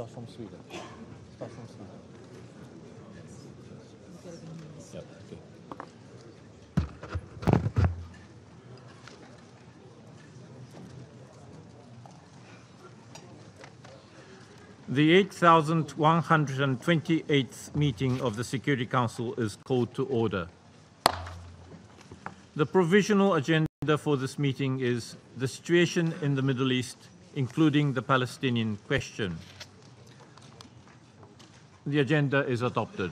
Start from Sweden. Start from Sweden. Yep, okay. The 8,128th meeting of the Security Council is called to order. The provisional agenda for this meeting is the situation in the Middle East, including the Palestinian question. The agenda is adopted.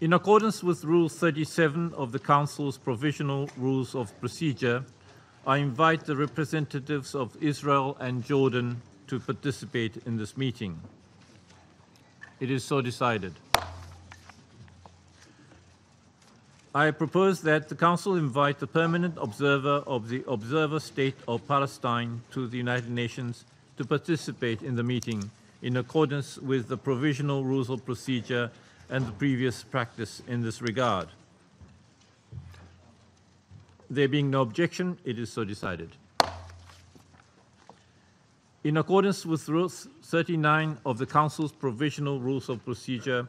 In accordance with Rule 37 of the Council's Provisional Rules of Procedure, I invite the representatives of Israel and Jordan to participate in this meeting. It is so decided. I propose that the Council invite the permanent observer of the Observer State of Palestine to the United Nations to participate in the meeting in accordance with the Provisional Rules of Procedure and the previous practice in this regard. There being no objection, it is so decided. In accordance with Rule 39 of the Council's Provisional Rules of Procedure,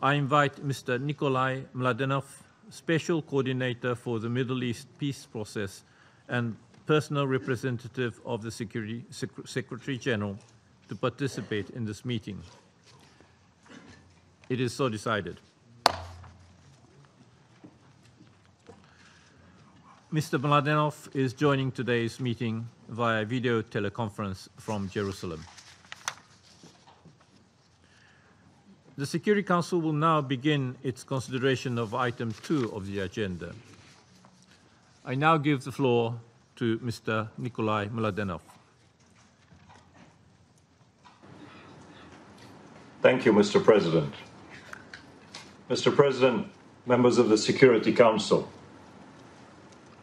I invite Mr. Nikolai Mladenov, Special Coordinator for the Middle East Peace Process and personal representative of the Secretary General, to participate in this meeting. It is so decided. Mr. Mladenov is joining today's meeting via video teleconference from Jerusalem. The Security Council will now begin its consideration of item 2 of the agenda. I now give the floor to Mr. Nikolai Mladenov. Thank you, Mr. President. Mr. President, members of the Security Council,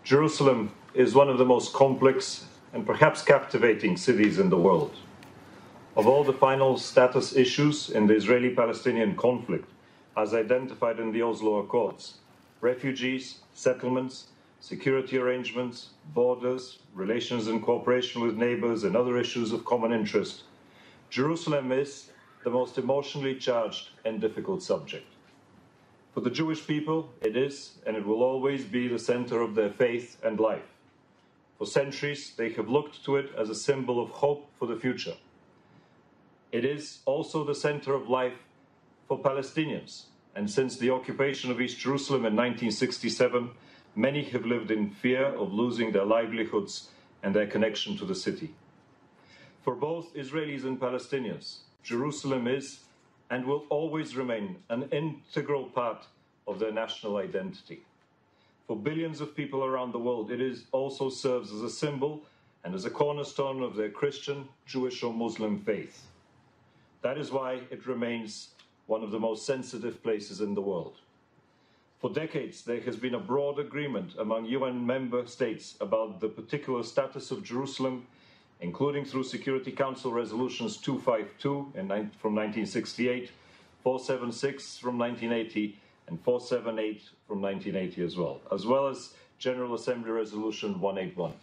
Jerusalem is one of the most complex and perhaps captivating cities in the world. Of all the final status issues in the Israeli-Palestinian conflict, as identified in the Oslo Accords, refugees, settlements, security arrangements, borders, relations and cooperation with neighbors, and other issues of common interest, Jerusalem is the most emotionally charged and difficult subject. For the Jewish people, it is and it will always be the center of their faith and life. For centuries, they have looked to it as a symbol of hope for the future. It is also the center of life for Palestinians, and since the occupation of East Jerusalem in 1967, many have lived in fear of losing their livelihoods and their connection to the city. For both Israelis and Palestinians, Jerusalem is and will always remain an integral part of their national identity. For billions of people around the world, it also serves as a symbol and as a cornerstone of their Christian, Jewish or Muslim faith. That is why it remains one of the most sensitive places in the world. For decades, there has been a broad agreement among UN member states about the particular status of Jerusalem, including through Security Council resolutions 252 from 1968, 476 from 1980, and 478 from 1980 as well as General Assembly Resolution 181.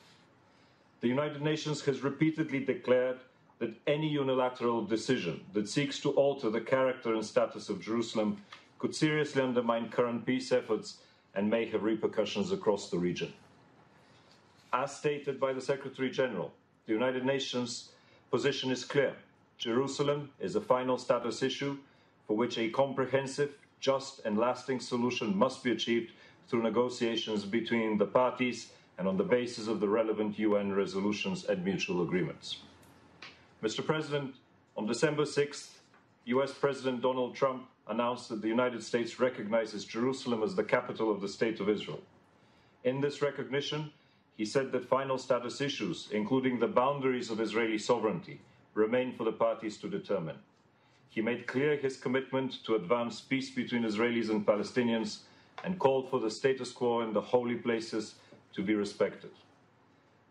The United Nations has repeatedly declared that any unilateral decision that seeks to alter the character and status of Jerusalem could seriously undermine current peace efforts and may have repercussions across the region. As stated by the Secretary General, the United Nations position is clear. Jerusalem is a final status issue for which a comprehensive, just and lasting solution must be achieved through negotiations between the parties and on the basis of the relevant UN resolutions and mutual agreements. Mr. President, on December 6th, US President Donald Trump announced that the United States recognizes Jerusalem as the capital of the State of Israel. In this recognition, he said that final status issues, including the boundaries of Israeli sovereignty, remain for the parties to determine. He made clear his commitment to advance peace between Israelis and Palestinians and called for the status quo in the holy places to be respected.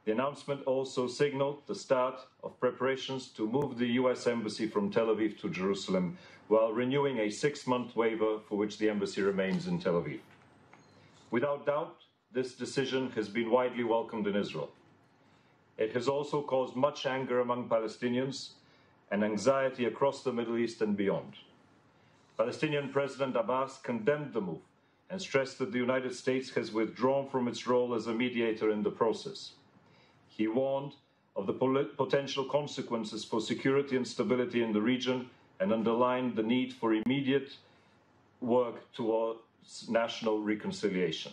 The announcement also signaled the start of preparations to move the US Embassy from Tel Aviv to Jerusalem, while renewing a 6-month waiver for which the embassy remains in Tel Aviv. Without doubt, this decision has been widely welcomed in Israel. It has also caused much anger among Palestinians and anxiety across the Middle East and beyond. Palestinian President Abbas condemned the move and stressed that the United States has withdrawn from its role as a mediator in the process. He warned of the potential consequences for security and stability in the region and underlined the need for immediate work towards national reconciliation.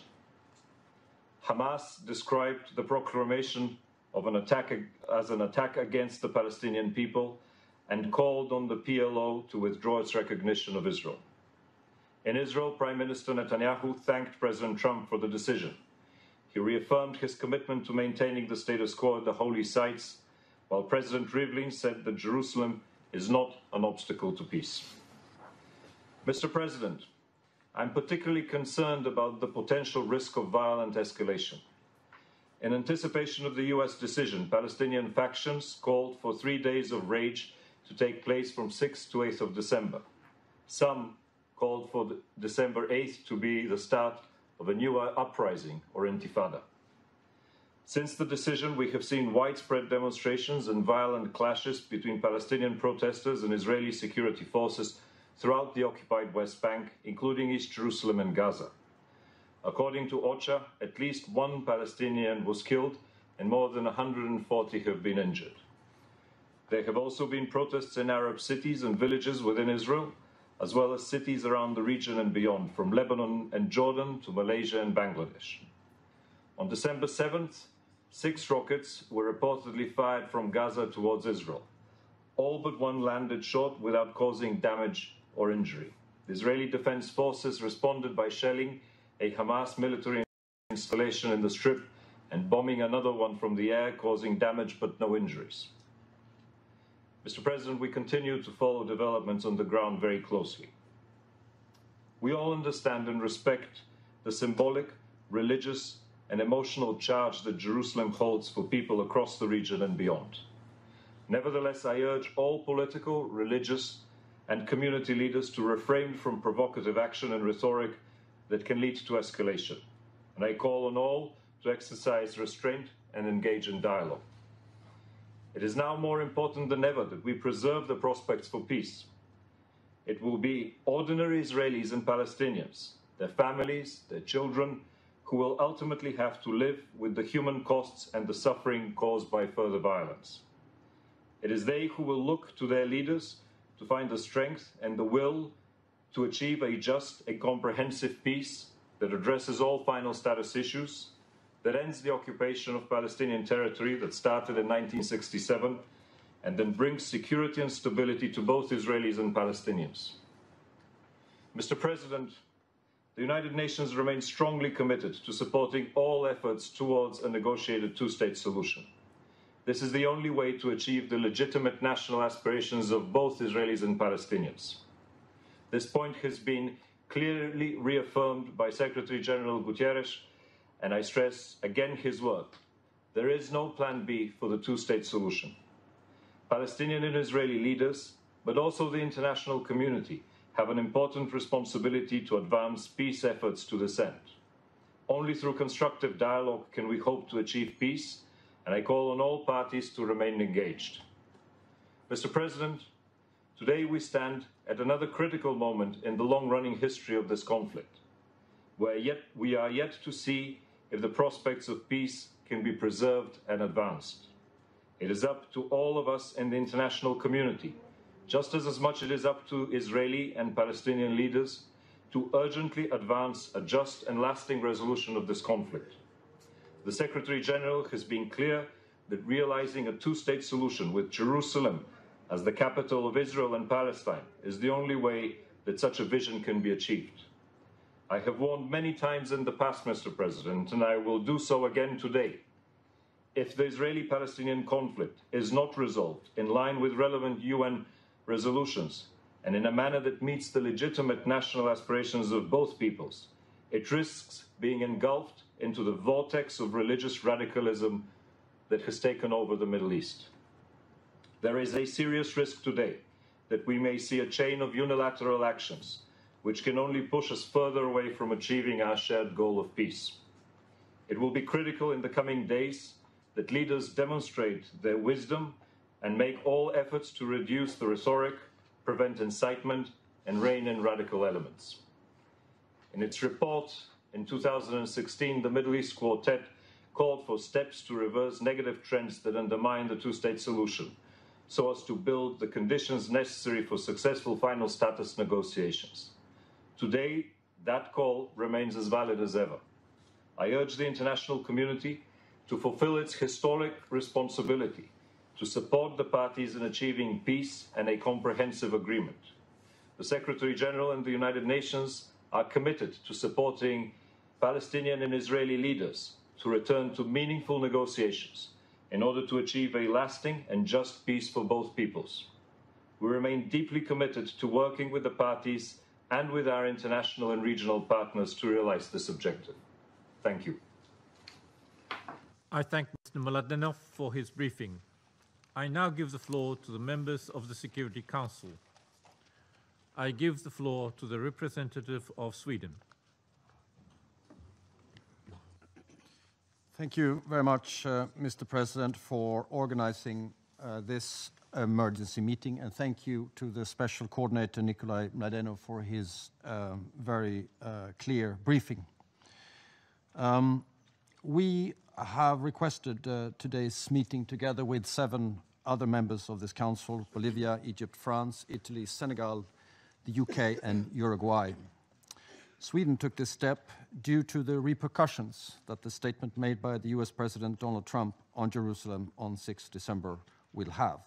Hamas described the proclamation of an attack as an attack against the Palestinian people and called on the PLO to withdraw its recognition of Israel. In Israel, Prime Minister Netanyahu thanked President Trump for the decision. He reaffirmed his commitment to maintaining the status quo at the holy sites, while President Rivlin said that Jerusalem is not an obstacle to peace. Mr. President, I'm particularly concerned about the potential risk of violent escalation. In anticipation of the US decision, Palestinian factions called for 3 days of rage to take place from 6th to 8th of December. Some called for December 8th to be the start of a new uprising or intifada. Since the decision, we have seen widespread demonstrations and violent clashes between Palestinian protesters and Israeli security forces throughout the occupied West Bank, including East Jerusalem and Gaza. According to OCHA, at least one Palestinian was killed and more than 140 have been injured. There have also been protests in Arab cities and villages within Israel, as well as cities around the region and beyond, from Lebanon and Jordan to Malaysia and Bangladesh. On December 7th, 6 rockets were reportedly fired from Gaza towards Israel. All but one landed short without causing damage or injury. The Israeli Defense Forces responded by shelling a Hamas military installation in the Strip and bombing another one from the air, causing damage but no injuries. Mr. President, we continue to follow developments on the ground very closely. We all understand and respect the symbolic, religious, and emotional charge that Jerusalem holds for people across the region and beyond. Nevertheless, I urge all political, religious, and community leaders to refrain from provocative action and rhetoric that can lead to escalation. And I call on all to exercise restraint and engage in dialogue. It is now more important than ever that we preserve the prospects for peace. It will be ordinary Israelis and Palestinians, their families, their children, who will ultimately have to live with the human costs and the suffering caused by further violence. It is they who will look to their leaders to find the strength and the will to achieve a just, a comprehensive peace that addresses all final status issues, that ends the occupation of Palestinian territory that started in 1967, and then brings security and stability to both Israelis and Palestinians. Mr. President, the United Nations remains strongly committed to supporting all efforts towards a negotiated two-state solution. This is the only way to achieve the legitimate national aspirations of both Israelis and Palestinians. This point has been clearly reaffirmed by Secretary General Guterres, and I stress again his word. There is no plan B for the two-state solution. Palestinian and Israeli leaders, but also the international community, have an important responsibility to advance peace efforts to this end. Only through constructive dialogue can we hope to achieve peace, and I call on all parties to remain engaged. Mr. President, today we stand at another critical moment in the long-running history of this conflict, where we are yet to see if the prospects of peace can be preserved and advanced. It is up to all of us in the international community, just as much it is up to Israeli and Palestinian leaders, to urgently advance a just and lasting resolution of this conflict. The Secretary General has been clear that realizing a two-state solution with Jerusalem as the capital of Israel and Palestine is the only way that such a vision can be achieved. I have warned many times in the past, Mr. President, and I will do so again today. If the Israeli-Palestinian conflict is not resolved in line with relevant UN resolutions and in a manner that meets the legitimate national aspirations of both peoples, it risks being engulfed into the vortex of religious radicalism that has taken over the Middle East. There is a serious risk today that we may see a chain of unilateral actions which can only push us further away from achieving our shared goal of peace. It will be critical in the coming days that leaders demonstrate their wisdom and make all efforts to reduce the rhetoric, prevent incitement, and rein in radical elements. In its report in 2016, the Middle East Quartet called for steps to reverse negative trends that undermine the two-state solution, so as to build the conditions necessary for successful final status negotiations. Today, that call remains as valid as ever. I urge the international community to fulfill its historic responsibility to support the parties in achieving peace and a comprehensive agreement. The Secretary General and the United Nations are committed to supporting Palestinian and Israeli leaders to return to meaningful negotiations in order to achieve a lasting and just peace for both peoples. We remain deeply committed to working with the parties and with our international and regional partners to realize this objective. Thank you. I thank Mr. Mladenov for his briefing. I now give the floor to the members of the Security Council. I give the floor to the representative of Sweden. Thank you very much, Mr. President, for organizing this emergency meeting, and thank you to the Special Coordinator Nikolai Mladenov for his very clear briefing. We have requested today's meeting together with 7 other members of this Council: Bolivia, Egypt, France, Italy, Senegal, the UK, and Uruguay. Sweden took this step due to the repercussions that the statement made by the US President Donald Trump on Jerusalem on 6 December will have.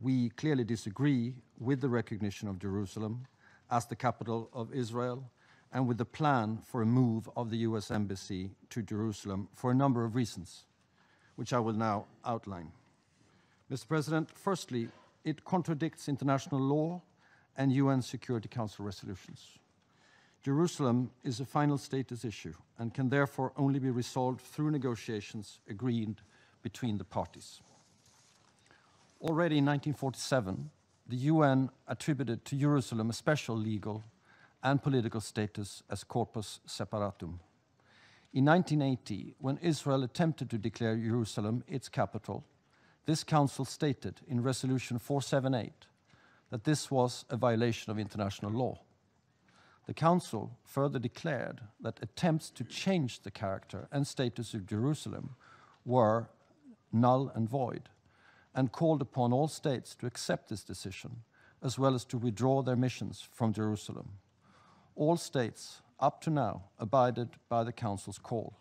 We clearly disagree with the recognition of Jerusalem as the capital of Israel and with the plan for a move of the US Embassy to Jerusalem for a number of reasons, which I will now outline. Mr. President, firstly, it contradicts international law and UN Security Council resolutions. Jerusalem is a final status issue and can therefore only be resolved through negotiations agreed between the parties. Already in 1947, the UN attributed to Jerusalem a special legal and political status as corpus separatum. In 1980, when Israel attempted to declare Jerusalem its capital, this council stated in Resolution 478 that this was a violation of international law. The Council further declared that attempts to change the character and status of Jerusalem were null and void, and called upon all states to accept this decision, as well as to withdraw their missions from Jerusalem. All states, up to now, abided by the Council's call.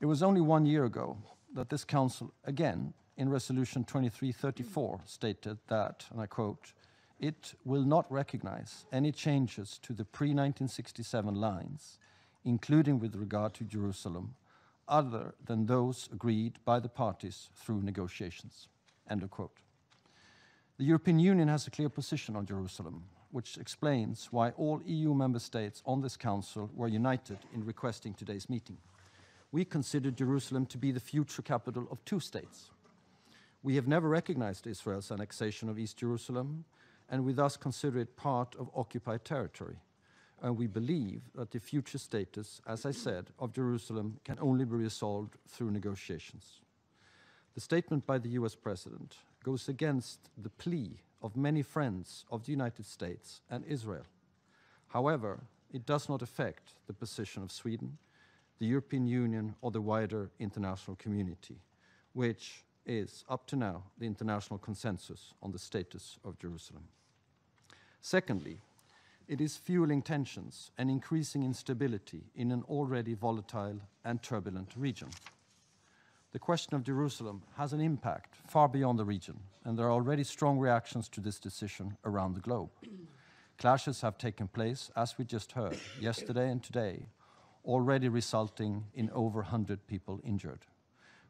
It was only 1 year ago that this Council, again, in Resolution 2334, stated that, and I quote, "It will not recognize any changes to the pre-1967 lines, including with regard to Jerusalem, other than those agreed by the parties through negotiations." End of quote. The European Union has a clear position on Jerusalem, which explains why all EU member states on this Council were united in requesting today's meeting. We consider Jerusalem to be the future capital of 2 states. We have never recognized Israel's annexation of East Jerusalem, and we thus consider it part of occupied territory. And we believe that the future status, as I said, of Jerusalem can only be resolved through negotiations. The statement by the US President goes against the plea of many friends of the United States and Israel. However, it does not affect the position of Sweden, the European Union, or the wider international community, which is, up to now, the international consensus on the status of Jerusalem. Secondly, it is fueling tensions and increasing instability in an already volatile and turbulent region. The question of Jerusalem has an impact far beyond the region, and there are already strong reactions to this decision around the globe. Clashes have taken place, as we just heard, yesterday and today, already resulting in over 100 people injured.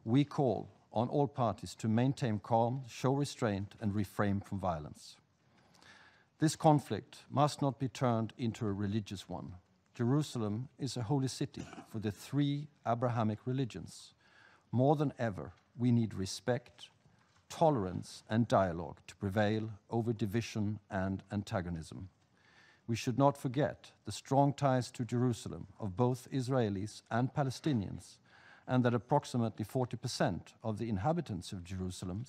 We call on all parties to maintain calm, show restraint, and refrain from violence. This conflict must not be turned into a religious one. Jerusalem is a holy city for the 3 Abrahamic religions. More than ever, we need respect, tolerance, and dialogue to prevail over division and antagonism. We should not forget the strong ties to Jerusalem of both Israelis and Palestinians, and that approximately 40% of the inhabitants of Jerusalem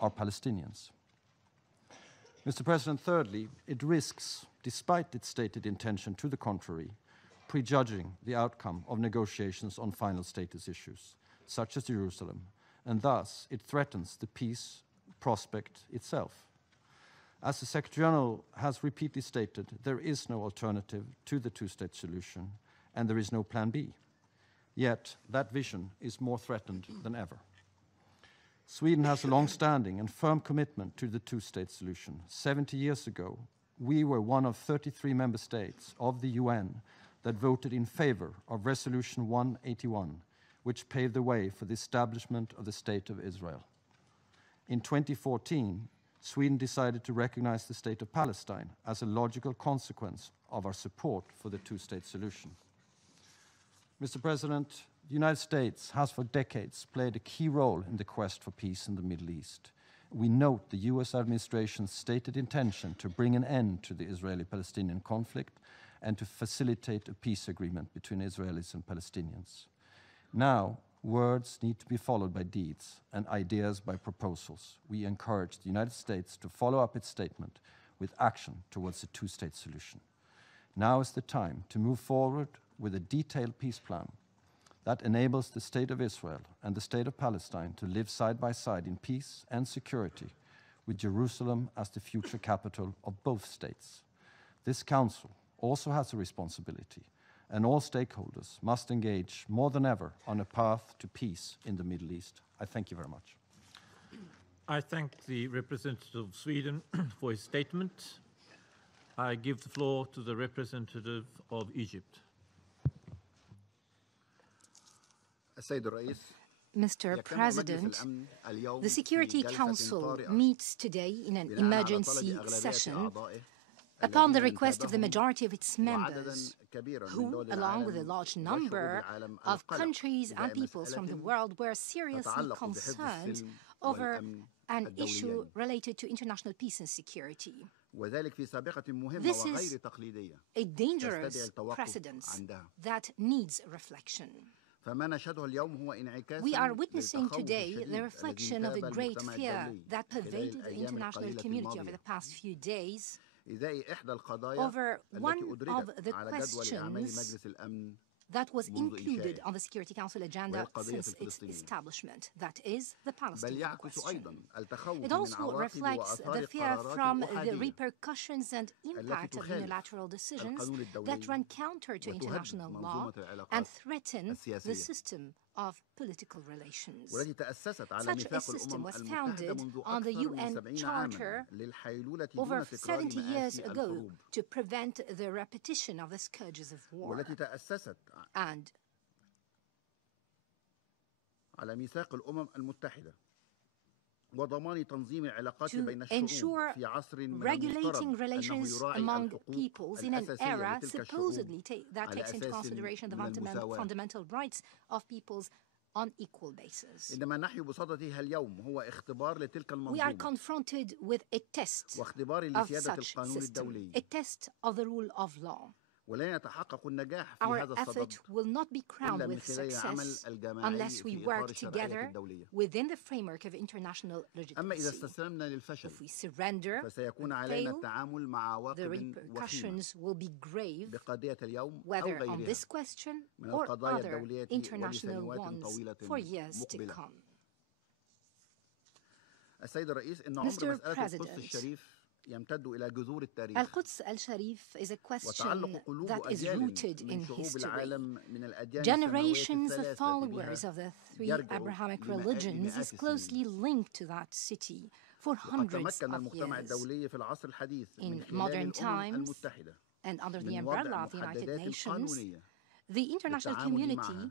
are Palestinians. Mr. President, thirdly, it risks, despite its stated intention to the contrary, prejudging the outcome of negotiations on final status issues, such as Jerusalem, and thus it threatens the peace prospect itself. As the Secretary General has repeatedly stated, there is no alternative to the two-state solution, and there is no plan B. Yet that vision is more threatened than ever. Sweden has a long-standing and firm commitment to the two-state solution. 70 years ago, we were one of 33 member states of the UN that voted in favor of Resolution 181, which paved the way for the establishment of the State of Israel. In 2014, Sweden decided to recognize the State of Palestine as a logical consequence of our support for the two-state solution. Mr. President, the United States has for decades played a key role in the quest for peace in the Middle East. We note the US administration's stated intention to bring an end to the Israeli-Palestinian conflict and to facilitate a peace agreement between Israelis and Palestinians. Now, words need to be followed by deeds and ideas by proposals. We encourage the United States to follow up its statement with action towards a two-state solution. Now is the time to move forward with a detailed peace plan that enables the State of Israel and the State of Palestine to live side by side in peace and security, with Jerusalem as the future capital of both states. This Council also has a responsibility, and all stakeholders must engage more than ever on a path to peace in the Middle East. I thank you very much. I thank the representative of Sweden for his statement. I give the floor to the representative of Egypt. Mr. President, the Security Council meets today in an emergency session upon the request of the majority of its members, who, along with a large number of countries and peoples from the world, were seriously concerned over an issue related to international peace and security. This is a dangerous precedent that needs reflection. We are witnessing today the reflection of the great fear that pervaded the international community over the past few days over one of the questions that was included on the Security Council agenda since its establishment, that is, the Palestinian question. It also reflects the fear from the repercussions and impact of unilateral decisions that run counter to international law and threaten the system of political relations. Such a system was founded on the UN Charter over 70 years ago to prevent the repetition of the scourges of war. And to ensure regulating relations among peoples in an era supposedly that takes into consideration the fundamental rights of peoples on equal basis. We are confronted with a test of such system, a test of the rule of law. Our effort will not be crowned with success unless we work together within the framework of international legitimacy. If we surrender and fail, the repercussions will be grave, whether on this question or other international ones for years to come. Mr. President, Al-Quds al-Sharif is a question that is rooted in history. Generations of followers of the three Abrahamic religions is closely linked to that city for hundreds of years. In modern times, and under the umbrella of the United Nations, the international community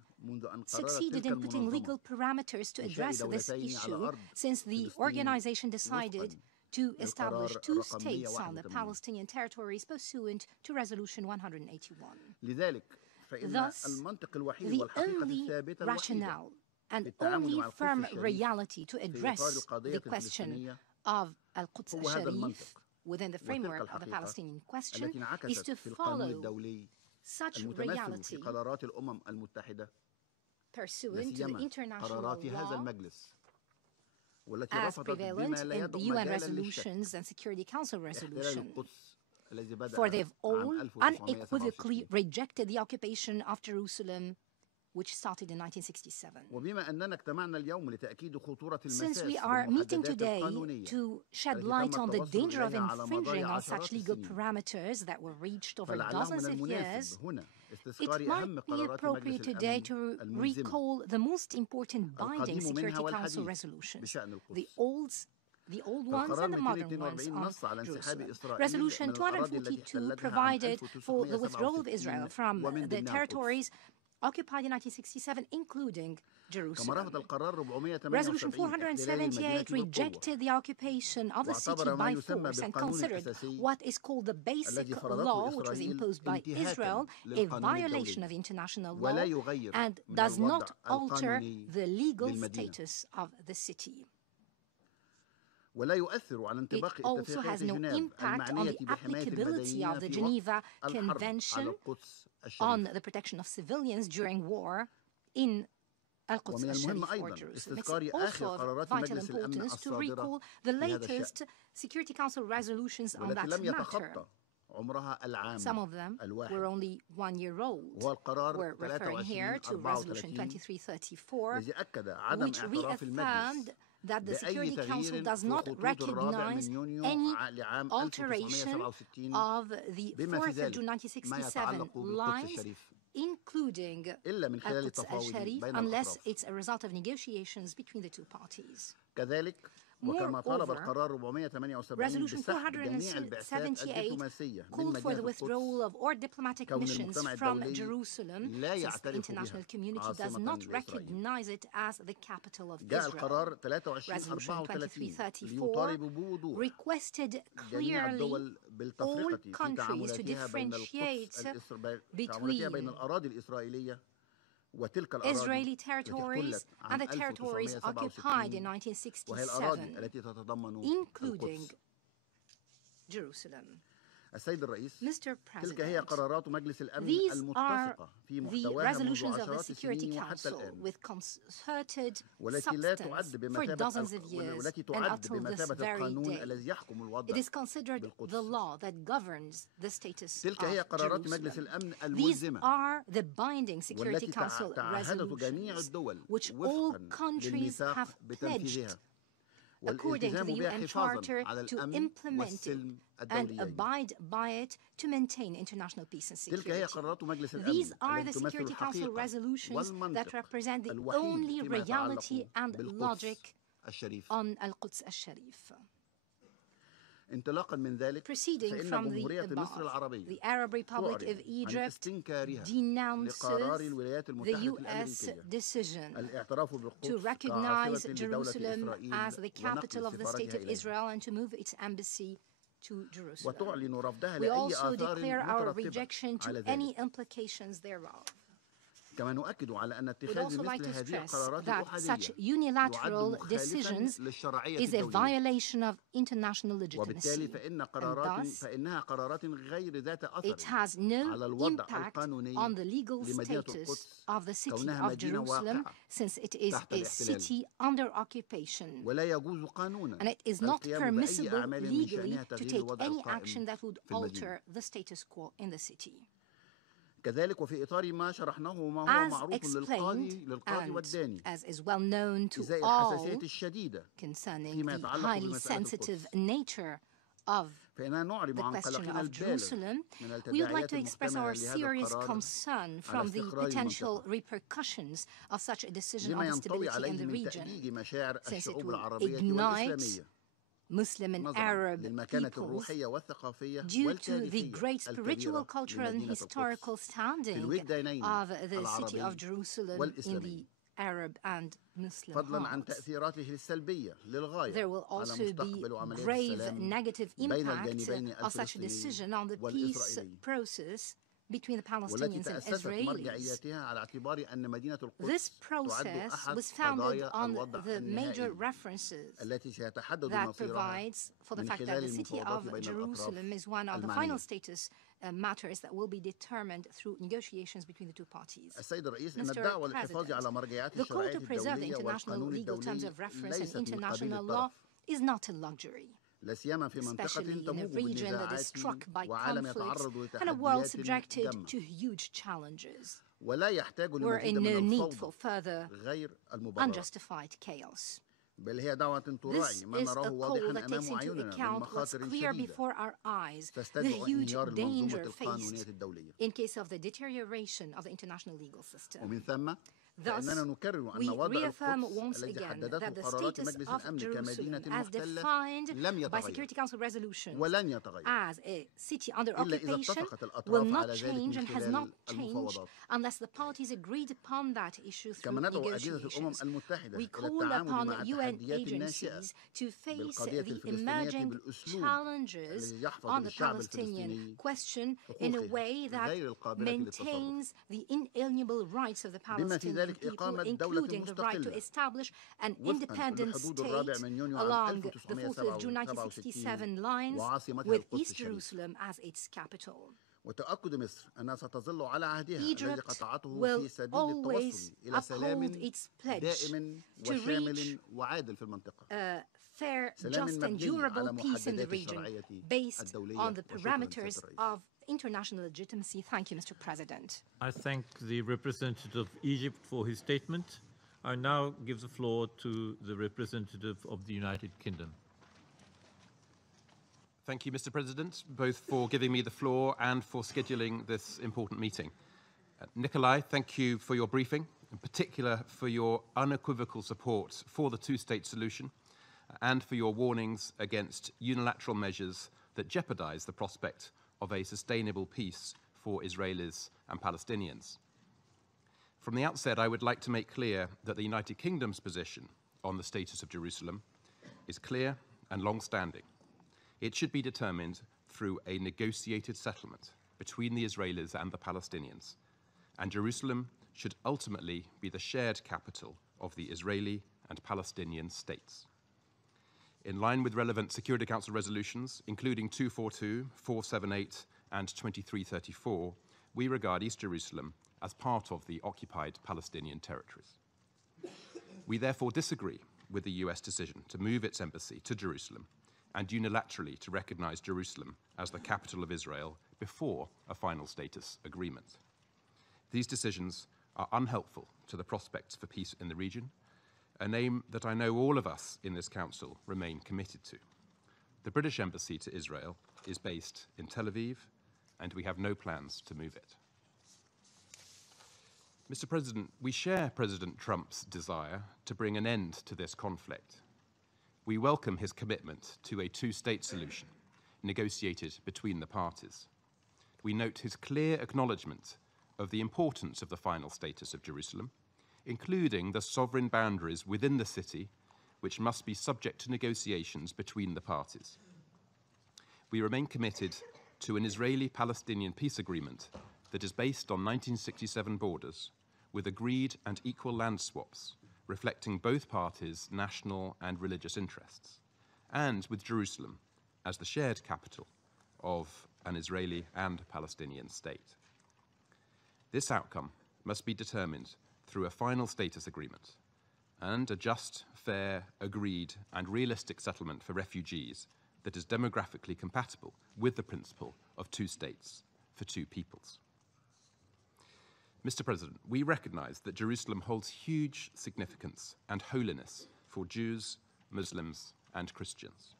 succeeded in putting legal parameters to address this issue since the organization decided to establish two states on the Palestinian territories pursuant to Resolution 181. Thus, the only rationale and only firm reality to address the question of Al-Quds al-Sharif within the framework of the Palestinian question is to follow such reality pursuant to the international قرارات هذا law المجلس والتي as رفضت prevalent بما لا in يدع the UN مجالا للشك resolutions and Security Council احتلال resolution. القدس الذي بدأ For they've all عام unequivocally 1967 rejected the occupation of Jerusalem, which started in 1967. وبما أننا اجتمعنا اليوم لتأكيد خطورة Since المساس we are meeting بالمحددات today القانونية to shed التي light تم on the التوصل danger of إليها على infringing مدار on such عشرات legal السنين parameters that were reached over فلعله dozens من of years, المناسب هنا it استذكار might أهم be قرارات appropriate مجلس today الأمن to الملزمة recall the most important binding القديم منها Security Council والحديث resolutions, بشأن the القدس. old ones and the modern ones 242 on نص على انسحاب Jerusalem. إسرائيل Resolution من الأراضي التي 242 احتلتها عام provided for the withdrawal of Israel 1967 from ومن the ضمنها القدس. territories occupied in 1967, including كما Jerusalem. رفض القرار Resolution 478 احتلال المدينة 478 بالقوة rejected the occupation of the city واعتبر ما by يسمى force and بالقانون considered الأساسي what is called the basic الذي فرضته law, which was إسرائيل imposed by انتهاكاً Israel, a للقانون violation الدولي of international law ولا يغير and من does الوضع not alter القانوني the legal للمدينة. status of the city. ولا يؤثر على It انطباق also اتفاقية has no جنيف impact on المعنية the بحماية applicability of المدنيين the في Geneva وقت الحرب على Convention القدس on الشريف. the protection of civilians during war in Al-Quds ومن المهم al-Sharif or أيضا Jerusalem. It's استذكار آخر also of قرارات vital مجلس الأمن importance to الصادرة recall the في هذا latest الشأن Security Council resolutions on والتي that لم matter. يتخطى عمرها العام Some of them were الواحد only 1 year old. وهو القرار We're referring here to Resolution 2334, الذي أكد عدم which اعتراف المجلس reaffirmed that the بأي Security Council تغيير does في not الخطوط الرابع recognize من يونيو any لعام alteration 1967 of the بما في 4th of June ذلك ما 1967 يتعلق بالقدس lines, الشريف including إلا من خلال Al-Quds التفاوض al-Sharif, بين unless الأطراف. it's a result of negotiations between the two parties. كذلك وكما طالب Moreover, القرار 478 Resolution بسحب جميع البعثات 478 الدبلوماسية من called for the مدينة withdrawal القدس of all diplomatic كون missions المجتمع from الدولي Jerusalem, لا since the يعترف international بها community does عاصمة not لإسرائيل. recognize it as the capital of جاء Israel. القرار Resolution 2334 2334 ليطالب بوضوح requested جميع clearly الدول all بالتفرقة في countries to تعاملاتها بين differentiate تعاملاتها بين between الأراضي الإسرائيلية وتلك الأراضي Israeli التي territories احتلت and عام the territories occupied in 1967 وهي الأراضي 1967, التي تتضمن including القدس. Jerusalem. السيد الرئيس Mr. تلك هي President, قرارات مجلس الأمن these are المتفقة في the محتواها منذ resolutions of the عشرات Security السنين وحتى Council الآن with concerted والتي لا تعد substance for بمثابة dozens of years والتي and تعد until this بمثابة very القانون day. الذي يحكم الوضع It is considered بالقدس. the law that governs the status تلك هي of قرارات مجلس Jerusalem. الأمن These الملزمة are the binding Security والتي Council تعهدت جميع resolutions الدول which all وفقا countries للميثاق have بتنفيذها pledged according to والالتزام the بها UN حفاظا Charter على to الأمن implement it والسلم and الدوليين. abide by it to maintain international peace and تلك هي security. قرارات مجلس These الأمن are التي the تمثل Security Council الحقيقة resolutions that والمنطق represent the الوحيد only فيما يتعلق reality and بالقدس logic الشريف. on Al-Quds al-Sharif. انطلاقا من ذلك Proceeding فإن from the جمهورية مصر above, العربية the Arab Republic تعرب of عن Egypt استنكارها denounces لقرار الولايات the المتحدة U.S. الأمريكية decision الاعتراف to بالقدس recognize كعاصمة لدولة Jerusalem إسرائيل as the capital of the ونقل state of سفارتها Israel and to move its embassy to Jerusalem. وتعلن رفضها We لأي also آثار declare our مترتبة rejection على to any ذلك. implications thereof. كما نؤكد على أن We'd اتخاذ also like مثل to هذه stress القرارات that such الأحادية unilateral يعد decisions مخالفا للشرعية is a الدولية violation of international وبالتالي legitimacy. فإنها قرارات غير ذات أثر It has no على الوضع impact القانوني on the legal لمدينة status القدس of the city كونها of مدينة Jerusalem واقعة since it is تحت a الاحتلال. city under occupation. ولا يجوز قانونا And it is not القيام بأي permissible أعمال من legally شأنها to تغيير take الوضع any القائم action that would في المدينة. alter the status quo in the city. كذلك وفي إطار ما شرحناه وما هو As معروف explained للقاضي والداني and as is well known to إزاء all الحساسية الشديدة concerning فيما the يتعلق highly بمسألة sensitive القدس. nature of فإننا نعرب the عن question قلقنا of البالغ Jerusalem, من we would like التداعيات to express our المحتملة لهذا serious القرار concern على from the استقرار potential المنطقة repercussions of such a decision لما on the ينطوي stability in عليه the من region, تأجيج مشاعر since it الشعوب will العربية ignite والإسلامية Muslim and نظرا Arab للمكانة peoples الروحية والثقافية due to the والتاريخية great spiritual, الكبيرة cultural, and لمدينة historical القدس standing الوجدانين of the city of العربي Jerusalem in والإسلامي. the Arab and Muslim فضلا عن hearts. تأثيراته السلبية للغاية There will على also be مستقبل وعملية grave السلام negative بين impact الجانبين of such a الفلسطيني decision on the peace والإسرائيلي. process between the والتي Palestinians and تأسست Israelis. مرجعياتها على اعتبار أن مدينة This القدس تعد process أحد was founded قضايا on الوضع the major النهائي references التي سيتحدد that مصيرها provides for the من fact that خلال the city المفاوضات of بين Jerusalem الأطراف is one of the المعنية. final status matters that will be determined through negotiations between the two parties. السيد الرئيس إن Mr. الدعوة للحفاظ على President, مرجعيات the call الشرعية to preserve the الدولية international والقانون legal terms الدولي of reference and ليست من قبيل international الطرف law is not a luxury, لا سيما في منطقة especially in a تموج region that is بالنزاعات struck by وعالم conflicts يتعرض and a world لتحديات subjected جمة to huge challenges. ولا يحتاج We're لمزيد in من no need for الفوضى further غير المبررة unjustified chaos. بل هي دعوة This تراعي ما is نراه a واضحا call that takes أمام into أعيننا من account what's مخاطر clear شديدة before our eyes, the تستدعي huge انهيار المنظومة danger القانونية faced الدولية. in case of the deterioration of the international legal system. ومن ثم Thus, فإننا نكرر we أن وضع reaffirm القدس once الذي again حددته that the قرارات status مجلس of الأمن كمدينة Jerusalem, as محتلة defined لم by يتغير Security Council resolutions ولن يتغير as a city under إلا إذا occupation, اتفقت will الأطراف not على ذلك change من and has not خلال changed المفاوضات. unless the parties agreed upon that issue through كما ندعو أجهزة الأمم negotiations. المتحدة We إلى call التعامل upon مع UN التحديات الناشئة agencies to face بالقضية the الفلسطينية emerging بالأسلوب challenges الذي يحفظ on the للشعب Palestinian الفلسطيني question in a حقوقه way that غير القابلة للتصرف. maintains the inalienable rights of the بما في Palestinian ذلك people, إقامة دولة including the right to مستقلة establish an وفقاً independent للحدود الرابع state من يونيو عام along the 4th of June 1967 1967 lines وعاصمتها with القدس East الشريف. Jerusalem as its capital. وتأكد مصر أنها ستظل على عهدها الذي Egypt قطعته will في سبيل always التوصل إلى سلام uphold its pledge دائم to وشامل وعادل في المنطقة. a fair, سلام just and مبني durable على peace in the محددات region الشرعية based الدولية. on the وشكراً parameters سيادة الرئيس. of international legitimacy. Thank you, Mr. President. I thank the representative of Egypt for his statement. I now give the floor to the representative of the United Kingdom. Thank you, Mr. President, both for giving me the floor and for scheduling this important meeting. Nikolai, thank you for your briefing, in particular for your unequivocal support for the two-state solution and for your warnings against unilateral measures that jeopardize the prospect of a sustainable peace for Israelis and Palestinians. From the outset, I would like to make clear that the United Kingdom's position on the status of Jerusalem is clear and long-standing. It should be determined through a negotiated settlement between the Israelis and the Palestinians, and Jerusalem should ultimately be the shared capital of the Israeli and Palestinian states. In line with relevant Security Council resolutions, including 242, 478, and 2334, we regard East Jerusalem as part of the occupied Palestinian territories. We therefore disagree with the US decision to move its embassy to Jerusalem and unilaterally to recognize Jerusalem as the capital of Israel before a final status agreement. These decisions are unhelpful to the prospects for peace in the region, an aim that I know all of us in this Council remain committed to. The British Embassy to Israel is based in Tel Aviv, and we have no plans to move it. Mr. President, we share President Trump's desire to bring an end to this conflict. We welcome his commitment to a two-state solution negotiated between the parties. We note his clear acknowledgement of the importance of the final status of Jerusalem, including the sovereign boundaries within the city, which must be subject to negotiations between the parties. We remain committed to an Israeli-Palestinian peace agreement that is based on 1967 borders, with agreed and equal land swaps, reflecting both parties' national and religious interests, and with Jerusalem as the shared capital of an Israeli and Palestinian state. This outcome must be determined through a final status agreement and a just, fair, agreed, and realistic settlement for refugees that is demographically compatible with the principle of two states for two peoples. Mr. President, we recognize that Jerusalem holds huge significance and holiness for Jews, Muslims, and Christians.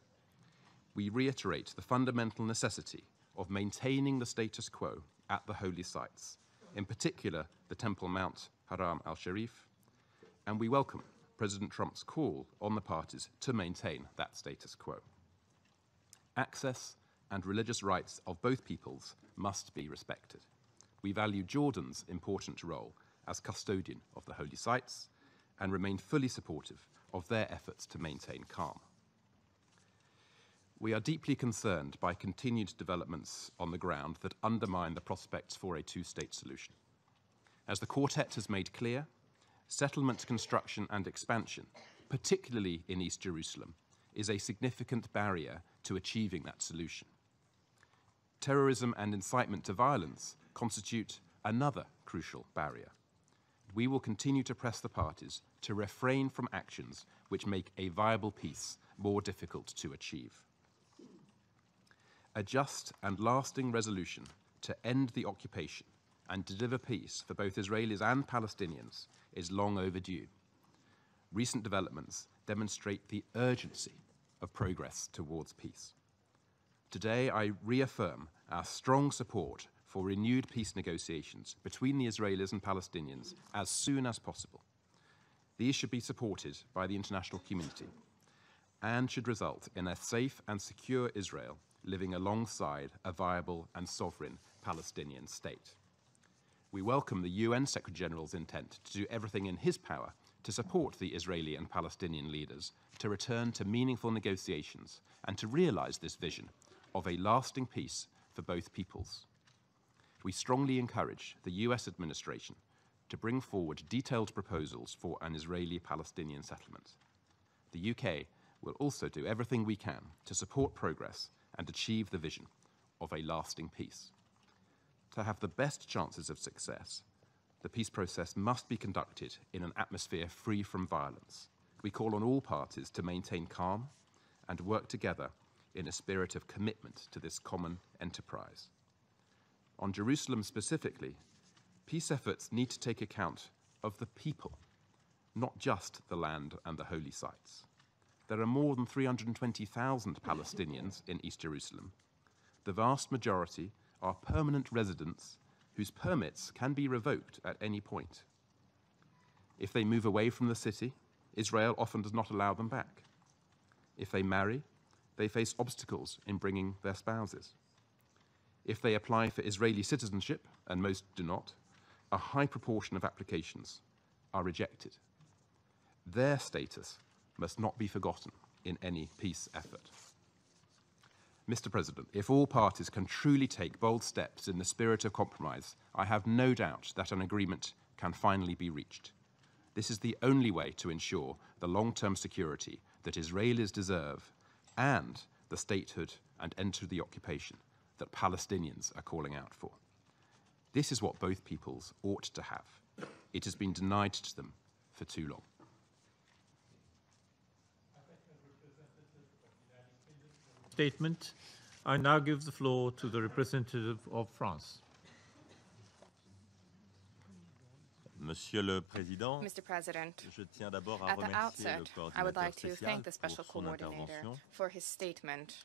We reiterate the fundamental necessity of maintaining the status quo at the holy sites, in particular the Temple Mount Haram al-Sharif, and we welcome President Trump's call on the parties to maintain that status quo. Access and religious rights of both peoples must be respected. We value Jordan's important role as custodian of the holy sites and remain fully supportive of their efforts to maintain calm. We are deeply concerned by continued developments on the ground that undermine the prospects for a two-state solution. As the Quartet has made clear, settlement construction and expansion, particularly in East Jerusalem, is a significant barrier to achieving that solution. Terrorism and incitement to violence constitute another crucial barrier. We will continue to press the parties to refrain from actions which make a viable peace more difficult to achieve. A just and lasting resolution to end the occupation and deliver peace for both Israelis and Palestinians is long overdue. Recent developments demonstrate the urgency of progress towards peace. Today, I reaffirm our strong support for renewed peace negotiations between the Israelis and Palestinians as soon as possible. These should be supported by the international community and should result in a safe and secure Israel living alongside a viable and sovereign Palestinian state. We welcome the UN Secretary-General's intent to do everything in his power to support the Israeli and Palestinian leaders to return to meaningful negotiations and to realize this vision of a lasting peace for both peoples. We strongly encourage the US administration to bring forward detailed proposals for an Israeli-Palestinian settlement. The UK will also do everything we can to support progress and achieve the vision of a lasting peace. To have the best chances of success, the peace process must be conducted in an atmosphere free from violence. We call on all parties to maintain calm and work together in a spirit of commitment to this common enterprise. On Jerusalem specifically, peace efforts need to take account of the people, not just the land and the holy sites. There are more than 320,000 Palestinians in East Jerusalem. The vast majority are permanent residents whose permits can be revoked at any point. If they move away from the city, Israel often does not allow them back. If they marry, they face obstacles in bringing their spouses. If they apply for Israeli citizenship, and most do not, a high proportion of applications are rejected. Their status must not be forgotten in any peace effort. Mr. President, if all parties can truly take bold steps in the spirit of compromise, I have no doubt that an agreement can finally be reached. This is the only way to ensure the long-term security that Israelis deserve and the statehood and end to the occupation that Palestinians are calling out for. This is what both peoples ought to have. It has been denied to them for too long. Statement. I now give the floor to the representative of France. Monsieur le Président, Mr. President, je tiens d'abord à at the remercier outset, le I would coordinateur like to spécial thank the pour special son coordinator intervention. for his statement.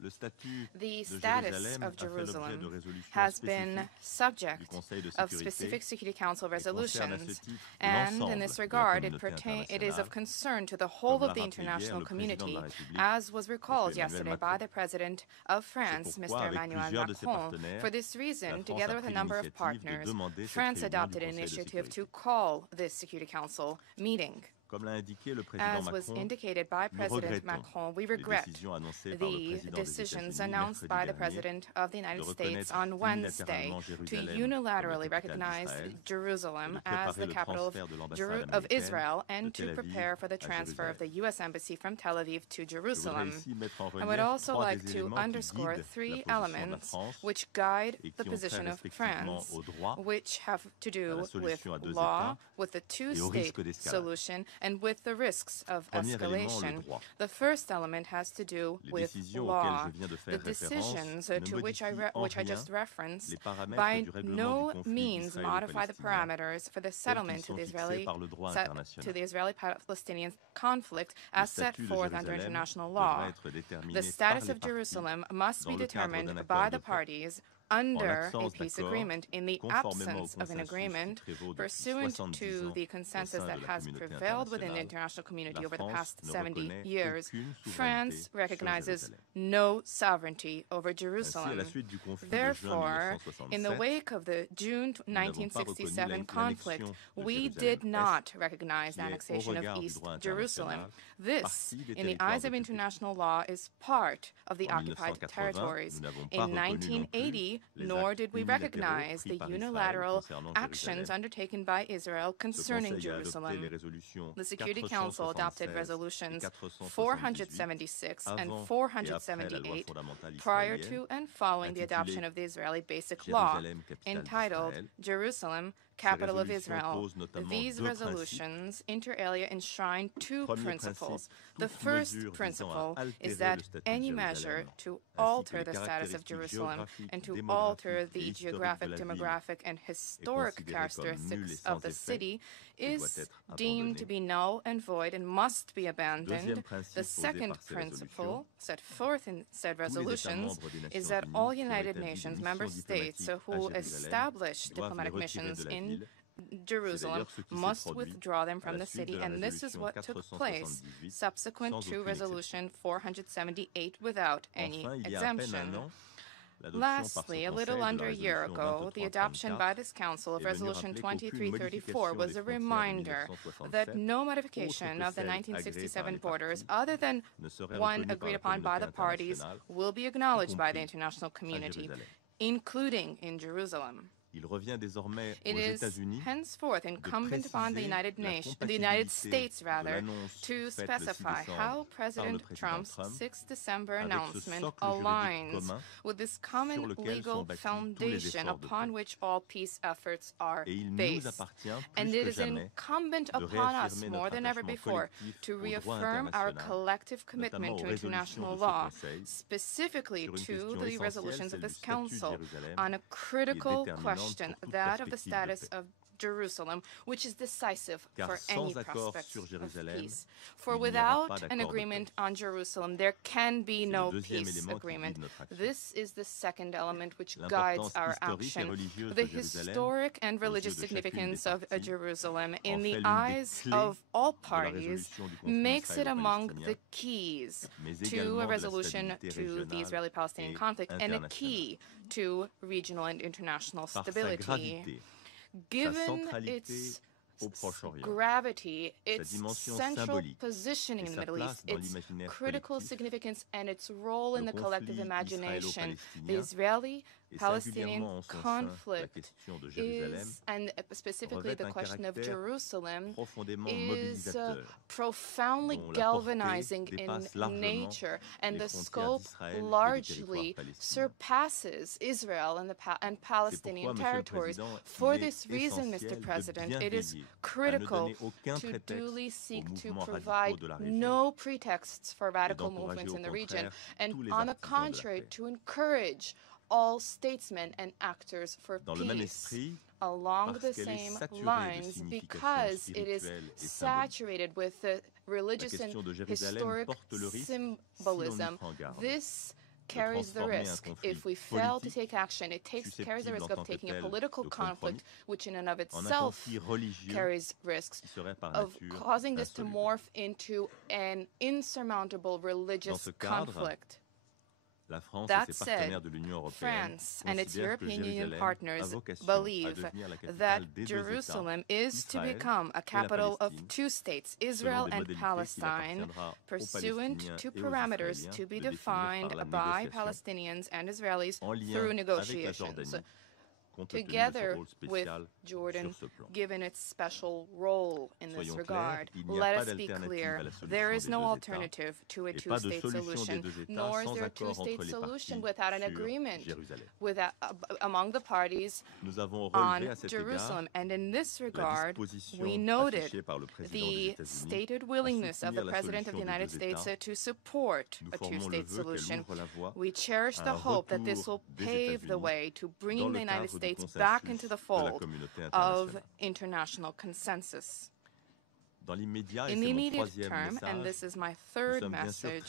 Le statut The de status Jérusalem of a fait l'objet de Jerusalem résolutions has been spécifiques subject du Conseil de of sécurité specific Security Council et concerne à ce resolutions, titre and in l'ensemble this de la regard, communauté it is of internationale. concern to the whole Comme of the l'a rappelé hier international le président de community, la République, as was recalled Monsieur Emmanuel yesterday Macron. by the President of France, C'est pourquoi, Mr. avec Emmanuel plusieurs de ses Macron. partenaires, For this la reason, France together a with a pris number of l'initiative de partners, demander cette France réunion adopted du an Conseil de initiative to sécurité. call this Security Council meeting. Comme l'a indiqué le président As was Macron, indicated by nous President regrettons Macron, we les regret décisions annoncées par le the président des decisions États-Unis announced mercredi by the dernier President of the United de States reconnaître on Wednesday unilatéralement to Jérusalem unilaterally comme la capitale recognize d'Israël Jerusalem et de as préparer the le capital transfert de l'ambassade of américaine Israel de and Tel to Aviv prepare for the à transfer of the Jérusalem. U.S. Embassy from Tel Aviv to Je voudrais Jerusalem. ici mettre en I would relief also trois like des to éléments qui underscore guident three la position de la elements France which guide et the qui ont position trait of respectivement France, au droit, which have to à do la with solution à deux law, États with the et au two-state risque d'escalade. solution, and with the risks of Premier élément, le escalation. droit. The first element has to do Les with décisions law. auxquelles je viens de The faire référence decisions ne to which modifient en I rien just referenced les paramètres by du règlement no du conflit means modify the israélo-palestinien parameters for the tels qu'ils settlement sont to the fixés par le droit to international. the Israeli-Palestinian conflict Le as set statut de forth under Jérusalem international devra law. être déterminé The par status les of parties Jerusalem must dans be le cadre determined d'un by accord the de paix parties under a l'absence peace d'accord, agreement, in the conformément au absence of an consensus agreement, qui prévaut depuis pursuant 70 to ans the au consensus sein that de la has communauté prevailed within the internationale, international community la over the France past ne 70 reconnaît years, aucune souveraineté France sur recognizes Jérusalem. no sovereignty over Ainsi, à Jerusalem. la suite du conflit de juin Therefore, in the 1967, wake of the June nous n'avons pas reconnu 1967 conflict, l'annexion de we Jérusalem did not Est, recognize the qui est, au annexation of regard du East droit Jerusalem. international, This, partie des in the territoires eyes of occupés. international law, is part of the En occupied 1980, territories. nous n'avons pas In reconnu non plus 1980, les nor actes did we unilatéraux recognize pris the par Israël unilateral concernant actions Jérusalem. undertaken by Israel Ce concerning Conseil a adopté les Jerusalem. résolutions The Security Council 476 adopted et resolutions 478 476 and avant et après la loi 478 fondamentale prior israélienne, to and following the intitulée adoption of the Israeli Basic Law, Jérusalem, capitale entitled d'Israël. Jerusalem, Ces capital of résolutions Israel. posent notamment These deux resolutions, inter alia, enshrine two Premier principles. principe, The toute first mesure principle visant à is altérer that le statut de any Jérusalem, measure to ainsi alter que the les status of caractéristiques Jerusalem géographiques, and to démographiques alter et the historiques geographic, de la ville demographic, and est historic considérée comme nulle et characteristics sans of the effet city et doit is être deemed to abandonnée. be null and void and must be abandoned. Deuxième principe The posé second par ces principle résolutions, set forth in said tous les États resolutions membres des is Nations that Unies all qui ont United établi des Nations missions member states diplomatiques à who Jérusalem establish doivent les diplomatic retirer missions de la in ville. Jerusalem d'ailleurs ce qui s'est must produit withdraw them à from la the suite de city, la and this is résolution what took place 478 subsequent sans to aucune Resolution 478 without any Enfin, il y a à peine un exemption. an, l'adoption par ce Lastly, a little Conseil de under la a year résolution ago, the adoption by 2334 this Council of est venue Resolution rappeler qu'aucune 2334 modification was des a frontières de reminder that 1967, no autre modification que of the celle agréée par 1967 les borders, parties, other than ne serait one reconnue par agreed la upon by the communauté parties, internationale, will be acknowledged by the compris international à community, Jérusalem. including in Jerusalem. Il revient désormais It aux is États-Unis henceforth incumbent upon the United States de l'annonce to faite le 6 specify décembre how par President le président Trump's Trump 6 December avec ce announcement socle juridique aligns commun with this sur common lequel legal sont bâtis tous les foundation efforts de upon paix. which all peace efforts are Et il nous based. appartient And plus it que is jamais incumbent de upon us réaffirmer more notre than ever attachement before collectif to au droit reaffirm our international, collective commitment notamment to aux résolutions international de ce law, Conseil, specifically sur une to question the essentielle, resolutions of celle this du statut de Council Jérusalem, on a critical déterminante question, pour toute that of the perspective de status paix. of Jerusalem, which is decisive Car for sans any accord prospects sur of Jérusalem, peace. For il n'y aura without pas an d'accord de agreement paix. on Jerusalem, there can be C'est no le deuxième peace élément qui agreement. guide notre action. This is the second element which guides L'importance our historique et action. religieuse The de Jérusalem, historic and aux yeux religious de chacune des significance of parties, Jerusalem en in fait the l'une des eyes clés of all de la parties résolution du conflit makes it among the israélo-palestinien, keys mais to également a de la resolution stabilité to the régionale Israeli-Palestinian et conflict and a internationale. key to regional and international Par sa stability. gravité, sa Given centralité its au Proche-Orient, gravity, its dimension central symbolique positioning et in the sa Middle East, place dans its l'imaginaire critical collectif, significance and its role in le the collective conflit imagination, the israélo-palestinien et Israeli-Palestinian singulièrement en son sein la conflict question de Jérusalem is, and specifically revêt the un question of caractère Jerusalem, profondément is mobilisateur, profoundly dont la galvanizing portée in dépasse largement nature, and les the frontières scope d'Israël et du largely territoire palestinien. surpasses Israel and and Palestinian Monsieur le territories. Président, For il est this reason, essentiel Mr. de President, bien it is veiller à ne critical donner aucun to prétexte duly aux seek to mouvements radicaux provide de la région no pretexts for radical d'encourager movements au in the region, contraire and tous les on the artisans de la contrary, paix. to encourage all statesmen and actors for Dans le même peace. esprit, Along the parce qu'elle est same saturée de lines, significations because it is spirituelles et symboliques. saturated with the religious La and question de Jérusalem historic porte le risque, si l'on n'y symbolism. prend garde, This carries the transformer un risk. conflit If we fail to politique take action, it carries the susceptible risk en of tant que taking a tel political de conflict, compromis, which in and of en un itself conflit religieux carries risks qui serait par of nature causing this to insoluble. morph into an insurmountable religious Dans ce cadre, conflict. La France That et ses partenaires said, de l'Union européenne France and its considèrent que European Union Jérusalem a partners vocation à believe devenir la capitale that des deux Jerusalem États, is to Israël become a et la capital of Palestine, two states, selon Israel des and modalités qu'il Palestine, appartiendra aux pursuant Palestiniens to et aux parameters Israéliens to be de définir defined par la by négociation, Palestinians and Israelis en lien through avec la negotiations. Jordanie, compte tenu de Together son rôle with spécial Jordan, sur ce plan. given its special role in this Soyons regard. clairs, il n'y a Let pas us be d'alternative clear, à la solution there is des no deux États alternative to a et pas de two-state solution des solution, deux États nor is sans there a accord entre two-state les solution parties without an sur agreement Jérusalem. among the parties Nous avons on relevé à cet Jerusalem. égard And in this la regard, disposition we noted affichée par le président des the États-Unis stated à willingness of the soutenir la President of the solution des United deux States États. to support Nous a formons le two-state vœu qu'elle solution. ouvre la voie We cherish à the un hope that this retour will des pave the États-Unis way to dans bringing le the United cadre du States back consensus into the de la fold communauté of internationale. international consensus. In the immediate term, and this is my third message,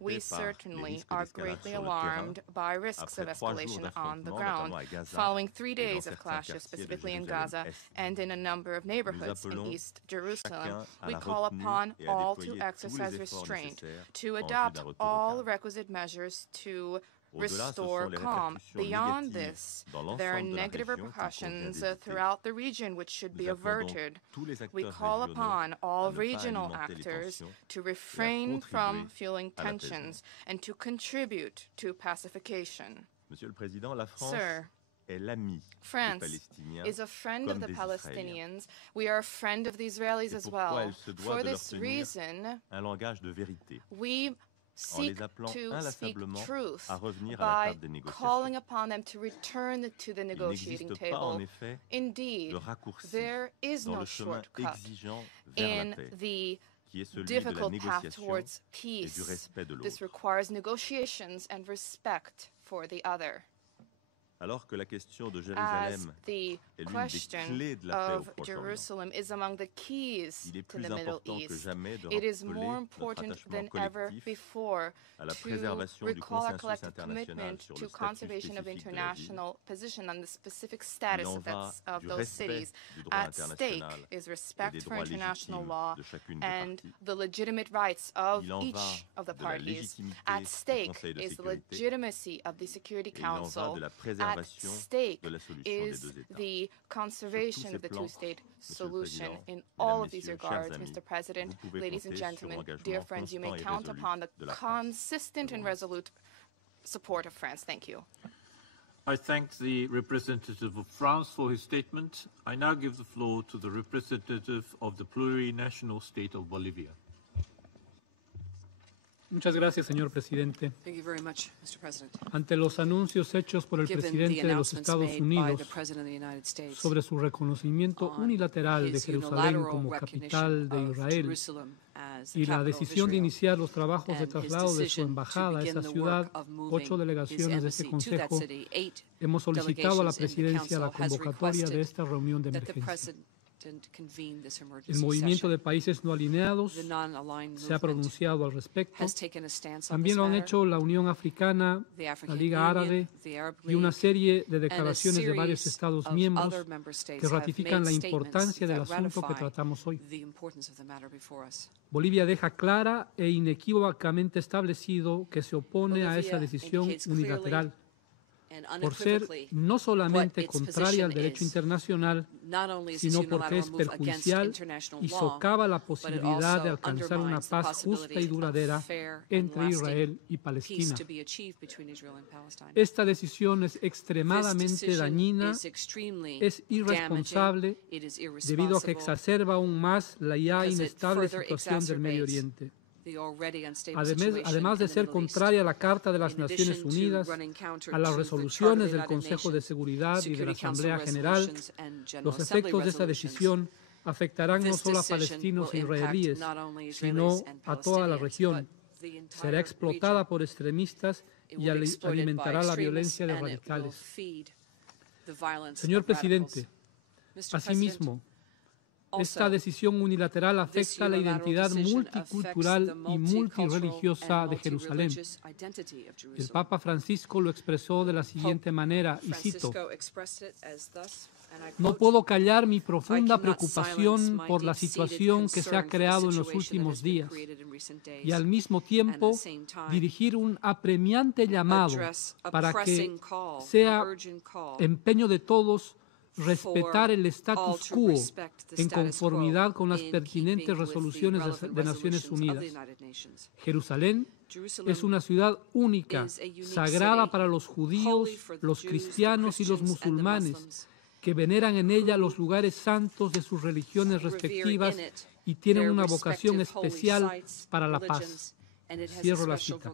we certainly are greatly alarmed by risks of escalation on the ground. Following 3 days of clashes, specifically in Gaza and in a number of neighborhoods in East Jerusalem, we call upon all to exercise restraint, to adopt all requisite measures to restore calm. Beyond this, there are negative repercussions throughout the region which should be averted. We call upon all regional actors to refrain from fueling tensions and to contribute to pacification. Sir, France is a friend of the Palestinians. We are a friend of the Israelis as well. For this reason, we seek to speak truth by calling upon them to return to the negotiating table. Indeed, there is no shortcut in the difficult path towards peace. This requires negotiations and respect for the other. As the question of Jerusalem is among the keys to the Middle East, it is more important than ever before to recall our collective commitment to conservation of international position on the specific status of those cities. At stake is respect for international law and the legitimate rights of each of the parties. At stake is the legitimacy of the Security Council. At stake is the conservation of the two-state solution. In all of these regards, Mr. President, ladies and gentlemen, dear friends, you may count upon the consistent and resolute support of France. Thank you. I thank the representative of France for his statement. I now give the floor to the representative of the plurinational state of Bolivia. Muchas gracias, señor presidente. Thank you very much, Mr. President. Ante los anuncios hechos por el presidente de los Estados Unidos sobre su reconocimiento unilateral de Jerusalén como capital de Israel y la decisión de iniciar los trabajos de traslado de su embajada a esa ciudad, 8 delegaciones de este Consejo hemos solicitado a la Presidencia la convocatoria de esta reunión de emergencia. El movimiento de países no alineados se ha pronunciado al respecto. También lo han hecho la Unión Africana, la Liga Árabe y una serie de declaraciones de varios Estados miembros que ratifican la importancia del asunto que tratamos hoy. Bolivia deja clara e inequívocamente establecido que se opone a esa decisión unilateral, por ser no solamente contraria al derecho internacional, sino porque es perjudicial y socava la posibilidad de alcanzar una paz justa y duradera entre Israel y Palestina. Esta decisión es extremadamente dañina, es irresponsable, debido a que exacerba aún más la ya inestable situación del Medio Oriente. Además de ser contraria a la Carta de las Naciones Unidas, a las resoluciones del Consejo de Seguridad y de la Asamblea General, los efectos de esta decisión afectarán no solo a palestinos e israelíes, sino a toda la región. Será explotada por extremistas y alimentará la violencia de radicales. Señor presidente, asimismo, esta decisión unilateral afecta la identidad multicultural y multirreligiosa de Jerusalén. El Papa Francisco lo expresó de la siguiente manera, y cito: "No puedo callar mi profunda preocupación por la situación que se ha creado en los últimos días y al mismo tiempo dirigir un apremiante llamado para que sea empeño de todos respetar el status quo en conformidad con las pertinentes resoluciones de Naciones Unidas. Jerusalén es una ciudad única, sagrada para los judíos, los cristianos y los musulmanes, que veneran en ella los lugares santos de sus religiones respectivas y tienen una vocación especial para la paz". Cierro la cita.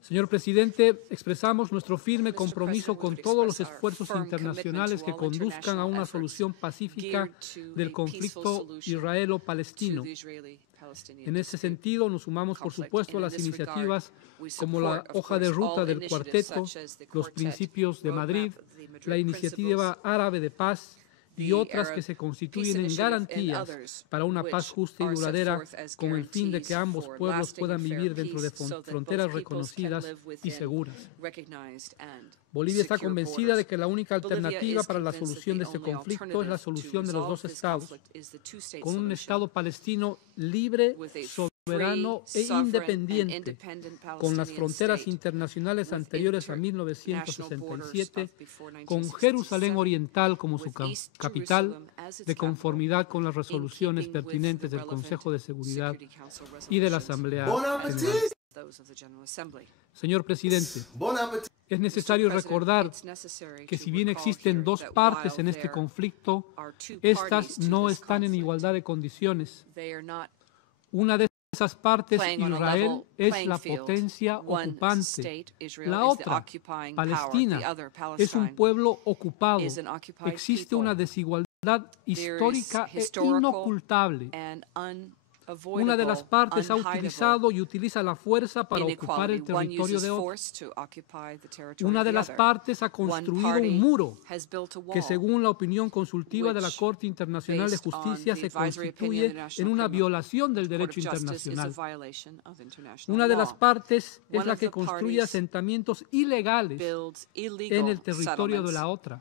Señor presidente, expresamos nuestro firme compromiso con todos los esfuerzos internacionales que conduzcan a una solución pacífica del conflicto israelo-palestino. En ese sentido, nos sumamos, por supuesto, a las iniciativas como la hoja de ruta del cuarteto, los principios de Madrid, la iniciativa árabe de paz y otras que se constituyen en garantías para una paz justa y duradera con el fin de que ambos pueblos puedan vivir dentro de fronteras reconocidas y seguras. Bolivia está convencida de que la única alternativa para la solución de este conflicto es la solución de los dos estados, con un Estado palestino libre, soberano e independiente, con las fronteras internacionales anteriores a 1967, con Jerusalén Oriental como su capital, de conformidad con las resoluciones pertinentes del Consejo de Seguridad y de la Asamblea General. Señor presidente, es necesario recordar que si bien existen dos partes en este conflicto, estas no están en igualdad de condiciones. Una de esas partes, Israel, es la potencia ocupante. La otra, Palestina, es un pueblo ocupado. Existe una desigualdad histórica e inocultable. Una de las partes ha utilizado y utiliza la fuerza para ocupar el territorio de otra. Una de las partes ha construido un muro que, según la opinión consultiva de la Corte Internacional de Justicia, se constituye en una violación del derecho internacional. Una de las partes es la que construye asentamientos ilegales en el territorio de la otra.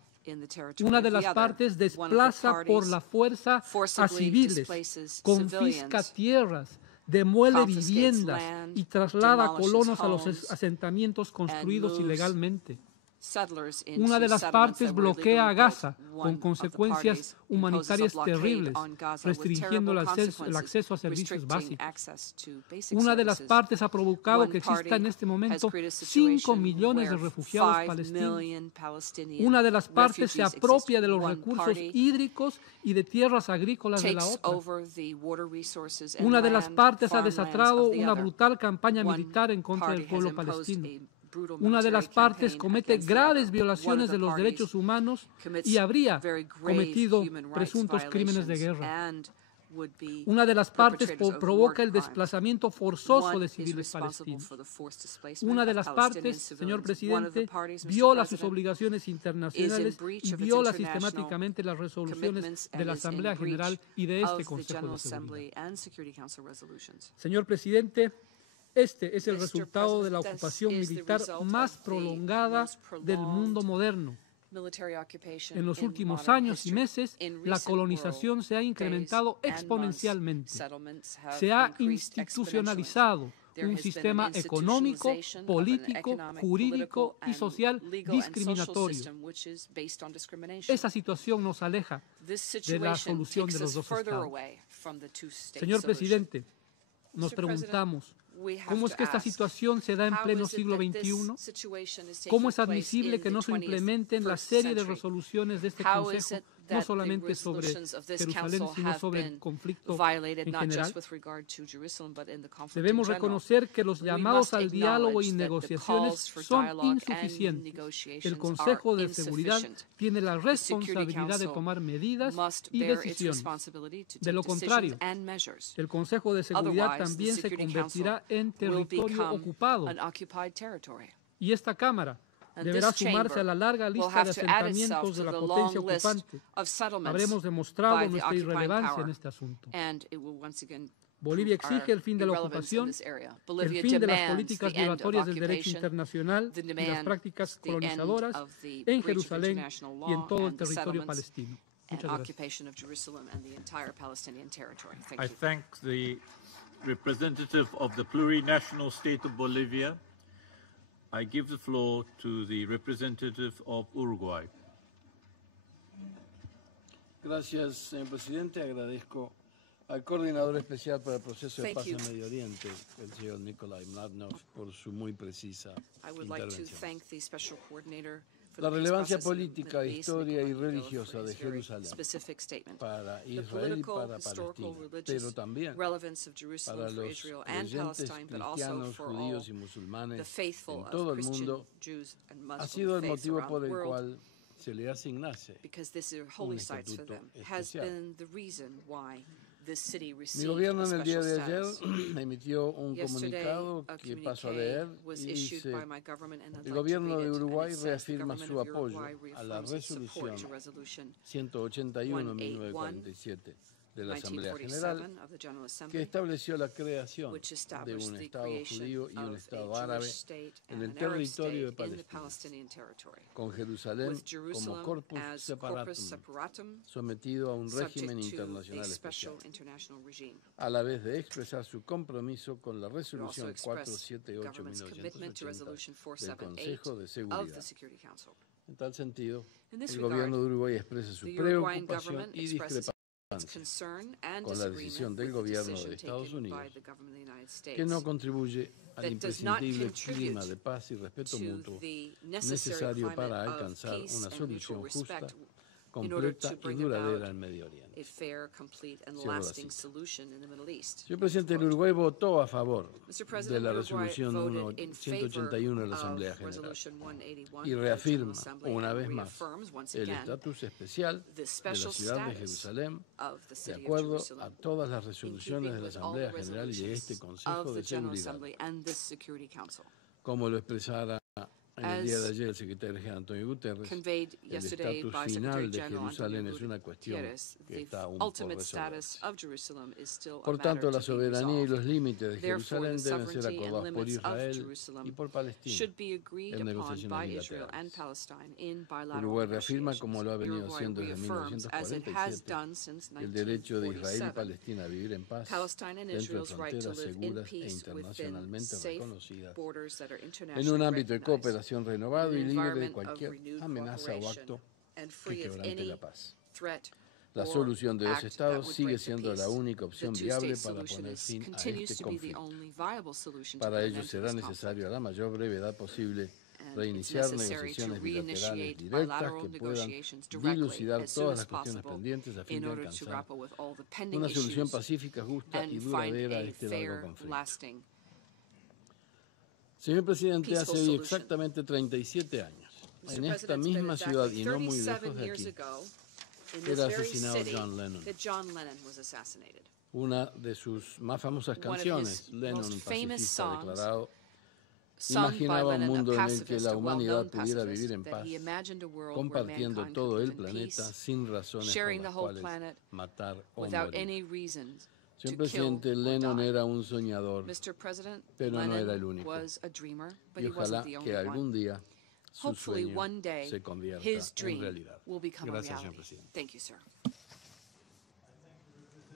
Una de las partes desplaza por la fuerza a civiles, confisca tierras, demuele viviendas y traslada a colonos a los asentamientos construidos ilegalmente. Una de las partes bloquea a Gaza, con consecuencias humanitarias terribles, restringiendo el acceso a servicios básicos. Una de las partes ha provocado que exista en este momento 5 millones de refugiados palestinos. Una de las partes se apropia de los recursos hídricos y de tierras agrícolas de la otra. Una de las partes ha desatado una brutal campaña militar en contra del pueblo palestino. Una de las partes comete graves violaciones de los derechos humanos y habría cometido presuntos crímenes de guerra. Una de las partes provoca el desplazamiento forzoso de civiles palestinos. Una de las partes, señor presidente, viola sus obligaciones internacionales y viola sistemáticamente las resoluciones de la Asamblea General y de este Consejo de Seguridad. Señor presidente, este es el resultado de la ocupación militar más prolongada del mundo moderno. En los últimos años y meses, la colonización se ha incrementado exponencialmente. Se ha institucionalizado un sistema económico, político, jurídico y social discriminatorio. Esa situación nos aleja de la solución de los dos estados. Señor presidente, nos preguntamos, ¿cómo es que esta situación se da en pleno siglo XXI? ¿Cómo es admisible que no se implementen la serie de resoluciones de este Consejo, no solamente sobre Jerusalén, sino sobre el conflicto en general? Debemos reconocer que los llamados al diálogo y negociaciones son insuficientes. El Consejo de Seguridad tiene la responsabilidad de tomar medidas y decisiones. De lo contrario, el Consejo de Seguridad también se convertirá en territorio ocupado. Y esta Cámara deberá sumarse a la larga lista de asentamientos de la potencia ocupante. Habremos demostrado nuestra irrelevancia en este asunto. Bolivia exige el fin de la ocupación, el fin de las políticas violatorias del derecho internacional y las prácticas colonizadoras en Jerusalén y en todo el territorio palestino. Muchas gracias. I thank the representative of the plurinational state of Bolivia. I give the floor to the representative of Uruguay. Gracias, señor presidente. Agradezco al coordinador especial para el proceso de paz en Medio Oriente, el señor Nikolai Mládinov, por su muy precisa intervención. La relevancia política, histórica y religiosa de Jerusalén para Israel y para Palestina, pero también para los creyentes cristianos, judíos y musulmanes en todo el mundo, ha sido el motivo por el cual se le asignase un estatuto especial. Mi gobierno en el día de ayer emitió un comunicado que paso a leer y dice: el gobierno de Uruguay reafirma su apoyo a la resolución 181/1947 de la Asamblea General, que estableció la creación de un Estado judío y un Estado árabe en el territorio de Palestina, con Jerusalén como corpus separatum, sometido a un régimen internacional especial, a la vez de expresar su compromiso con la resolución 478/1980 del Consejo de Seguridad. En tal sentido, el gobierno de Uruguay expresa su preocupación y discrepancia con la decisión del gobierno de Estados Unidos, que no contribuye al imprescindible clima de paz y respeto mutuo necesario para alcanzar una solución justa, completa y duradera en Medio Oriente. Señor presidente, el Uruguay votó a favor de la resolución 181 de la Asamblea General y reafirma una vez más el estatus especial de la ciudad de Jerusalén, de acuerdo a todas las resoluciones de la Asamblea General y de este Consejo de Seguridad, como lo expresara en el día de ayer el secretario general Antonio Guterres. El estatus final de Jerusalén es una cuestión que está aún por resolverse. Por tanto, la soberanía y los límites de Jerusalén deben ser acordados por Israel y por Palestina en negociaciones bilaterales. Uruguay reafirma, como lo ha venido haciendo desde 1947, el derecho de Israel y Palestina a vivir en paz dentro de fronteras seguras e internacionalmente reconocidas, en un ámbito de cooperación renovado y libre de cualquier amenaza o acto que quebrante la paz. La solución de dos estados sigue siendo la única opción viable para poner fin a este conflicto. Para ello será necesario a la mayor brevedad posible reiniciar negociaciones bilaterales directas que puedan dilucidar todas las cuestiones pendientes a fin de alcanzar una solución pacífica, justa y duradera a este largo conflicto. Señor presidente, hace hoy exactamente 37 años, en esta misma ciudad y no muy lejos de aquí, era asesinado John Lennon. Una de sus más famosas canciones, Lennon, pacifista declarado, imaginaba un mundo en el que la humanidad pudiera vivir en paz, compartiendo todo el planeta sin razones por las cuales matar o morir. Señor presidente, Lennon era un soñador, pero no era el único. Y ojalá que algún día su sueño se convierta en realidad. Gracias, señor presidente. Thank you, sir.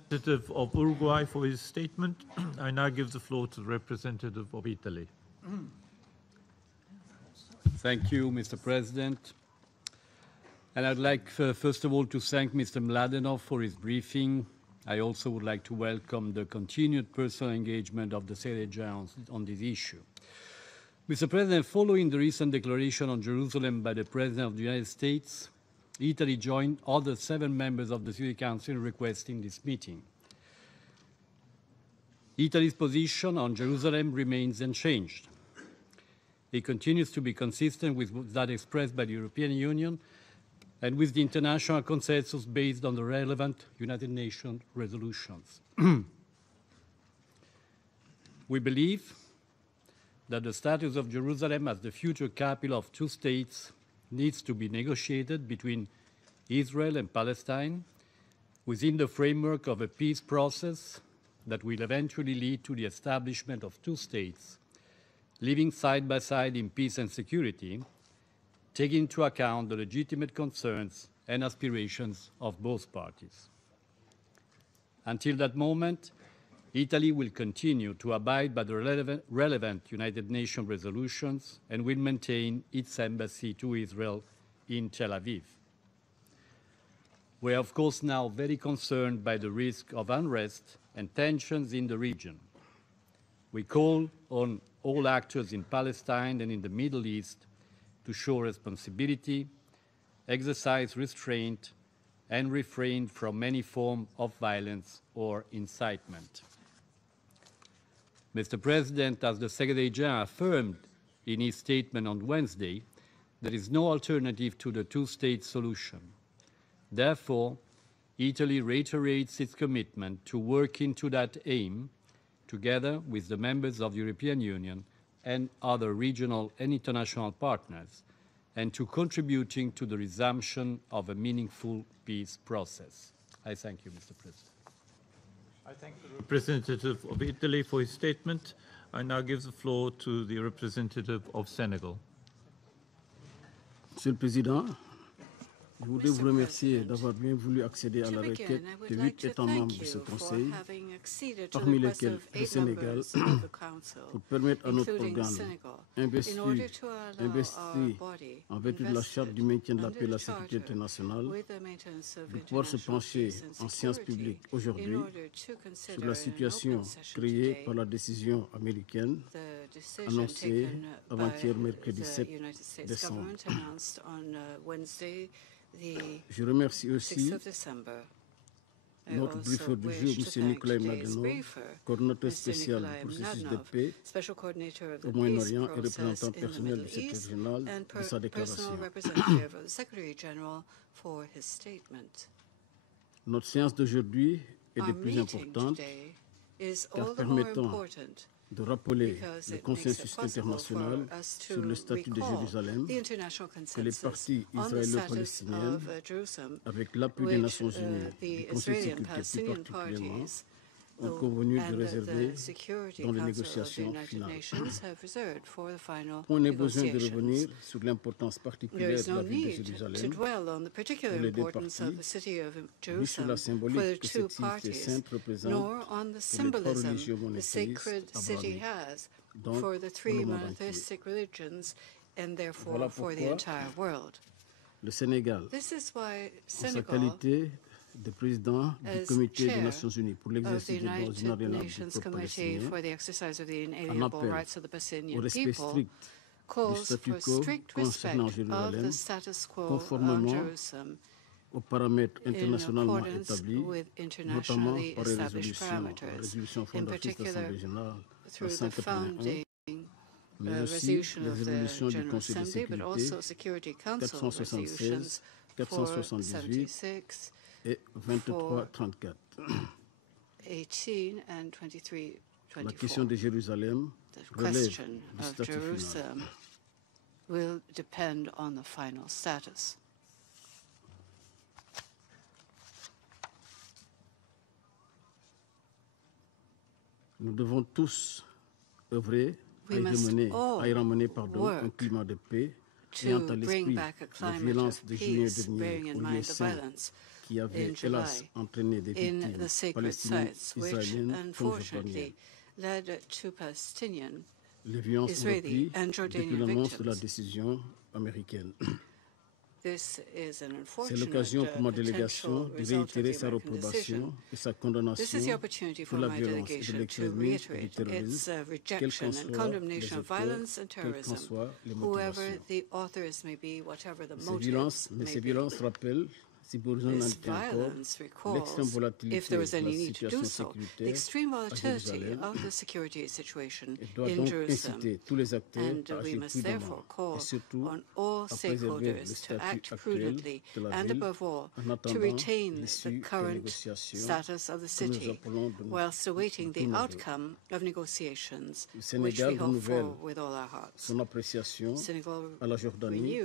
Representative of Uruguay for his statement. I now give the floor to the representative of Italy. Thank you, Mr. President. And I'd like, first of all, to thank Mr. Mladenov for his briefing. I also would like to welcome the continued personal engagement of the Secretary on this issue. Mr. President, following the recent declaration on Jerusalem by the President of the United States, Italy joined other 7 members of the Security Council in requesting this meeting. Italy's position on Jerusalem remains unchanged. It continues to be consistent with that expressed by the European Union and with the international consensus based on the relevant United Nations resolutions. We believe that the status of Jerusalem as the future capital of 2 states needs to be negotiated between Israel and Palestine within the framework of a peace process that will eventually lead to the establishment of 2 states, living side by side in peace and security, taking into account the legitimate concerns and aspirations of both parties. Until that moment, Italy will continue to abide by the relevant United Nations resolutions and will maintain its embassy to Israel in Tel Aviv. We are, of course, now very concerned by the risk of unrest and tensions in the region. We call on all actors in Palestine and in the Middle East to show responsibility, exercise restraint, and refrain from any form of violence or incitement. Mr. President, as the Secretary General affirmed in his statement on Wednesday, there is no alternative to the 2-state solution. Therefore, Italy reiterates its commitment to working to that aim, together with the members of the European Union and other regional and international partners, and to contributing to the resumption of a meaningful peace process. I thank you, Mr. President. I thank the representative of Italy for his statement. I now give the floor to the representative of Senegal. Monsieur le Président, je voudrais vous remercier d'avoir bien voulu accéder à la requête de 8 États membres de ce Conseil, parmi lesquels le Sénégal, pour permettre à notre organe, investi en vertu de la Charte du maintien de la paix et de la sécurité internationale, de pouvoir se pencher en séance publique aujourd'hui sur la situation créée par la décision américaine annoncée avant-hier mercredi 7 décembre. Je remercie aussi notre briefeur du jour, M. Nicolai Mladenov, coordonnateur spécial du processus de paix au Moyen-Orient et représentant personnel du secrétaire général de sa déclaration. Notre séance d'aujourd'hui est des plus importantes car permettant de rappeler le consensus international sur le statut de Jérusalem que les parties israélo-palestiniennes, avec l'appui des Nations Unies et du Conseil de sécurité plus particulièrement, ont convenu de réserver dans les négociations finales. Point n'est besoin de revenir sur l'importance particulière de la ville de Jérusalem pour les deux parties, ni sur la symbolique que cette cité sainte représente pour les trois religions monothéistes abrahamiques, donc pour le monde entier. Voilà pourquoi le Sénégal, en sa qualité de président du Comité des Nations Unies pour l'exercice des droits inaliénables du peuple palestinien, en appel au respect strict du statu quo concernant Jérusalem, conformément aux paramètres internationalement établis, notamment par les résolutions fondatrices de l'Assemblée générale 181, mais aussi les résolutions du Conseil de sécurité 476, 478 et 2334. La question de Jérusalem relève du statut final. Will depend on the final status. Nous devons tous œuvrer à y ramener un climat de paix, ayant à l'esprit la violence de juillet dernier au lieu saint qui avait hélas entraîné des victimes palestiniennes, israéliennes comme jordaniennes. Les violences ont repris depuis l'annonce de la décision américaine. C'est l'occasion pour ma délégation de réitérer sa réprobation et sa condamnation pour la violence et de l'extrémisme du terrorisme, quels qu'en soient les auteurs, quelles qu'en soient les motivations. Ces violences rappellent, si besoin en était encore, l'extrême volatilité de la situation sécuritaire à Jérusalem et doit donc inciter tous les acteurs à agir prudemment et surtout à préserver le statut actuel de la ville en attendant l'issue des négociations que nous appelons de Le Sénégal renouvelle son appréciation à la Jordanie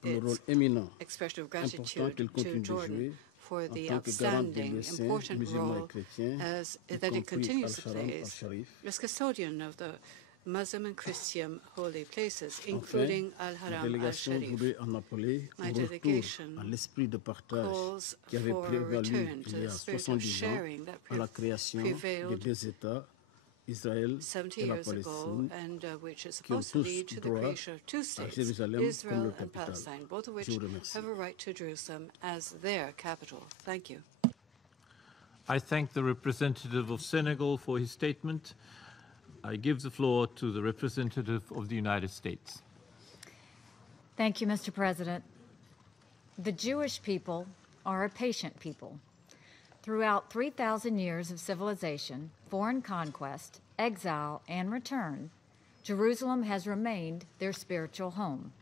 pour le rôle éminent, important qu'elle continue de jouer for the en tant que garante des outstanding, lieux saints, important musulmans et role chrétiens, that y it compris continues to Al-Sharam, play Al-Sharif. as custodian of the Muslim and Christian holy places, Enfin, including la Al-Haram délégation al-Sharif. voudrait en appeler My au retour delegation à l'esprit de partage calls qui avait for a prévalu return to il y the a spirit of 70 ans sharing that à la création prevailed des deux États, Israël 70 et la years ago, Palestine, and which is qui ont supposed to tous lead to the droit creation of two à states, Jérusalem comme Israel leur and capitale. Palestine, both of which Je vous remercie. have a right to Jerusalem as their capital. Thank you. I thank the representative of Senegal for his statement. I give the floor to the representative of the United States. Thank you, Mr. President. The Jewish people are a patient people. Throughout 3,000 years of civilization, foreign conquest, exile, and return, Jerusalem has remained their spiritual home.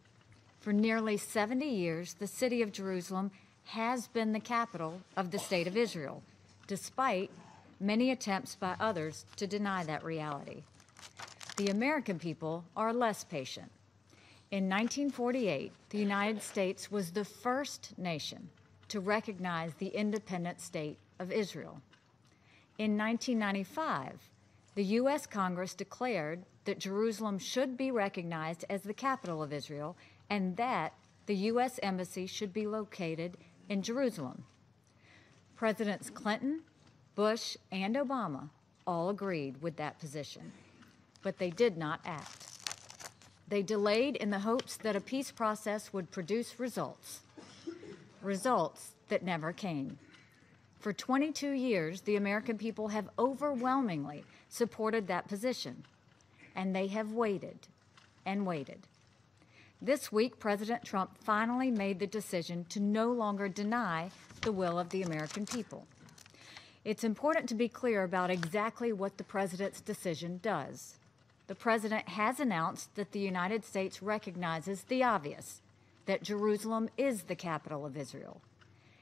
For nearly 70 years, the city of Jerusalem has been the capital of the State of Israel, despite many attempts by others to deny that reality. The American people are less patient. In 1948, the United States was the first nation to recognize the independent State of Israel. In 1995, the U.S. Congress declared that Jerusalem should be recognized as the capital of Israel and that the U.S. Embassy should be located in Jerusalem. Presidents Clinton, Bush, and Obama all agreed with that position, but they did not act. They delayed in the hopes that a peace process would produce results that never came. For 22 years, the American people have overwhelmingly supported that position, and they have waited and waited. This week, President Trump finally made the decision to no longer deny the will of the American people. It's important to be clear about exactly what the president's decision does. The president has announced that the United States recognizes the obvious, that Jerusalem is the capital of Israel.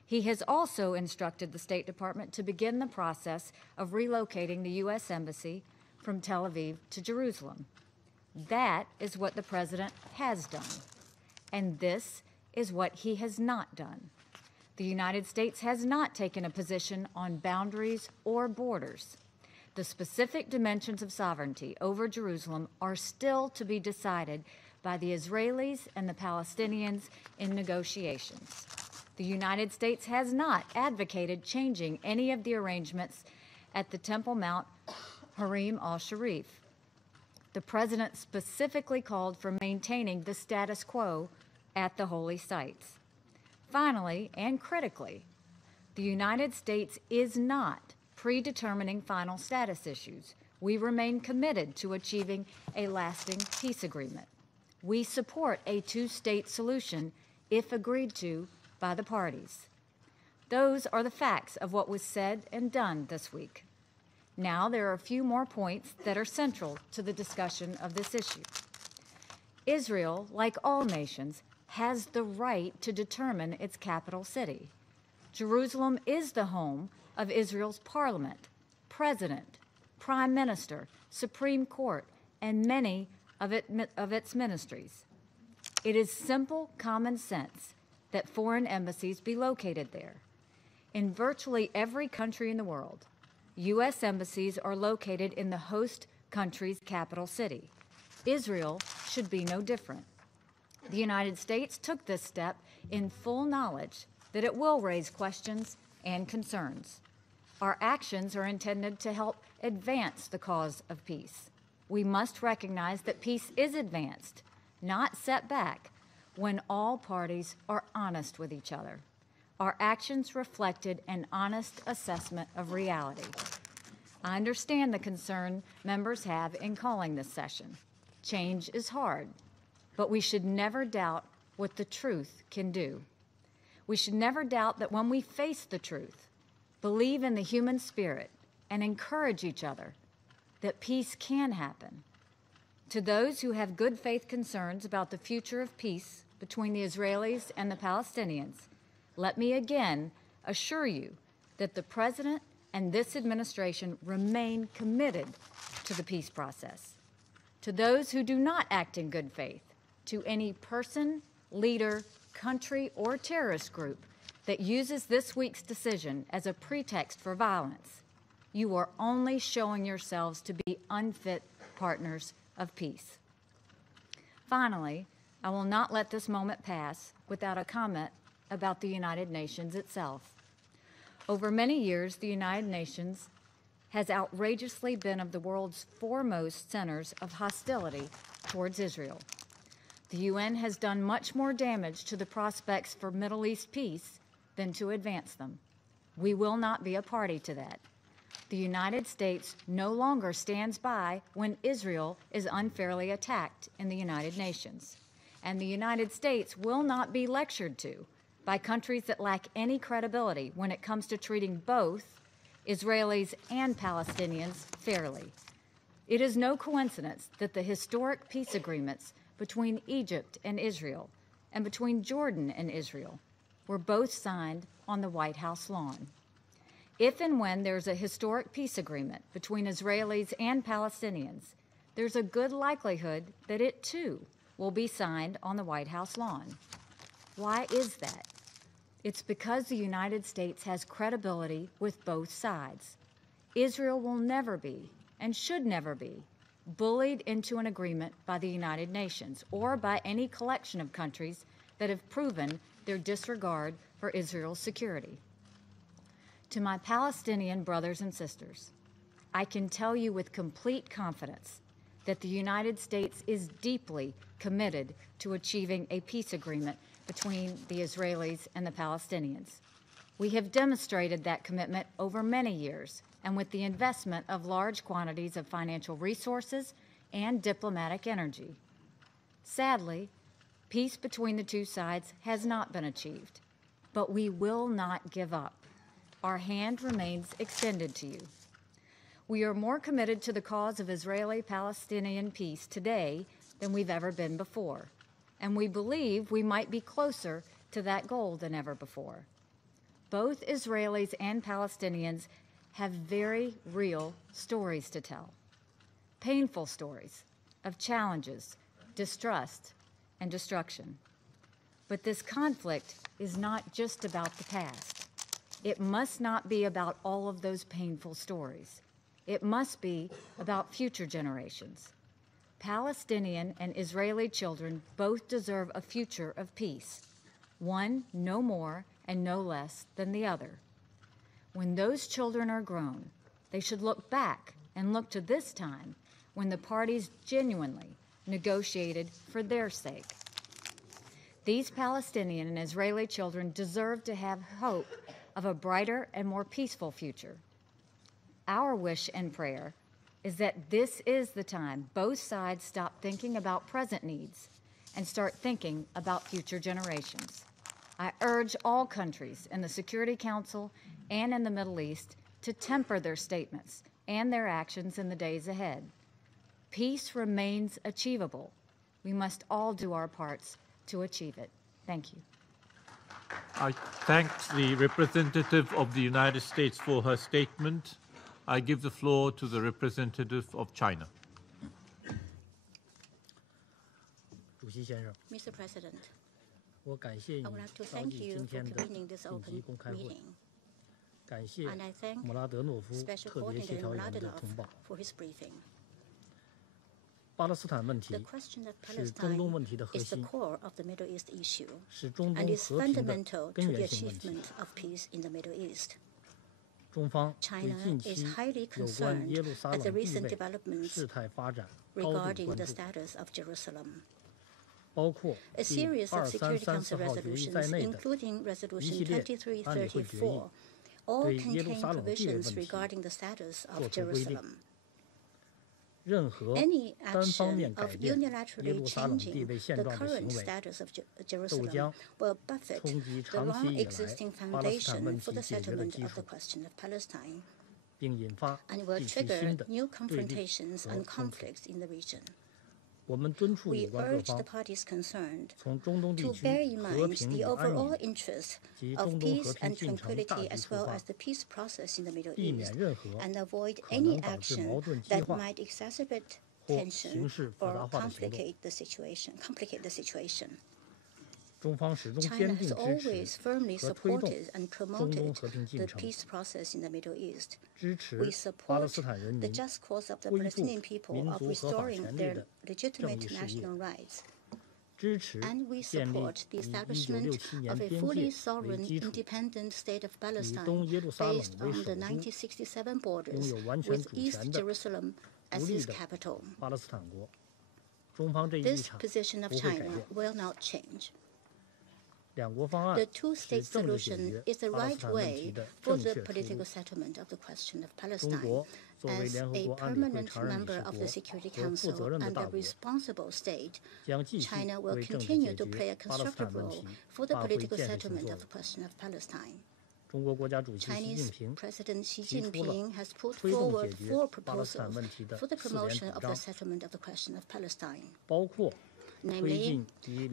He has also instructed the State Department to begin the process of relocating the U.S. Embassy from Tel Aviv to Jerusalem. That is what the president has done, and this is what he has not done. The United States has not taken a position on boundaries or borders. The specific dimensions of sovereignty over Jerusalem are still to be decided by the Israelis and the Palestinians in negotiations. The United States has not advocated changing any of the arrangements at the Temple Mount Harim al-Sharif. The president specifically called for maintaining the status quo at the holy sites. Finally, and critically, the United States is not predetermining final status issues. We remain committed to achieving a lasting peace agreement. We support a two-state solution if agreed to by the parties. Those are the facts of what was said and done this week. Now there are a few more points that are central to the discussion of this issue. Israel, like all nations, has the right to determine its capital city. Jerusalem is the home of Israel's parliament, president, prime minister, Supreme Court, and many of its ministries. It is simple common sense that foreign embassies be located there. In virtually every country in the world, U.S. embassies are located in the host country's capital city. Israel should be no different. The United States took this step in full knowledge that it will raise questions and concerns. Our actions are intended to help advance the cause of peace. We must recognize that peace is advanced, not set back, when all parties are honest with each other. Our actions reflected an honest assessment of reality. I understand the concern members have in calling this session. Change is hard, but we should never doubt what the truth can do. We should never doubt that when we face the truth, believe in the human spirit, and encourage each other, that peace can happen. To those who have good faith concerns about the future of peace between the Israelis and the Palestinians, let me again assure you that the President and this administration remain committed to the peace process. To those who do not act in good faith, to any person, leader, country, or terrorist group that uses this week's decision as a pretext for violence, you are only showing yourselves to be unfit partners of peace. Finally, I will not let this moment pass without a comment about the United Nations itself. Over many years, the United Nations has outrageously been of the world's foremost centers of hostility towards Israel. The UN has done much more damage to the prospects for Middle East peace than to advance them. We will not be a party to that. The United States no longer stands by when Israel is unfairly attacked in the United Nations. And the United States will not be lectured to by countries that lack any credibility when it comes to treating both Israelis and Palestinians fairly. It is no coincidence that the historic peace agreements between Egypt and Israel and between Jordan and Israel were both signed on the White House lawn. If and when there's a historic peace agreement between Israelis and Palestinians, there's a good likelihood that it too will be signed on the White House lawn. Why is that? It's because the United States has credibility with both sides. Israel will never be, and should never be, bullied into an agreement by the United Nations or by any collection of countries that have proven their disregard for Israel's security. To my Palestinian brothers and sisters, I can tell you with complete confidence that the United States is deeply committed to achieving a peace agreement between the Israelis and the Palestinians. We have demonstrated that commitment over many years and with the investment of large quantities of financial resources and diplomatic energy. Sadly, peace between the two sides has not been achieved, but we will not give up. Our hand remains extended to you. We are more committed to the cause of Israeli-Palestinian peace today than we've ever been before, and we believe we might be closer to that goal than ever before. Both Israelis and Palestinians have very real stories to tell, painful stories of challenges, distrust, and destruction. But this conflict is not just about the past. It must not be about all of those painful stories. It must be about future generations. Palestinian and Israeli children both deserve a future of peace, one no more and no less than the other. When those children are grown, they should look back and look to this time when the parties genuinely negotiated for their sake. These Palestinian and Israeli children deserve to have hope of a brighter and more peaceful future. Our wish and prayer is that this is the time both sides stop thinking about present needs and start thinking about future generations. I urge all countries in the Security Council and in the Middle East to temper their statements and their actions in the days ahead. Peace remains achievable. We must all do our parts to achieve it. Thank you. I thank the representative of the United States for her statement. I give the floor to the representative of China. Mr. President, I would like to thank you for convening this open meeting. And I thank Special Coordinator Mladenov for his briefing. The question of Palestine is the core of the Middle East issue and is fundamental to the achievement of peace in the Middle East. China is highly concerned at the recent developments regarding the status of Jerusalem. A series of Security Council resolutions, including Resolution 2334, all contain provisions regarding the status of Jerusalem. Any action of unilaterally changing the current status of Jerusalem will buffet the long-existing foundation for the settlement of the question of Palestine and will trigger new confrontations and conflicts in the region. We urge the parties concerned to bear in mind the overall interest of peace and tranquility as well as the peace process in the Middle East and avoid any action that might exacerbate tension or complicate the situation. China has always firmly supported and promoted the peace process in the Middle East. We support the just cause of the Palestinian people of restoring their legitimate national rights. And we support the establishment of a fully sovereign, independent state of Palestine based on the 1967 borders with East Jerusalem as its capital. This position of China will not change. The two-state solution is the right way for the political settlement of the question of Palestine. As a permanent member of the Security Council and a responsible state, China will continue to play a constructive role for the political settlement of the question of Palestine. Chinese President Xi Jinping has put forward 4 proposals for the promotion of the settlement of the question of Palestine. namely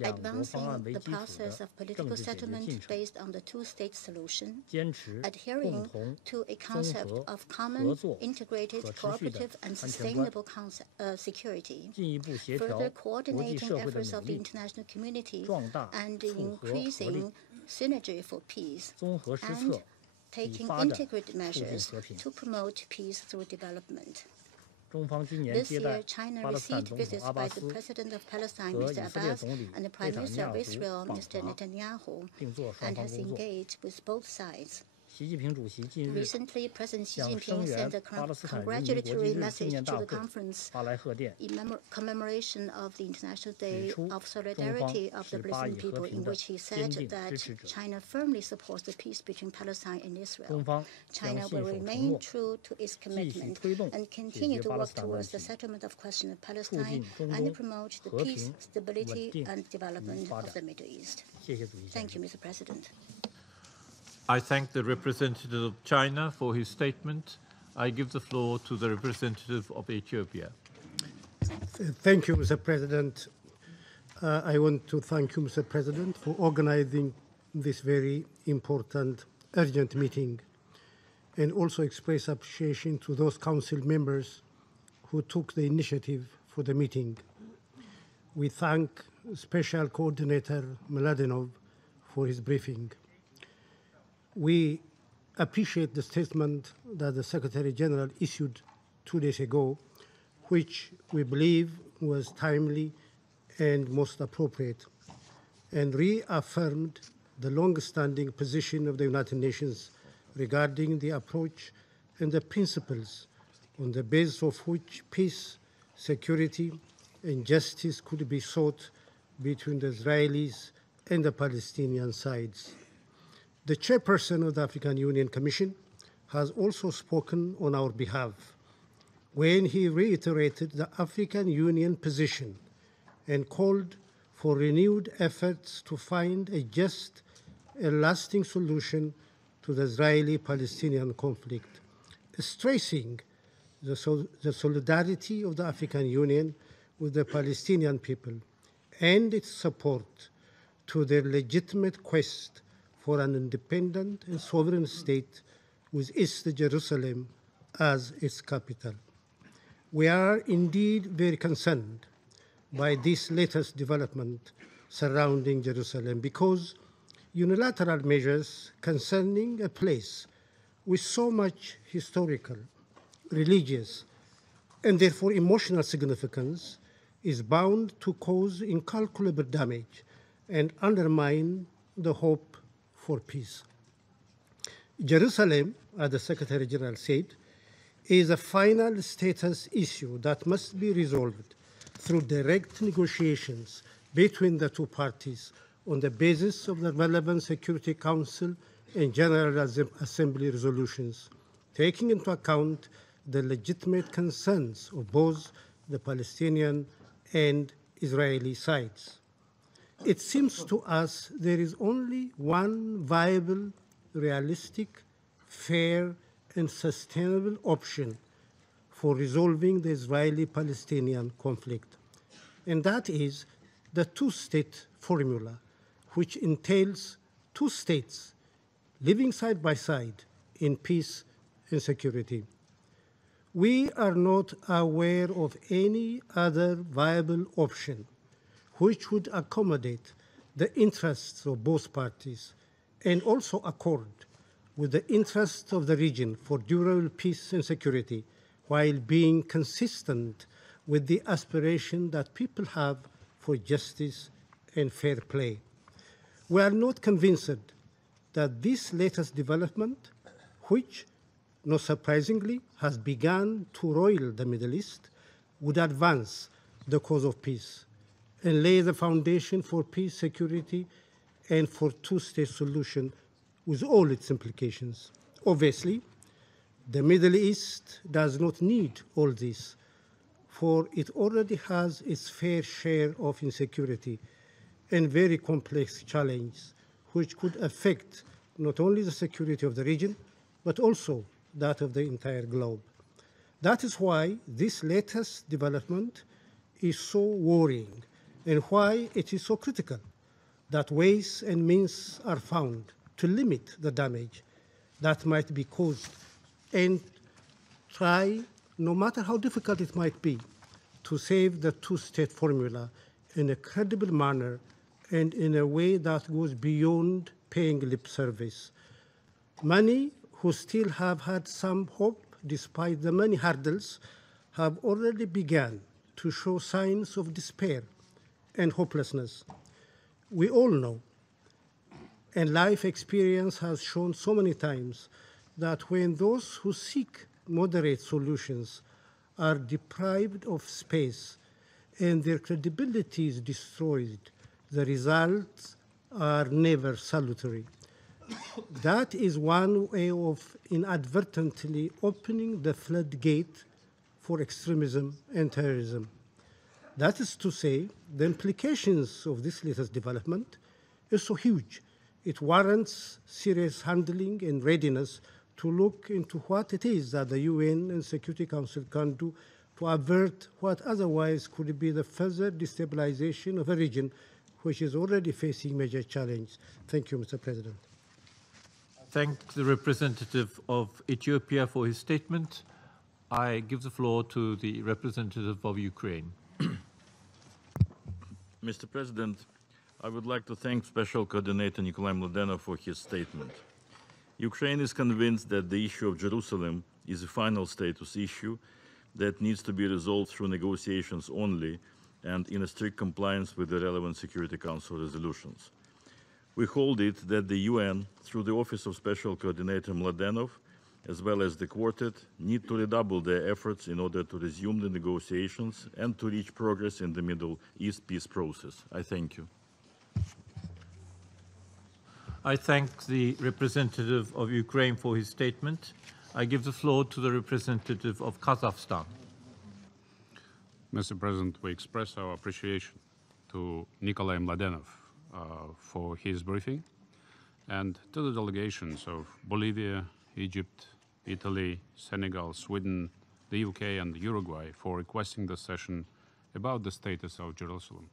advancing the process of political settlement based on the two-state solution, adhering to a concept of common, integrated, cooperative, and sustainable security, further coordinating efforts of the international community and increasing synergy for peace, and taking integrated measures to promote peace through development. This year, China received visits by the President of Palestine, Mr. Abbas, and the Prime Minister of Israel, Mr. Netanyahu, and has engaged with both sides. Recently, President Xi Jinping sent a congratulatory message to the conference in commemoration of the International Day of Solidarity of the Palestinian people, in which he said that China firmly supports the peace between Palestine and Israel. China will remain true to its commitment and continue to work towards the settlement of question of Palestine and promote the peace, stability, and development of the Middle East. Thank you, Mr. President. I thank the representative of China for his statement. I give the floor to the representative of Ethiopia. Thank you, Mr. President. I want to thank you, Mr. President, for organizing this very important, urgent meeting, and also express appreciation to those council members who took the initiative for the meeting. We thank Special Coordinator Mladenov for his briefing. We appreciate the statement that the Secretary General issued 2 days ago, which we believe was timely and most appropriate, and reaffirmed the long-standing position of the United Nations regarding the approach and the principles on the basis of which peace, security, and justice could be sought between the Israelis and the Palestinian sides. The chairperson of the African Union Commission has also spoken on our behalf when he reiterated the African Union position and called for renewed efforts to find a just and lasting solution to the Israeli-Palestinian conflict, stressing the solidarity of the African Union with the Palestinian people and its support to their legitimate quest for an independent and sovereign state with East Jerusalem as its capital. We are indeed very concerned by this latest development surrounding Jerusalem because unilateral measures concerning a place with so much historical, religious, and therefore emotional significance is bound to cause incalculable damage and undermine the hope for peace. Jerusalem, as the Secretary General said, is a final status issue that must be resolved through direct negotiations between the two parties on the basis of the relevant Security Council and General Assembly resolutions, taking into account the legitimate concerns of both the Palestinian and Israeli sides. It seems to us there is only one viable, realistic, fair, and sustainable option for resolving the Israeli-Palestinian conflict, and that is the two-state formula, which entails two states living side by side in peace and security. We are not aware of any other viable option which would accommodate the interests of both parties and also accord with the interests of the region for durable peace and security, while being consistent with the aspiration that people have for justice and fair play. We are not convinced that this latest development, which, not surprisingly, has begun to roil the Middle East, would advance the cause of peace and lay the foundation for peace, security, and for two-state solution with all its implications. Obviously, the Middle East does not need all this, for it already has its fair share of insecurity and very complex challenges, which could affect not only the security of the region, but also that of the entire globe. That is why this latest development is so worrying and why it is so critical that ways and means are found to limit the damage that might be caused, and try, no matter how difficult it might be, to save the two-state formula in a credible manner and in a way that goes beyond paying lip service. Many who still have had some hope despite the many hurdles have already begun to show signs of despair and hopelessness. We all know, and life experience has shown so many times, that when those who seek moderate solutions are deprived of space and their credibility is destroyed, the results are never salutary. That is one way of inadvertently opening the floodgate for extremism and terrorism. That is to say, the implications of this latest development is so huge. It warrants serious handling and readiness to look into what it is that the UN and Security Council can do to avert what otherwise could be the further destabilization of a region which is already facing major challenge. Thank you, Mr. President. Thank the representative of Ethiopia for his statement. I give the floor to the representative of Ukraine. Mr. President, I would like to thank Special Coordinator Nikolai Mladenov for his statement. Ukraine is convinced that the issue of Jerusalem is a final status issue that needs to be resolved through negotiations only and in a strict compliance with the relevant Security Council resolutions. We hold it that the UN, through the Office of Special Coordinator Mladenov, as well as the Quartet, need to redouble their efforts in order to resume the negotiations and to reach progress in the Middle East peace process. I thank you. I thank the representative of Ukraine for his statement. I give the floor to the representative of Kazakhstan. Mr. President, we express our appreciation to Nikolai Mladenov for his briefing, and to the delegations of Bolivia, Egypt, Italy, Senegal, Sweden, the UK, and Uruguay for requesting the session about the status of Jerusalem.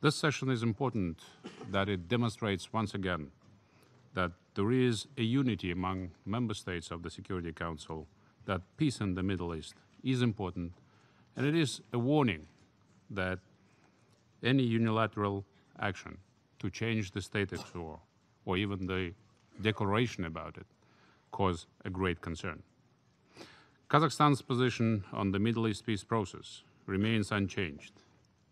This session is important that it demonstrates once again that there is a unity among member states of the Security Council, that peace in the Middle East is important, and it is a warning that any unilateral action to change the status quo, or even the declaration about it, cause a great concern. Kazakhstan's position on the Middle East peace process remains unchanged.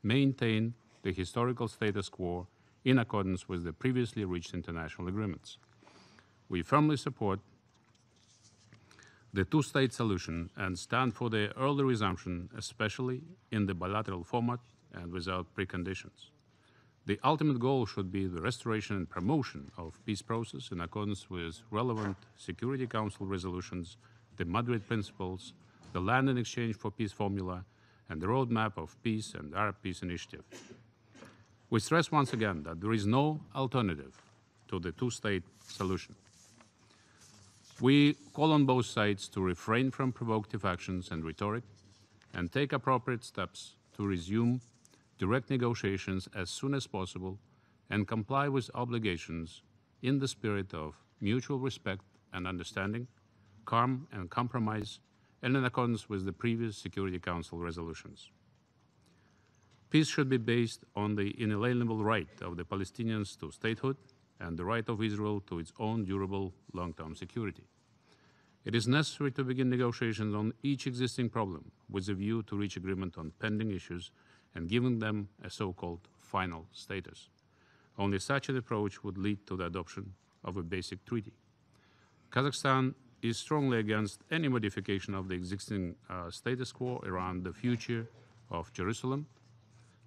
Maintain the historical status quo in accordance with the previously reached international agreements. We firmly support the two-state solution and stand for the early resumption, especially in the bilateral format and without preconditions. The ultimate goal should be the restoration and promotion of peace process in accordance with relevant Security Council resolutions, the Madrid principles, the land in exchange for peace formula, and the roadmap of peace and Arab peace initiative. We stress once again that there is no alternative to the two-state solution. We call on both sides to refrain from provocative actions and rhetoric and take appropriate steps to resume direct negotiations as soon as possible and comply with obligations in the spirit of mutual respect and understanding, calm and compromise, and in accordance with the previous Security Council resolutions. Peace should be based on the inalienable right of the Palestinians to statehood and the right of Israel to its own durable long-term security. It is necessary to begin negotiations on each existing problem with a view to reach agreement on pending issues and giving them a so-called final status. Only such an approach would lead to the adoption of a basic treaty. Kazakhstan is strongly against any modification of the existing status quo around the future of Jerusalem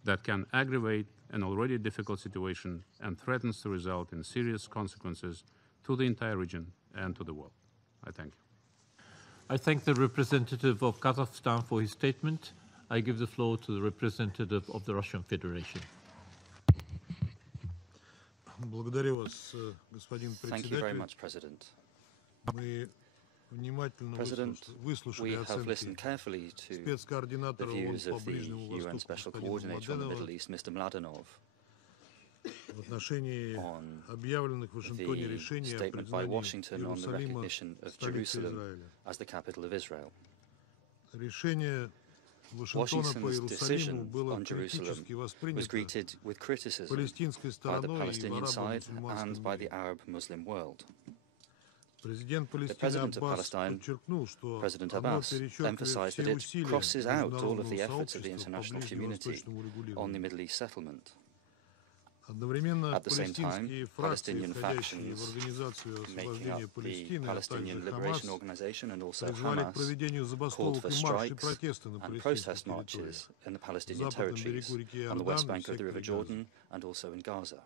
that can aggravate an already difficult situation and threatens to result in serious consequences to the entire region and to the world. I thank you. I thank the representative of Kazakhstan for his statement. I give the floor to the representative of the Russian Federation. Thank you very much, President. President, we have listened carefully to the views of the UN Special Coordinator on the Middle East, Mr. Mladenov, on the statement by Washington on the recognition of Jerusalem as the capital of Israel. Washington's decision on Jerusalem was greeted with criticism by the Palestinian side and by the Arab Muslim world. The President of Palestine, President Abbas, emphasized that it crosses out all of the efforts of the international community on the Middle East settlement. At the same time, Palestinian factions making up the Palestinian Liberation Organization and also Hamas called for strikes and protest marches in the Palestinian territories on the West Bank of the River Jordan and also in Gaza.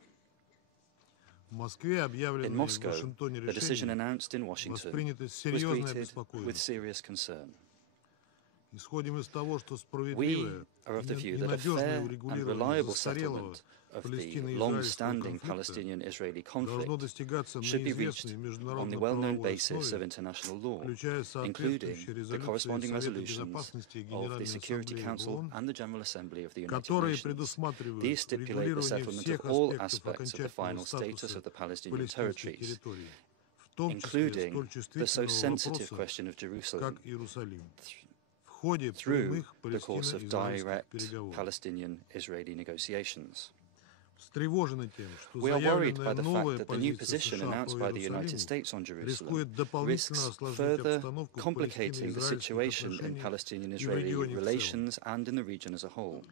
In Moscow, the decision announced in Washington was greeted with serious concern. We are of the view that a fair and reliable settlement of the long-standing Palestinian-Israeli conflict should be reached on the well-known basis of international law, including the corresponding resolutions of the Security Council and the General Assembly of the United Nations. These stipulate the settlement of all aspects of the final status of the Palestinian territories, including the so sensitive question of Jerusalem, through the course of direct Palestinian-Israeli negotiations. We are worried by the fact that the new position announced by the United States on Jerusalem risks further complicating the situation in Palestinian-Israeli relations and in the region as a whole.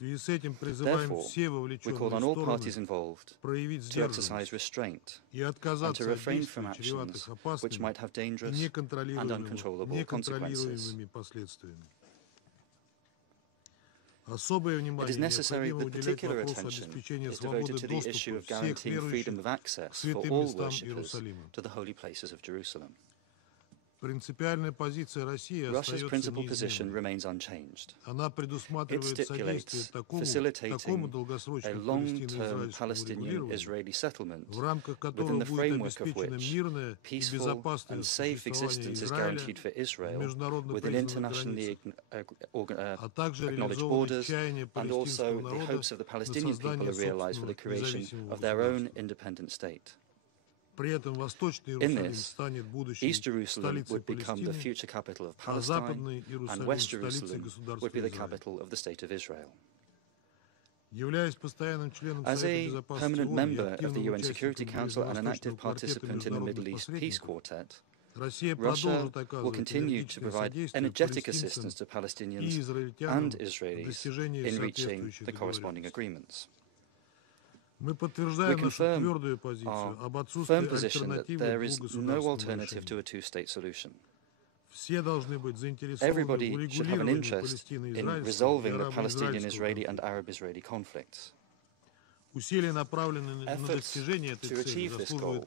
Therefore, we call on all parties involved to exercise restraint and to refrain from actions which might have dangerous and uncontrollable consequences. It is necessary that particular attention is devoted to the issue of guaranteeing freedom of access for all worshippers to the holy places of Jerusalem. Russia's principal position remains unchanged. It stipulates facilitating a long-term Palestinian-Israeli settlement within the framework of which peaceful and safe existence is guaranteed for Israel within internationally acknowledged borders, and also the hopes of the Palestinian people are realized for the creation of their own independent state. In this, East Jerusalem would become the future capital of Palestine, and West Jerusalem would be the capital of the State of Israel. As a permanent member of the UN Security Council and an active participant in the Middle East Peace Quartet, Russia will continue to provide energetic assistance to Palestinians and Israelis in reaching the corresponding agreements. We confirm our firm position that there is no alternative to a two-state solution. Everybody should have an interest in resolving the Palestinian, Israeli and Arab Israeli conflicts. Efforts to achieve this goal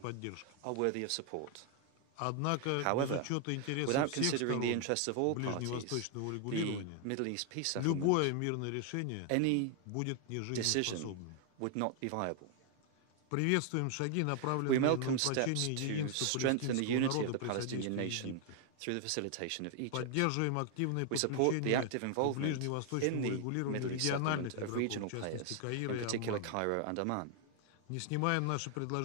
are worthy of support. However, without considering the interests of all parties, the Middle East peace settlement, any decision would not be viable. We welcome steps to strengthen the unity of the Palestinian nation through the facilitation of Egypt. We support the active involvement in the Middle East settlement of regional players, in particular Cairo and Amman.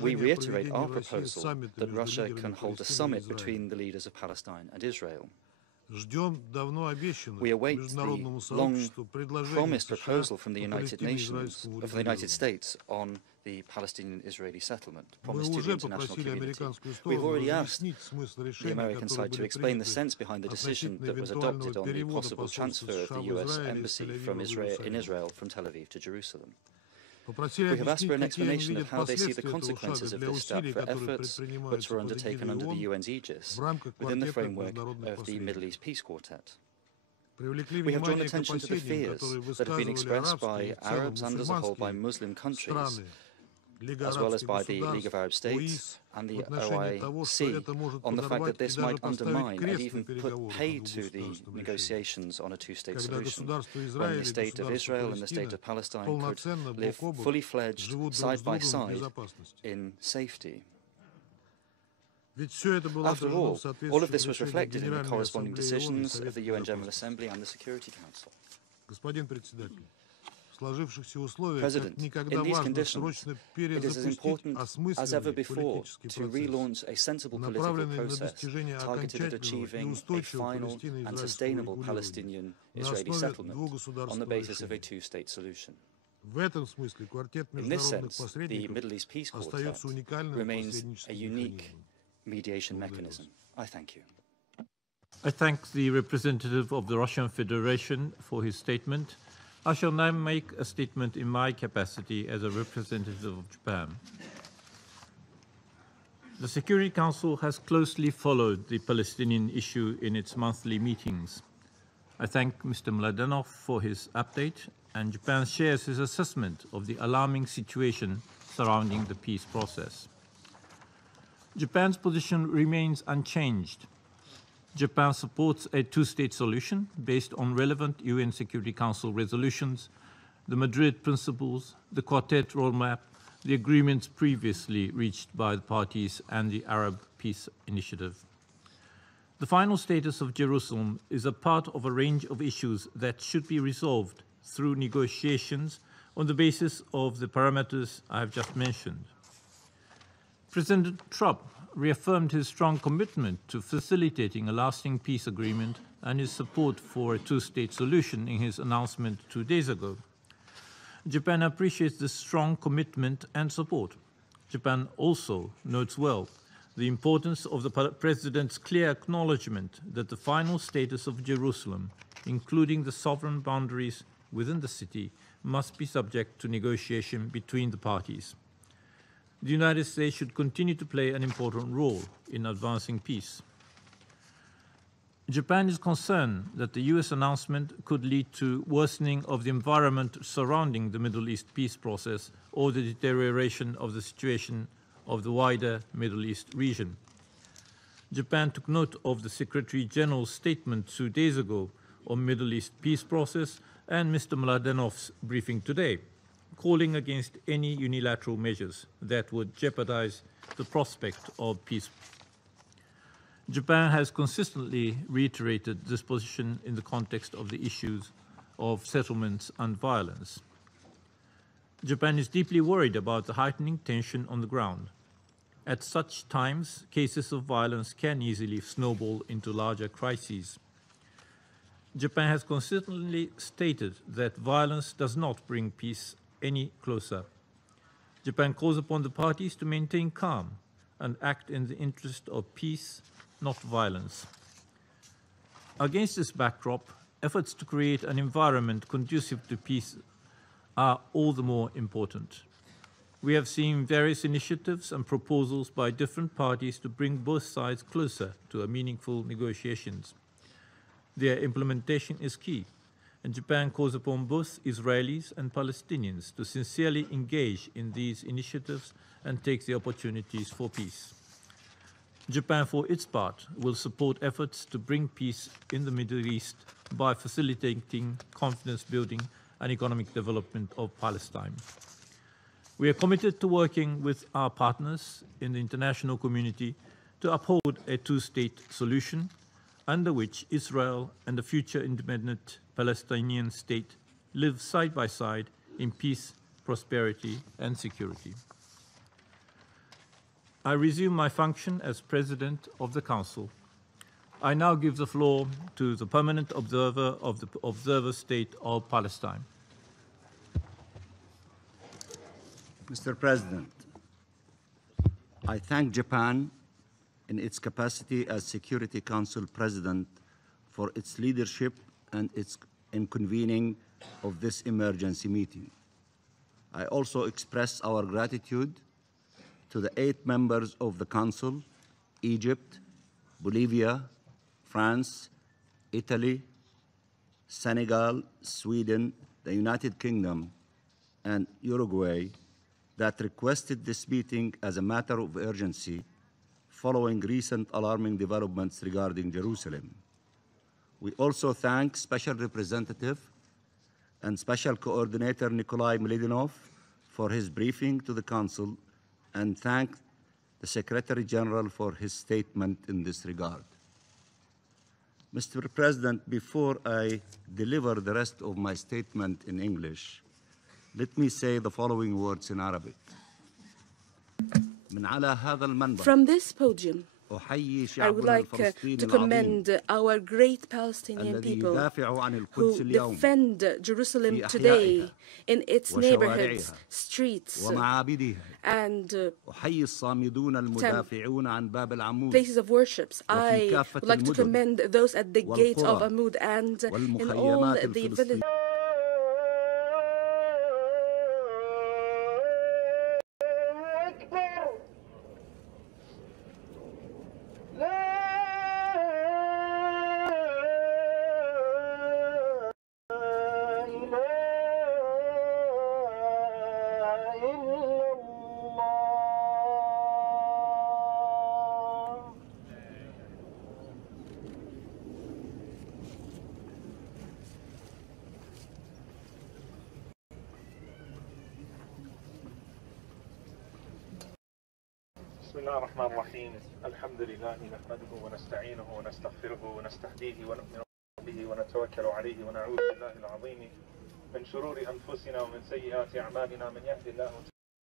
We reiterate our proposal that Russia can hold a summit between the leaders of Palestine and Israel. We await the long-promised proposal from the United Nations, of the United States, on the Palestinian-Israeli settlement, promised to the international community. We've already asked the American side to explain the sense behind the decision that was adopted on the possible transfer of the U.S. embassy in Israel from Tel Aviv to Jerusalem. We have asked for an explanation of how they see the consequences of this step for efforts which were undertaken under the UN's aegis within the framework of the Middle East Peace Quartet. We have drawn attention to the fears that have been expressed by Arabs and as a whole by Muslim countries, as well as by the League of Arab States and the OIC, on the fact that this might undermine and even put paid to the negotiations on a two-state solution, when the State of Israel and the State of Palestine could live fully fledged, side by side, in safety. After all of this was reflected in the corresponding decisions of the UN General Assembly and the Security Council. President, in these conditions, it is as important as ever before to relaunch a sensible political process targeted at achieving a final and sustainable Palestinian-Israeli settlement on the basis of a two-state solution. In this sense, the Middle East Peace Quartet remains a unique mediation mechanism. I thank you. I thank the representative of the Russian Federation for his statement. I shall now make a statement in my capacity as a representative of Japan. The Security Council has closely followed the Palestinian issue in its monthly meetings. I thank Mr. Mladenov for his update, and Japan shares his assessment of the alarming situation surrounding the peace process. Japan's position remains unchanged. Japan supports a two-state solution based on relevant UN Security Council resolutions, the Madrid Principles, the Quartet Roadmap, the agreements previously reached by the parties, and the Arab Peace Initiative. The final status of Jerusalem is a part of a range of issues that should be resolved through negotiations on the basis of the parameters I have just mentioned. President Trump reaffirmed his strong commitment to facilitating a lasting peace agreement and his support for a two-state solution in his announcement 2 days ago. Japan appreciates this strong commitment and support. Japan also notes well the importance of the President's clear acknowledgement that the final status of Jerusalem, including the sovereign boundaries within the city, must be subject to negotiation between the parties. The United States should continue to play an important role in advancing peace. Japan is concerned that the US announcement could lead to worsening of the environment surrounding the Middle East peace process or the deterioration of the situation of the wider Middle East region. Japan took note of the Secretary General's statement 2 days ago on Middle East peace process and Mr. Mladenov's briefing today, calling against any unilateral measures that would jeopardize the prospect of peace. Japan has consistently reiterated this position in the context of the issues of settlements and violence. Japan is deeply worried about the heightening tension on the ground. At such times, cases of violence can easily snowball into larger crises. Japan has consistently stated that violence does not bring peace any closer. Japan calls upon the parties to maintain calm and act in the interest of peace, not violence. Against this backdrop, efforts to create an environment conducive to peace are all the more important. We have seen various initiatives and proposals by different parties to bring both sides closer to a meaningful negotiations. Their implementation is key, and Japan calls upon both Israelis and Palestinians to sincerely engage in these initiatives and take the opportunities for peace. Japan, for its part, will support efforts to bring peace in the Middle East by facilitating confidence building and economic development of Palestine. We are committed to working with our partners in the international community to uphold a two-state solution under which Israel and the future independent Palestinian state live side by side in peace, prosperity, and security. I resume my function as President of the Council. I now give the floor to the permanent observer of the Observer State of Palestine. Mr. President, I thank Japan in its capacity as Security Council President for its leadership and in convening of this emergency meeting. I also express our gratitude to the 8 members of the Council, Egypt, Bolivia, France, Italy, Senegal, Sweden, the United Kingdom, and Uruguay that requested this meeting as a matter of urgency following recent alarming developments regarding Jerusalem. We also thank Special Representative and Special Coordinator Nikolai Mladenov for his briefing to the Council and thank the Secretary General for his statement in this regard. Mr. President, before I deliver the rest of my statement in English, let me say the following words in Arabic. From this podium, I would like to commend our great Palestinian people who defend Jerusalem today in its neighborhoods, streets, and places of worship. I would like to commend those at the gate of Amud and in all the villages. بسم الله الرحمن الرحيم الحمد لله نحمده ونستعينه ونستغفره ونستهديه ونؤمن به ونتوكل عليه ونعوذ بالله العظيم من شرور أنفسنا ومن سيئات أعمالنا من يهد الله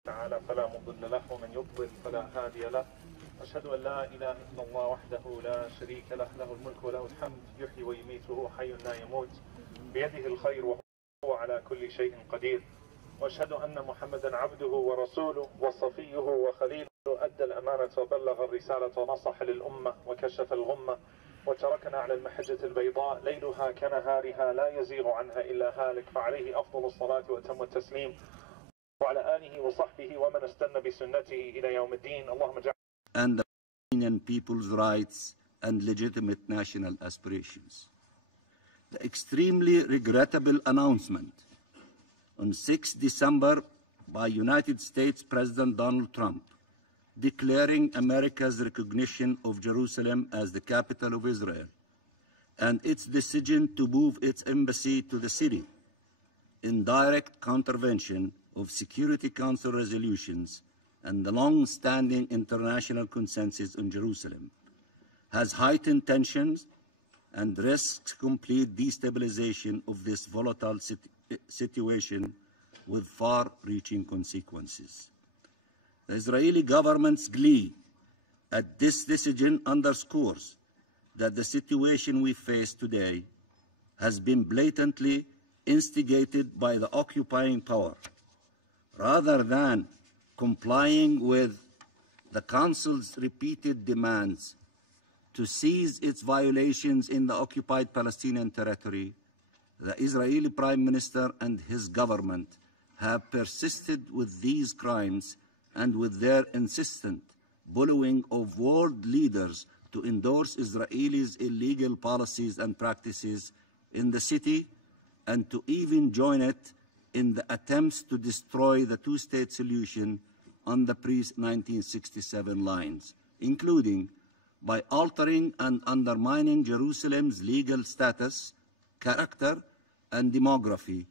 تعالى فلا مضل له ومن يضلل فلا هادي له أشهد أن لا إله إلا الله وحده لا شريك له له الملك وله الحمد يحيي ويميت وهو حي لا يموت بيده الخير وهو على كل شيء قدير وأشهد أن محمدا عبده ورسوله وصفيه وخليله أدى الأمانة وبلغ الرسالة ونصح للأمة وكشف الغمة وتركنا على المحجة البيضاء ليلها كنهارها لا يزيغ عنها إلا هالك فعليه أفضل الصلاة وأتم التسليم وعلى آله وصحبه ومن استنى بسنته إلى يوم الدين اللهم اجعل and the Palestinian people's rights and legitimate national aspirations. The extremely regrettable announcement on 6 December by United States President Donald Trump declaring America's recognition of Jerusalem as the capital of Israel and its decision to move its embassy to the city in direct contravention of Security Council resolutions and the long-standing international consensus on Jerusalem has heightened tensions and risks complete destabilization of this volatile situation with far-reaching consequences. The Israeli government's glee at this decision underscores that the situation we face today has been blatantly instigated by the occupying power, rather than complying with the Council's repeated demands to cease its violations in the occupied Palestinian territory. The Israeli Prime Minister and his government have persisted with these crimes and with their insistent bullying of world leaders to endorse Israel's illegal policies and practices in the city and to even join it in the attempts to destroy the two-state solution on the pre-1967 lines, including by altering and undermining Jerusalem's legal status, character, and demography,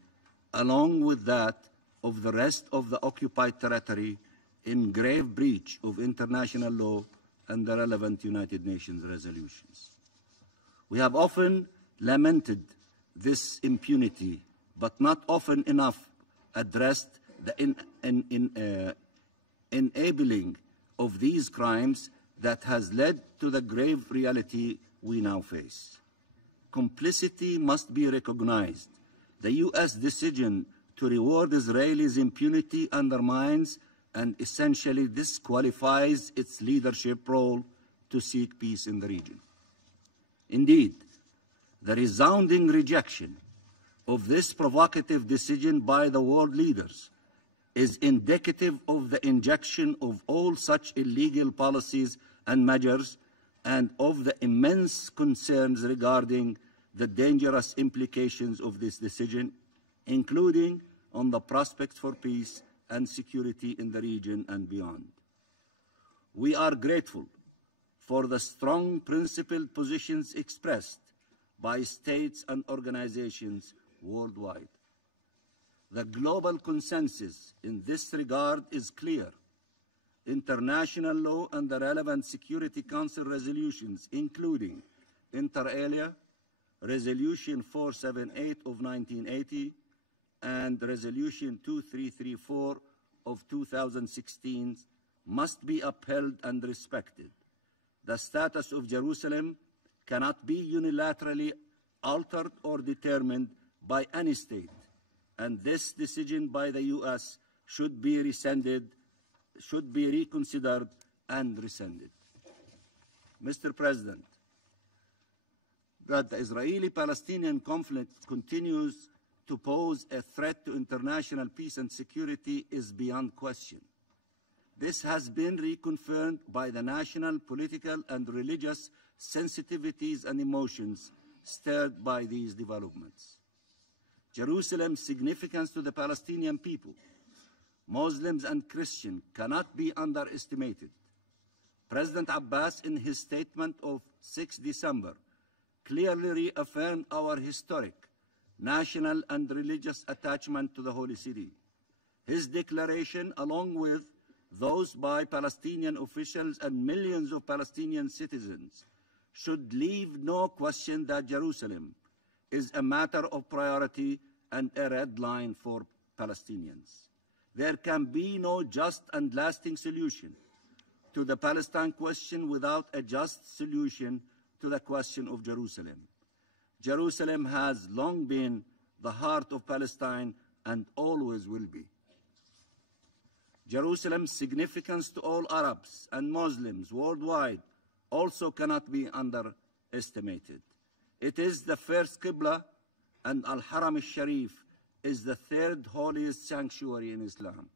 along with that of the rest of the occupied territory, in grave breach of international law and the relevant United Nations resolutions. We have often lamented this impunity, but not often enough addressed the enabling of these crimes that has led to the grave reality we now face. Complicity must be recognized. The U.S. decision to reward Israelis' impunity undermines and essentially disqualifies its leadership role to seek peace in the region. Indeed, the resounding rejection of this provocative decision by the world leaders is indicative of the injection of all such illegal policies and measures and of the immense concerns regarding the dangerous implications of this decision, including on the prospects for peace and security in the region and beyond. We are grateful for the strong principled positions expressed by states and organizations worldwide. The global consensus in this regard is clear. international law and the relevant Security Council resolutions, including inter alia, Resolution 478 of 1980 and Resolution 2334 of 2016, must be upheld and respected. The status of Jerusalem cannot be unilaterally altered or determined by any state, and this decision by the U.S. should be reconsidered and rescinded. Mr. President, that the Israeli-Palestinian conflict continues to pose a threat to international peace and security is beyond question. This has been reconfirmed by the national, political, and religious sensitivities and emotions stirred by these developments. Jerusalem's significance to the Palestinian people, Muslims and Christians, cannot be underestimated. President Abbas, in his statement of 6 December, clearly reaffirmed our historic, national, and religious attachment to the Holy City. His declaration, along with those by Palestinian officials and millions of Palestinian citizens, should leave no question that Jerusalem is a matter of priority and a red line for Palestinians. There can be no just and lasting solution to the Palestine question without a just solution to the question of Jerusalem. Jerusalem has long been the heart of Palestine and always will be. Jerusalem's significance to all Arabs and Muslims worldwide also cannot be underestimated. It is the first Qibla, and Al-Haram al-Sharif is the third holiest sanctuary in Islam.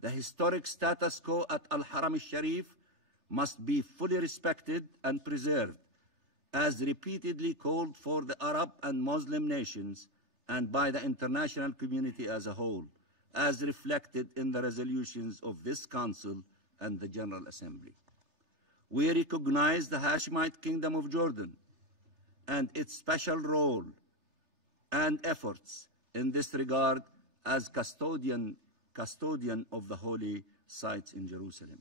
The historic status quo at Al-Haram al-Sharif must be fully respected and preserved, as repeatedly called for the Arab and Muslim nations and by the international community as a whole, as reflected in the resolutions of this Council and the General Assembly. We recognize the Hashemite Kingdom of Jordan and its special role and efforts in this regard as custodian of the holy sites in Jerusalem.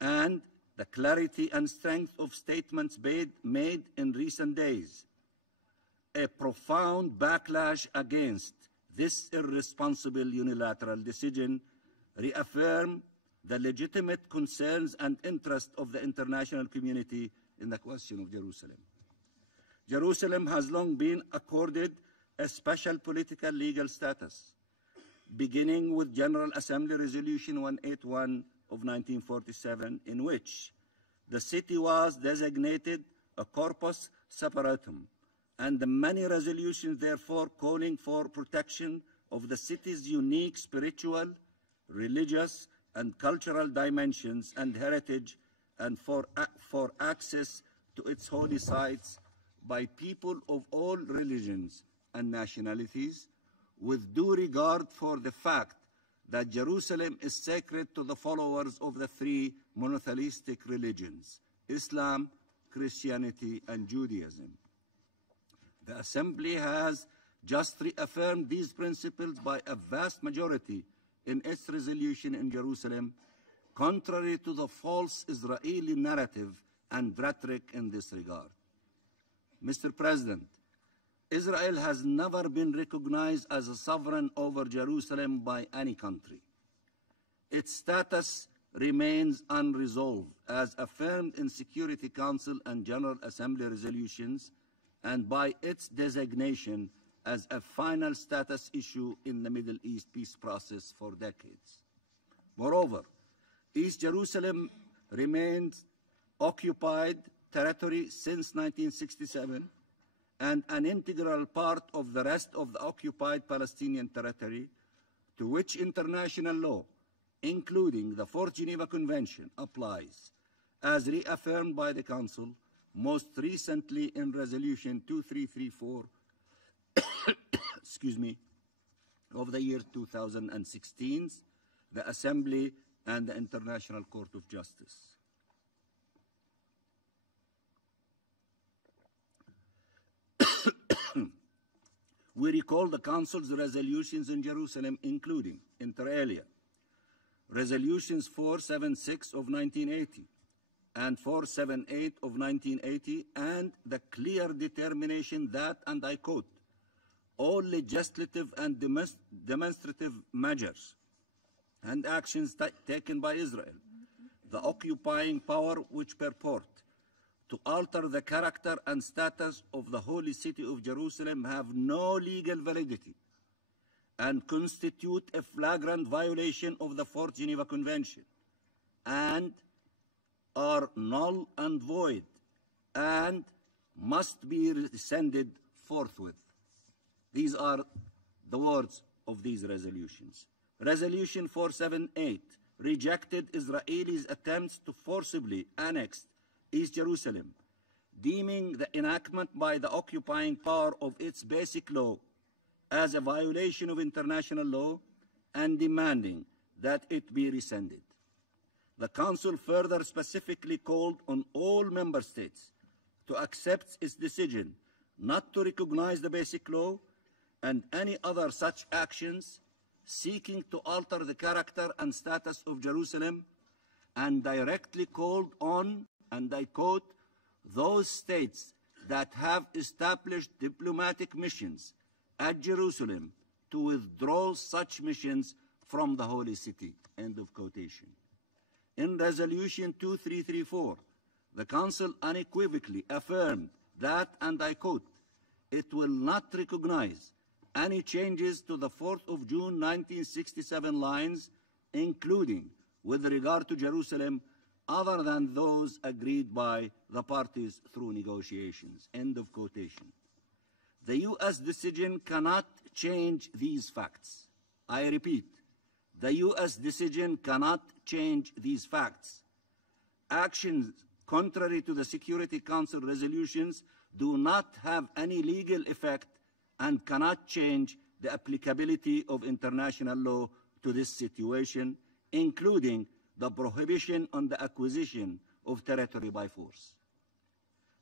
And the clarity and strength of statements made in recent days, a profound backlash against this irresponsible unilateral decision, reaffirm the legitimate concerns and interests of the international community in the question of Jerusalem. Jerusalem has long been accorded a special political legal status, beginning with General Assembly Resolution 181 of 1947, in which the city was designated a corpus separatum, and the many resolutions therefore calling for protection of the city's unique spiritual, religious, and cultural dimensions and heritage, and for access to its holy sites by people of all religions and nationalities, with due regard for the fact that Jerusalem is sacred to the followers of the three monotheistic religions, Islam, Christianity, and Judaism. The Assembly has just reaffirmed these principles by a vast majority in its resolution in Jerusalem, contrary to the false Israeli narrative and rhetoric in this regard. Mr. President, Israel has never been recognized as a sovereign over Jerusalem by any country. Its status remains unresolved, as affirmed in Security Council and General Assembly resolutions, and by its designation as a final status issue in the Middle East peace process for decades. Moreover, East Jerusalem remains occupied territory since 1967 and an integral part of the rest of the occupied Palestinian territory, to which international law, including the Fourth Geneva Convention, applies, as reaffirmed by the Council, most recently in Resolution 2334 of the year 2016, the Assembly and the International Court of Justice. We recall the Council's resolutions in Jerusalem, including, inter alia, Resolutions 476 of 1980 and 478 of 1980, and the clear determination that, and I quote, all legislative and demonstrative measures and actions taken by Israel, the occupying power which purport to alter the character and status of the holy city of Jerusalem have no legal validity and constitute a flagrant violation of the Fourth Geneva Convention and are null and void and must be rescinded forthwith. These are the words of these resolutions. Resolution 478 rejected Israelis' attempts to forcibly annex East Jerusalem, deeming the enactment by the occupying power of its basic law as a violation of international law and demanding that it be rescinded. The Council further specifically called on all member states to accept its decision not to recognize the basic law and any other such actions seeking to alter the character and status of Jerusalem, and directly called on, and I quote, those states that have established diplomatic missions at Jerusalem to withdraw such missions from the holy city, end of quotation. In Resolution 2334, the Council unequivocally affirmed that, and I quote, it will not recognize any changes to the 4th of June 1967 lines, including with regard to Jerusalem, other than those agreed by the parties through negotiations, end of quotation. The U.S. decision cannot change these facts. I repeat, the U.S. decision cannot change these facts. Actions contrary to the Security Council resolutions do not have any legal effect and cannot change the applicability of international law to this situation, including the prohibition on the acquisition of territory by force.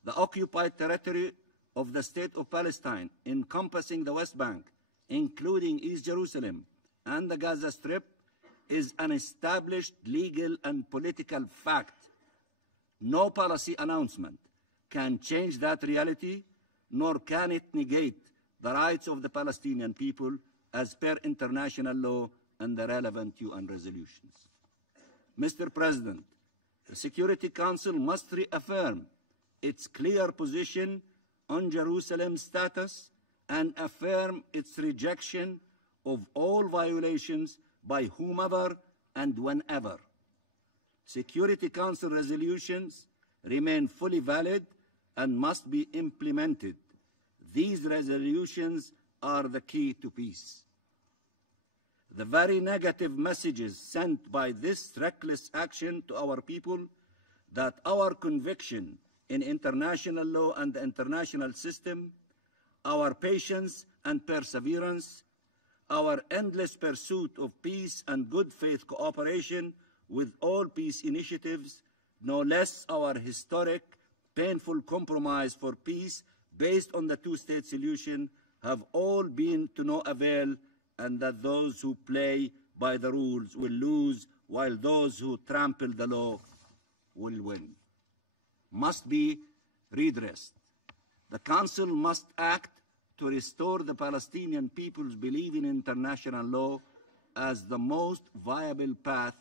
The occupied territory of the State of Palestine, encompassing the West Bank, including East Jerusalem and the Gaza Strip, is an established legal and political fact. No policy announcement can change that reality, nor can it negate the rights of the Palestinian people as per international law and the relevant UN resolutions. Mr. President, the Security Council must reaffirm its clear position on Jerusalem's status and affirm its rejection of all violations by whomever and whenever. Security Council resolutions remain fully valid and must be implemented. These resolutions are the key to peace. The very negative messages sent by this reckless action to our people, that our conviction in international law and the international system, our patience and perseverance, our endless pursuit of peace and good faith cooperation with all peace initiatives, no less our historic, painful compromise for peace based on the two-state solution, have all been to no avail, and that those who play by the rules will lose, while those who trample the law will win. Must be redressed. The Council must act to restore the Palestinian people's belief in international law as the most viable path,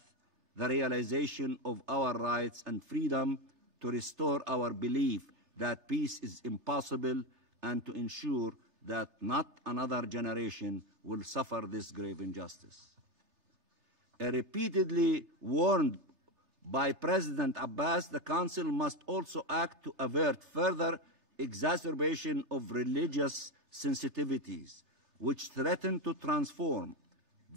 the realization of our rights and freedom, to restore our belief that peace is impossible, and to ensure that not another generation will suffer this grave injustice. Repeatedly warned by President Abbas, the Council must also act to avert further exacerbation of religious sensitivities, which threaten to transform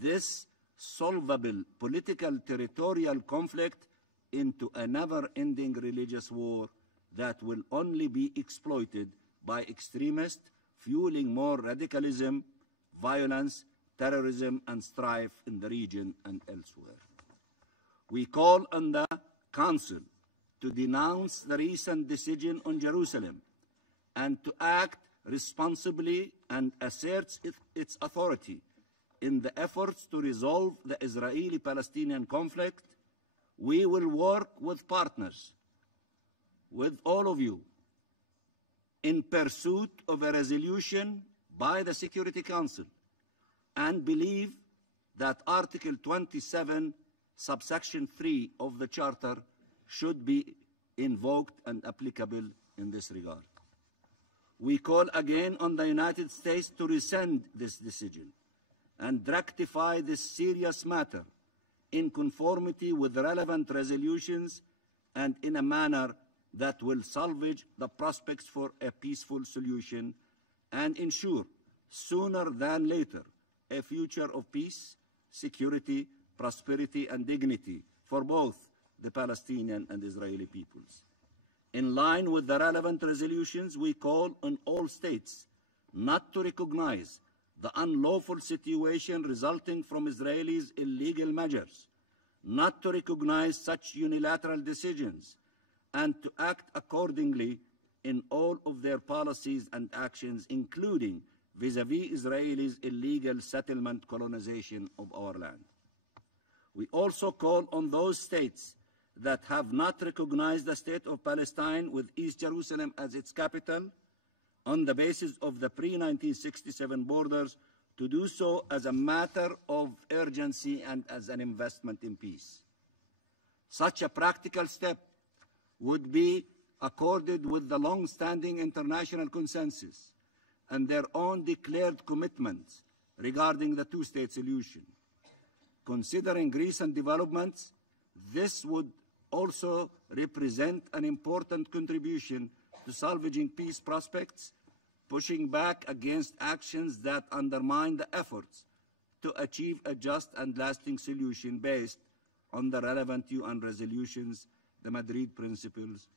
this solvable political territorial conflict into a never-ending religious war that will only be exploited by extremists, fueling more radicalism, violence, terrorism, and strife in the region and elsewhere. We call on the Council to denounce the recent decision on Jerusalem and to act responsibly and assert its authority in the efforts to resolve the Israeli-Palestinian conflict, we will work with partners, with all of you, in pursuit of a resolution by the Security Council, and believe that Article 27, subsection 3 of the Charter should be invoked and applicable in this regard. We call again on the United States to rescind this decision and rectify this serious matter in conformity with the relevant resolutions and in a manner that will salvage the prospects for a peaceful solution and ensure, sooner than later, a future of peace, security, prosperity, and dignity for both the Palestinian and Israeli peoples. In line with the relevant resolutions, we call on all states not to recognize the unlawful situation resulting from Israelis' illegal measures, not to recognize such unilateral decisions, and to act accordingly in all of their policies and actions, including vis-à-vis Israelis' illegal settlement colonization of our land. We also call on those states that have not recognized the state of Palestine with East Jerusalem as its capital on the basis of the pre-1967 borders to do so as a matter of urgency and as an investment in peace. Such a practical step would be accorded with the long-standing international consensus and their own declared commitments regarding the two-state solution. Considering recent developments, this would also represent an important contribution to salvaging peace prospects, pushing back against actions that undermine the efforts to achieve a just and lasting solution based on the relevant UN resolutions, the Madrid Principles,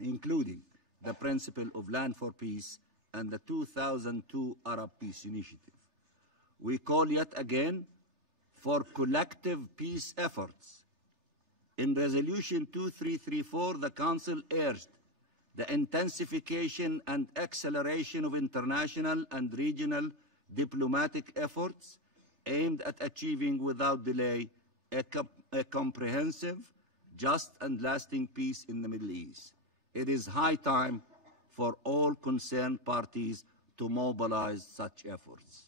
including the principle of land for peace and the 2002 Arab Peace Initiative. We call yet again for collective peace efforts. In Resolution 2334, the Council urged the intensification and acceleration of international and regional diplomatic efforts aimed at achieving without delay a comprehensive, just and lasting peace in the Middle East. It is high time for all concerned parties to mobilize such efforts.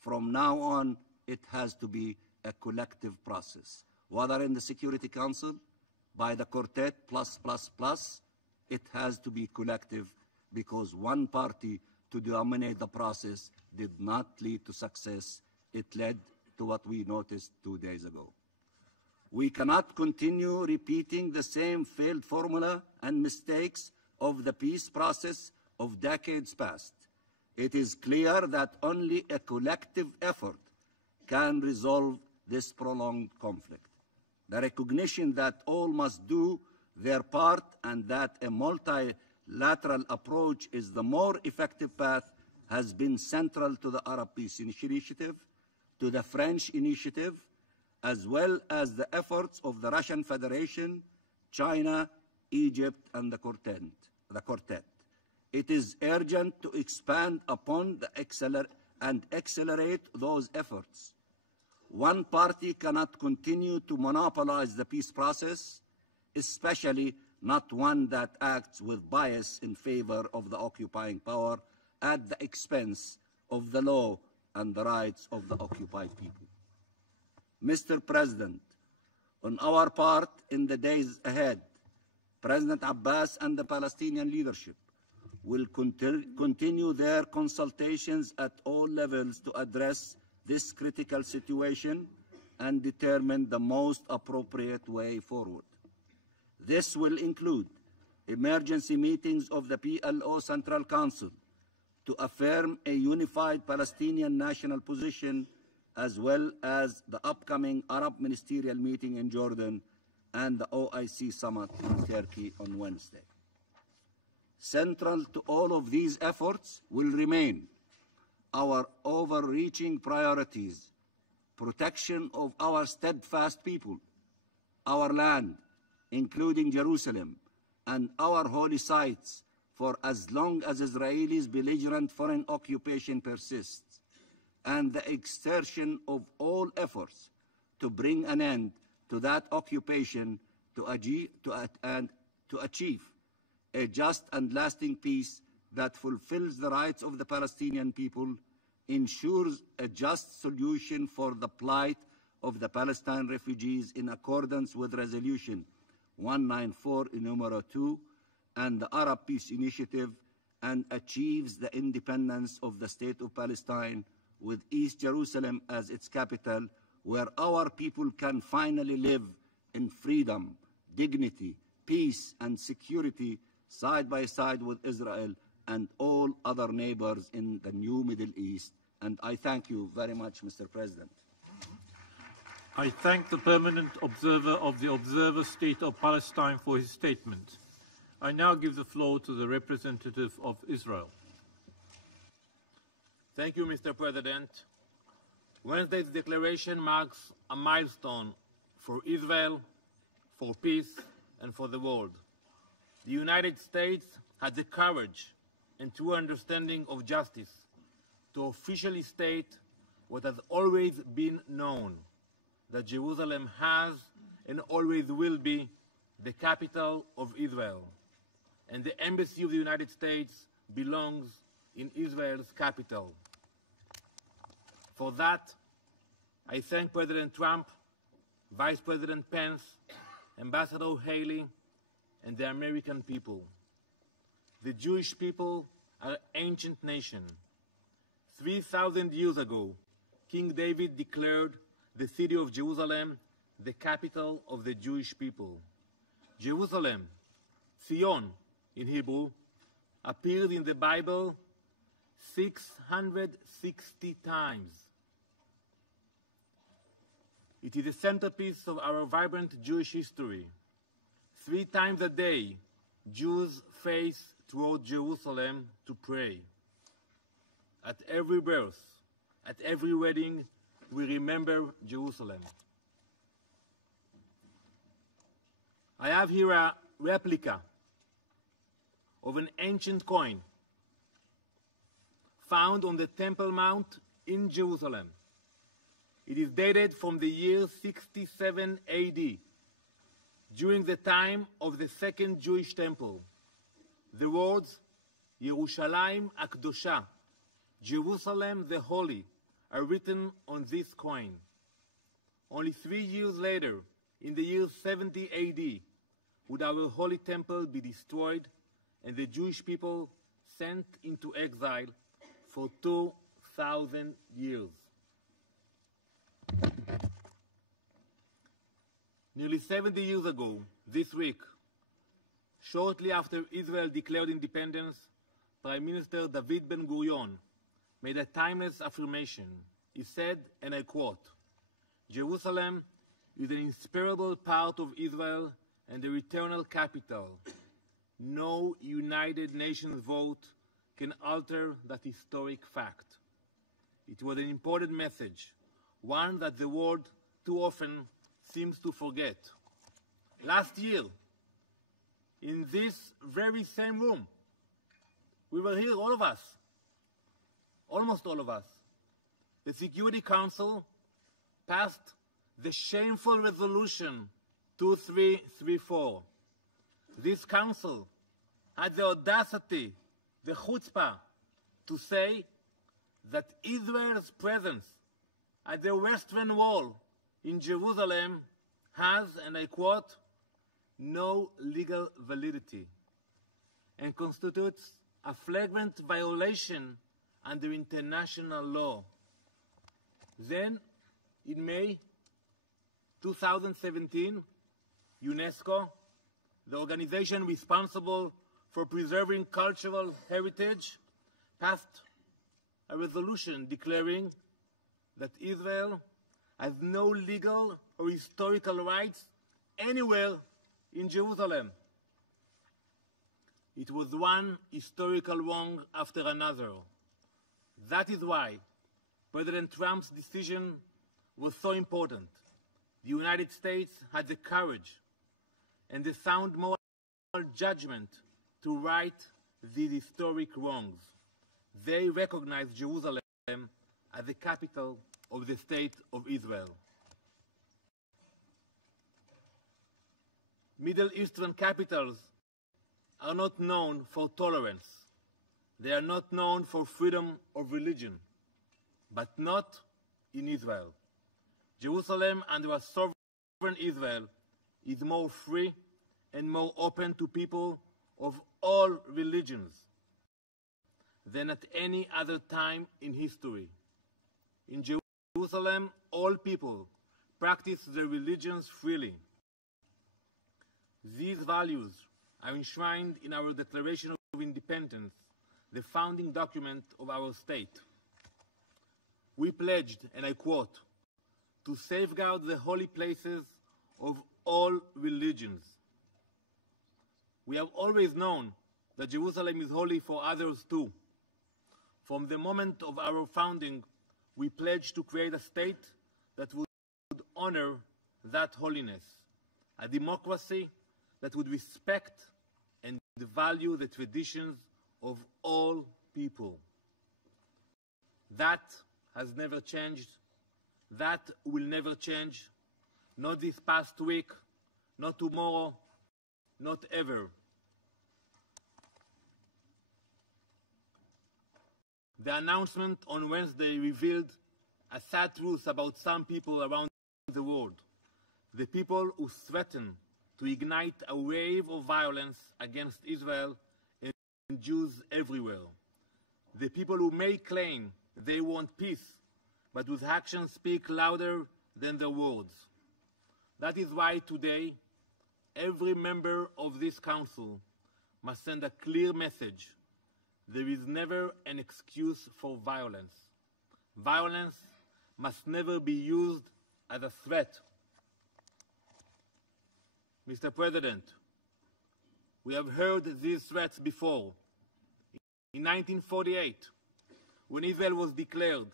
From now on, it has to be a collective process, whether in the Security Council, by the Quartet plus, it has to be collective because one party to dominate the process did not lead to success. It led to what we noticed 2 days ago. We cannot continue repeating the same failed formula and mistakes of the peace process of decades past. It is clear that only a collective effort can resolve this prolonged conflict. The recognition that all must do their part and that a multilateral approach is the more effective path has been central to the Arab Peace Initiative, to the French Initiative, as well as the efforts of the Russian Federation, China, Egypt, and the Quartet. It is urgent to expand upon and accelerate those efforts. One party cannot continue to monopolize the peace process, especially not one that acts with bias in favor of the occupying power at the expense of the law and the rights of the occupied people. Mr. President, on our part, in the days ahead, President Abbas and the Palestinian leadership will continue their consultations at all levels to address this critical situation and determine the most appropriate way forward. This will include emergency meetings of the PLO Central Council to affirm a unified Palestinian national position, as well as the upcoming Arab Ministerial meeting in Jordan and the OIC summit in Turkey on Wednesday. Central to all of these efforts will remain our overreaching priorities: protection of our steadfast people, our land, including Jerusalem, and our holy sites for as long as Israelis' belligerent foreign occupation persists, and the exertion of all efforts to bring an end to that occupation and to achieve a just and lasting peace that fulfills the rights of the Palestinian people, ensures a just solution for the plight of the Palestine refugees in accordance with Resolution 194 numero 2 and the Arab Peace Initiative, and achieves the independence of the State of Palestine with East Jerusalem as its capital, where our people can finally live in freedom, dignity, peace, and security side by side with Israel and all other neighbors in the new Middle East. And I thank you very much, Mr. President. I thank the permanent observer of the Observer State of Palestine for his statement. I now give the floor to the representative of Israel. Thank you, Mr. President. Wednesday's declaration marks a milestone for Israel, for peace, and for the world. The United States had the courage and true understanding of justice to officially state what has always been known, that Jerusalem has and always will be the capital of Israel, and the embassy of the United States belongs in Israel's capital. For that, I thank President Trump, Vice President Pence, Ambassador Haley, and the American people. The Jewish people are an ancient nation. 3,000 years ago, King David declared the city of Jerusalem the capital of the Jewish people. Jerusalem, Zion in Hebrew, appears in the Bible 660 times. It is the centerpiece of our vibrant Jewish history. 3 times a day, Jews face toward Jerusalem to pray. At every birth, at every wedding, we remember Jerusalem. I have here a replica of an ancient coin found on the Temple Mount in Jerusalem. It is dated from the year 67 AD, during the time of the Second Jewish Temple. The words Yerushalayim Akdosha, Jerusalem the Holy, are written on this coin. Only 3 years later, in the year 70 AD, would our Holy Temple be destroyed and the Jewish people sent into exile for 2,000 years. Nearly 70 years ago, this week, shortly after Israel declared independence, Prime Minister David Ben-Gurion made a timeless affirmation. He said, and I quote, "Jerusalem is an inseparable part of Israel and their eternal capital. No United Nations vote can alter that historic fact." It was an important message, one that the world too often seems to forget. Last year, in this very same room, we were here, all of us, almost all of us. The Security Council passed the shameful resolution 2334. This council had the audacity, the chutzpah, to say that Israel's presence at the Western Wall in Jerusalem has, and I quote, "no legal validity and constitutes a flagrant violation under international law." Then, in May 2017, UNESCO, the organization responsible for preserving cultural heritage, passed a resolution declaring that Israel has no legal or historical rights anywhere in Jerusalem. It was one historical wrong after another. That is why President Trump's decision was so important. The United States had the courage and the sound moral judgment to right these historic wrongs. They recognized Jerusalem as the capital of the State of Israel. Middle Eastern capitals are not known for tolerance. They are not known for freedom of religion, but not in Israel. Jerusalem, under a sovereign Israel, is more free and more open to people of all religions than at any other time in history. In Jerusalem, all people practice their religions freely. These values are enshrined in our Declaration of Independence, the founding document of our state. We pledged, and I quote, to safeguard the holy places of all religions. We have always known that Jerusalem is holy for others too. From the moment of our founding, we pledged to create a state that would honor that holiness, a democracy that would respect and value the traditions of all people. That has never changed. That will never change. Not this past week, not tomorrow, not ever. The announcement on Wednesday revealed a sad truth about some people around the world, the people who threaten to ignite a wave of violence against Israel and Jews everywhere. The people who may claim they want peace, but whose actions speak louder than their words. That is why today, every member of this council must send a clear message. There is never an excuse for violence. Violence must never be used as a threat. Mr. President, we have heard these threats before. In 1948, when Israel was declared,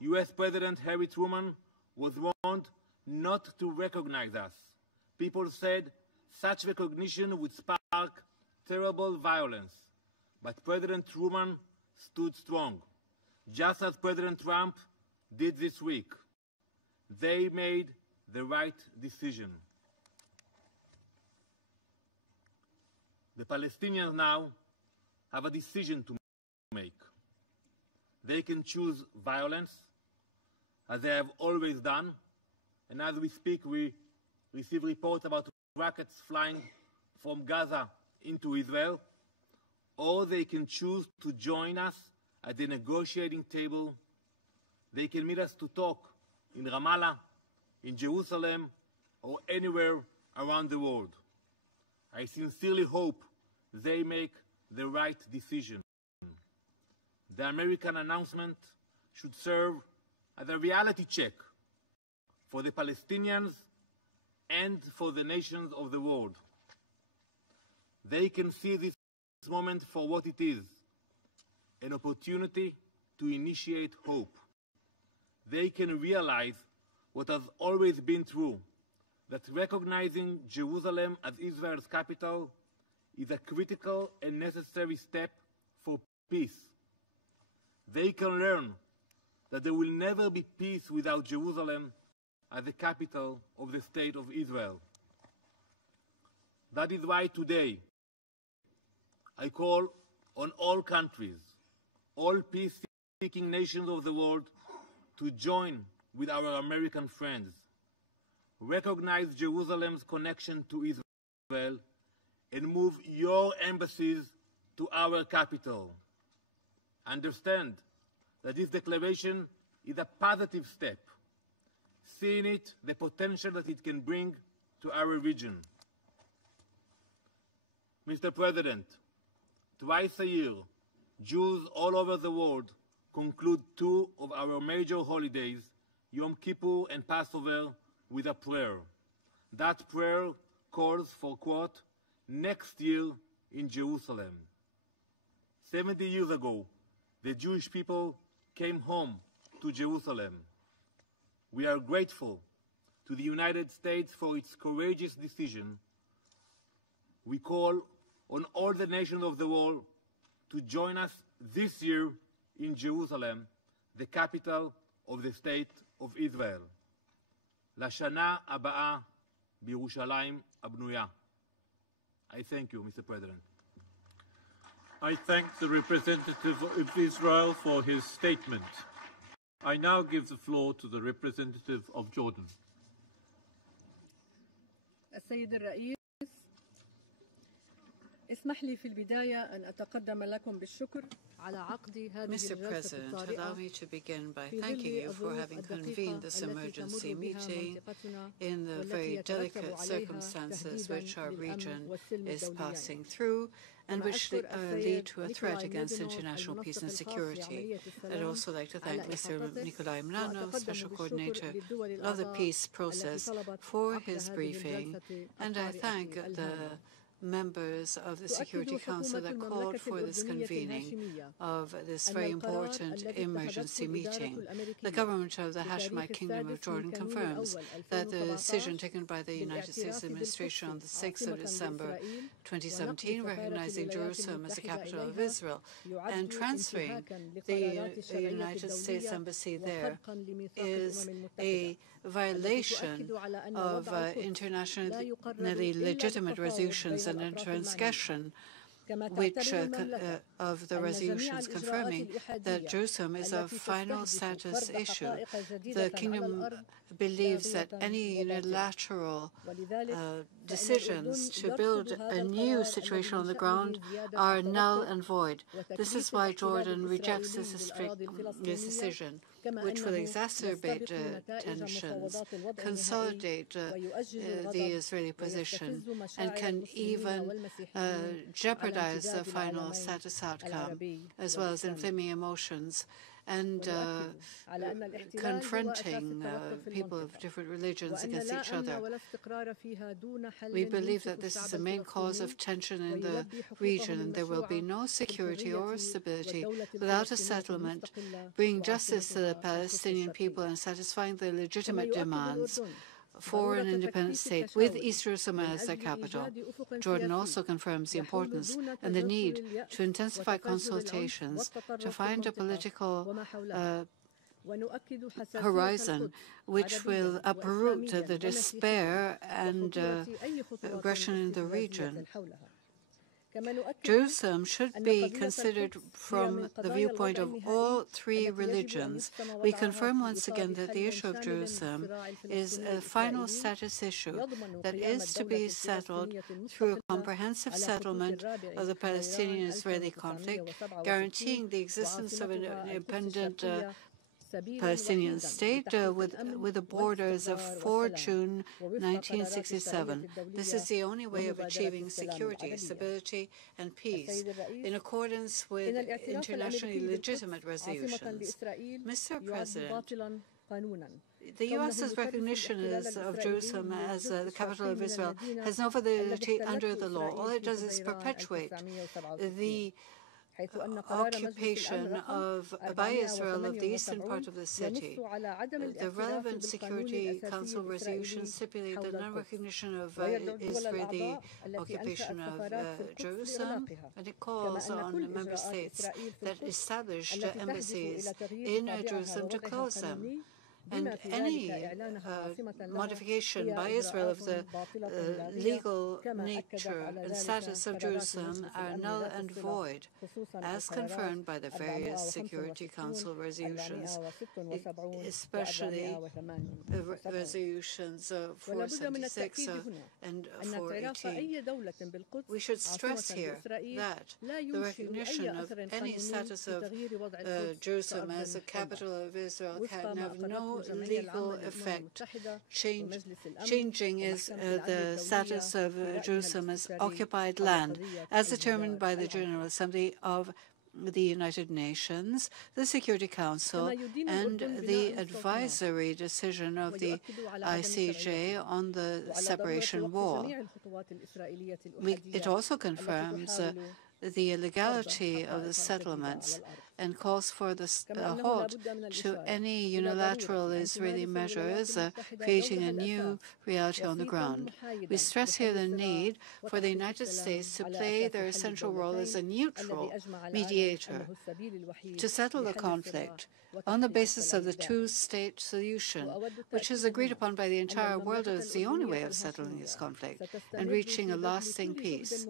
U.S. President Harry Truman was warned not to recognize us. People said such recognition would spark terrible violence. But President Truman stood strong, just as President Trump did this week. They made the right decision. The Palestinians now have a decision to make. They can choose violence, as they have always done, and as we speak, we receive reports about rockets flying from Gaza into Israel, or they can choose to join us at the negotiating table. They can meet us to talk in Ramallah, in Jerusalem, or anywhere around the world. I sincerely hope they make the right decision. The American announcement should serve as a reality check for the Palestinians and for the nations of the world. They can see this moment for what it is, an opportunity to initiate hope. They can realize what has always been true, that recognizing Jerusalem as Israel's capital is a critical and necessary step for peace. They can learn that there will never be peace without Jerusalem as the capital of the State of Israel. That is why today I call on all countries, all peace-seeking nations of the world to join with our American friends, recognize Jerusalem's connection to Israel, and move your embassies to our capital. Understand that this declaration is a positive step, see in it the potential that it can bring to our region. Mr. President, twice a year, Jews all over the world conclude two of our major holidays, Yom Kippur and Passover, with a prayer. That prayer calls for, quote, next year in Jerusalem. 70 years ago, the Jewish people came home to Jerusalem. We are grateful to the United States for its courageous decision. We call on all the nations of the world to join us this year in Jerusalem, the capital of the State of Israel. לשנה הבאה בירושלים הבנויה. I thank you, Mr. President. I thank the representative of Israel for his statement. I now give the floor to the representative of Jordan. السيد الرئيس، اسمح لي في البداية أن أتقدم لكم بالشكر على عقد هذه Mr. الجلسة President, الطارئة allow me to begin by في thanking ظل you for الظروف having الدقيقة convened this التي emergency تمر بها meeting منطقتنا in the والتي very يترتب delicate عليها circumstances تهديداً which our للأمن region والسلم is الدوليين. passing through and كما which أشكر lead to a السيد threat نيكولاي against ملادينوف international peace المنسق and الخاص security. لعملية I'd السلام also like to thank على Mr. إحاطته، Nikolai Mlanov, وأتقدم Special بالشكر Coordinator للدول of the الأعضاء peace التي process, طلبت for عقد his هذه briefing, الجلسة and I الطارئة thank the الهامة. members of the Security تؤكد Council حكومة that called المملكة for this الأردنية convening الهاشمية of this أن very القرار important الذي emergency اتخذته الإدارة meeting. الأمريكية The government of the Hashemite بتاريخ Kingdom of السادس من Jordan كانون confirms الأول that the 2017 decision taken by the United States بالاعتراف administration on the بالقدس 6th of عاصمة December لإسرائيل 2017, ونقل سفارة recognizing الولايات Jerusalem as the المتحدة capital of إليها Israel يعد and transferring انتهاكاً the لقرارات الشرعية United States الدولية embassy there وخرقاً لميثاق is الأمم a المتحدة violation التي تؤكد على أن of وضع القدس لا internationally يقرر إلا legitimate بالتفاوض resolutions بين and a الأطراف transgression كما which تعتبر المملكة of the أن جميع resolutions الإجراءات confirming that الإحادية Jerusalem is a التي final تستهدف status فرض issue. حقائق The جديدة على kingdom الأرض believes that لاغية any وباطلة. unilateral ولذلك فإن decisions الأردن to build يرفض a هذا new القرار situation الذي on the من ground شأنه زيادة are null التوتر and void. This is وتكليف why الاحتلال Jordan rejects الإسرائيلي this للأراضي decision, كما which will أنه exacerbate يستبق نتائج tensions, مفاوضات الوضع consolidate النهائي ويؤجل الغضب the Israeli position, ويستفز and مشاعر can المسلمين even والمسيحيين jeopardize على the امتداد final العالمين status outcome, العربي as well as والإسلامي. inflaming emotions and ونؤكد على أن الاحتلال هو أساس confronting التوتر في people المنطقة of different religions وأن against لا each أمن other. ولا استقرار فيها دون حل We believe يمسك that this is الشعب the main cause of الفلسطيني tension in the ويلبي حقوقهم region, and there will be المشروعة no في security or الحرية stability والدولة without a الفلسطينية settlement, المستقلة bringing justice to the وعاصمتها القدس Palestinian people الشرقية. and satisfying their كما legitimate يؤكد demands الأردن for an ضرورة independent تكثيف state with التشاور East Jerusalem من as their أجل capital. إيجاد أفق Jordan سياسي also confirms the يحول importance دون and the تجذر need اليأس to intensify وتفجر العنف consultations والتطرف to في find a المنطقة political وما حولها. ونؤكد حساسية horizon القدس which will عربياً uproot وإسلامياً the despair and وخطورة أي خطوات aggression in the استفزازية region. حولها. كما نؤكد Jerusalem should أن be قضية considered القدس هي من from the قضايا viewpoint الوضع of all النهائي three التي يجب أن religions. يتم We وضعها confirm في once again that the إطار issue of حل Jerusalem شامل is للصراع a final الفلسطيني status issue يضمن that قيام is to الدولة be settled الفلسطينية through a المستقلة comprehensive على خطوط settlement الرابع of the حيران Palestinian-Israeli conflict, 1967 guaranteeing the existence of an وعاصمتها القدس independent الشرقية سبيلاً Palestinian وحيداً state لتحقيق with الأمن the borders of والاستقرار 4 والسلام June ووفق قرارات الشرعية 1967. This is the only way of ومبادرة achieving السلام security, العربية. stability, and peace السيد الرئيس، in accordance with إن الاعتراف internationally الأمريكي legitimate بالقدس عاصمة resolutions. لإسرائيل Mr. يعد President, باطلاً قانوناً. the U.S.'s recognition of Jerusalem as the capital of Israel has no validity under the law. All it does is perpetuate the occupation by Israel of the eastern part of the city. The relevant Security Council resolutions stipulate the non-recognition of Israeli occupation of Jerusalem, and it calls on member states that established embassies in Jerusalem to close them. And any modification by Israel of the legal nature and status of Jerusalem are null and void, as confirmed by the various Security Council resolutions, especially the resolutions 476 and 418. We should stress here that the recognition of any status of Jerusalem as the capital of Israel can have no legal effect. Changing is the status of Jerusalem as occupied land, as determined by the General Assembly of the United Nations, the Security Council, and the advisory decision of the ICJ on the separation wall. It also confirms the illegality of the settlements and calls for the halt to any unilateral Israeli measures creating a new reality on the ground. We stress here the need for the United States to play their essential role as a neutral mediator to settle the conflict on the basis of the two-state solution, which is agreed upon by the entire world as the only way of settling this conflict and reaching a lasting peace.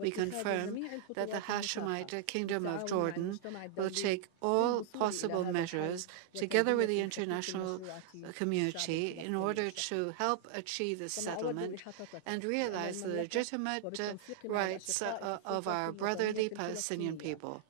We confirm that the Hashemite Kingdom of Jordan will take all possible measures, together with the international community, in order to help achieve this settlement and realize the legitimate rights of our brotherly Palestinian people.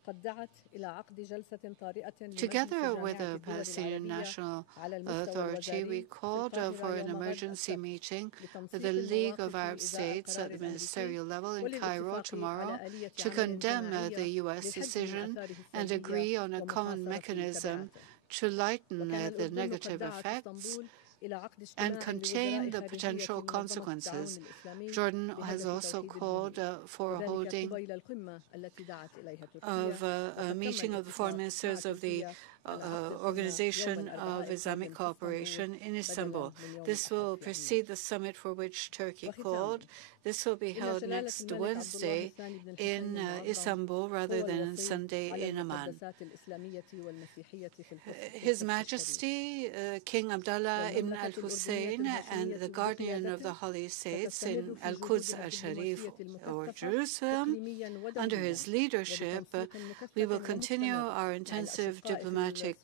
Together with the Palestinian National Authority, we called for an emergency meeting with the League of Arab States at the ministerial level in Cairo tomorrow to condemn the U.S. decision and agree on a common mechanism to lighten the negative effects and contain the potential consequences. Jordan has also called for a holding of a meeting of the foreign ministers of the Organization of Islamic Cooperation in Istanbul. This will precede the summit for which Turkey called. This will be held next Wednesday in Istanbul rather than Sunday in Amman. His Majesty King Abdullah ibn al-Hussein and the guardian of the holy states in Al-Quds al-Sharif, or Jerusalem, under his leadership, we will continue our intensive diplomatic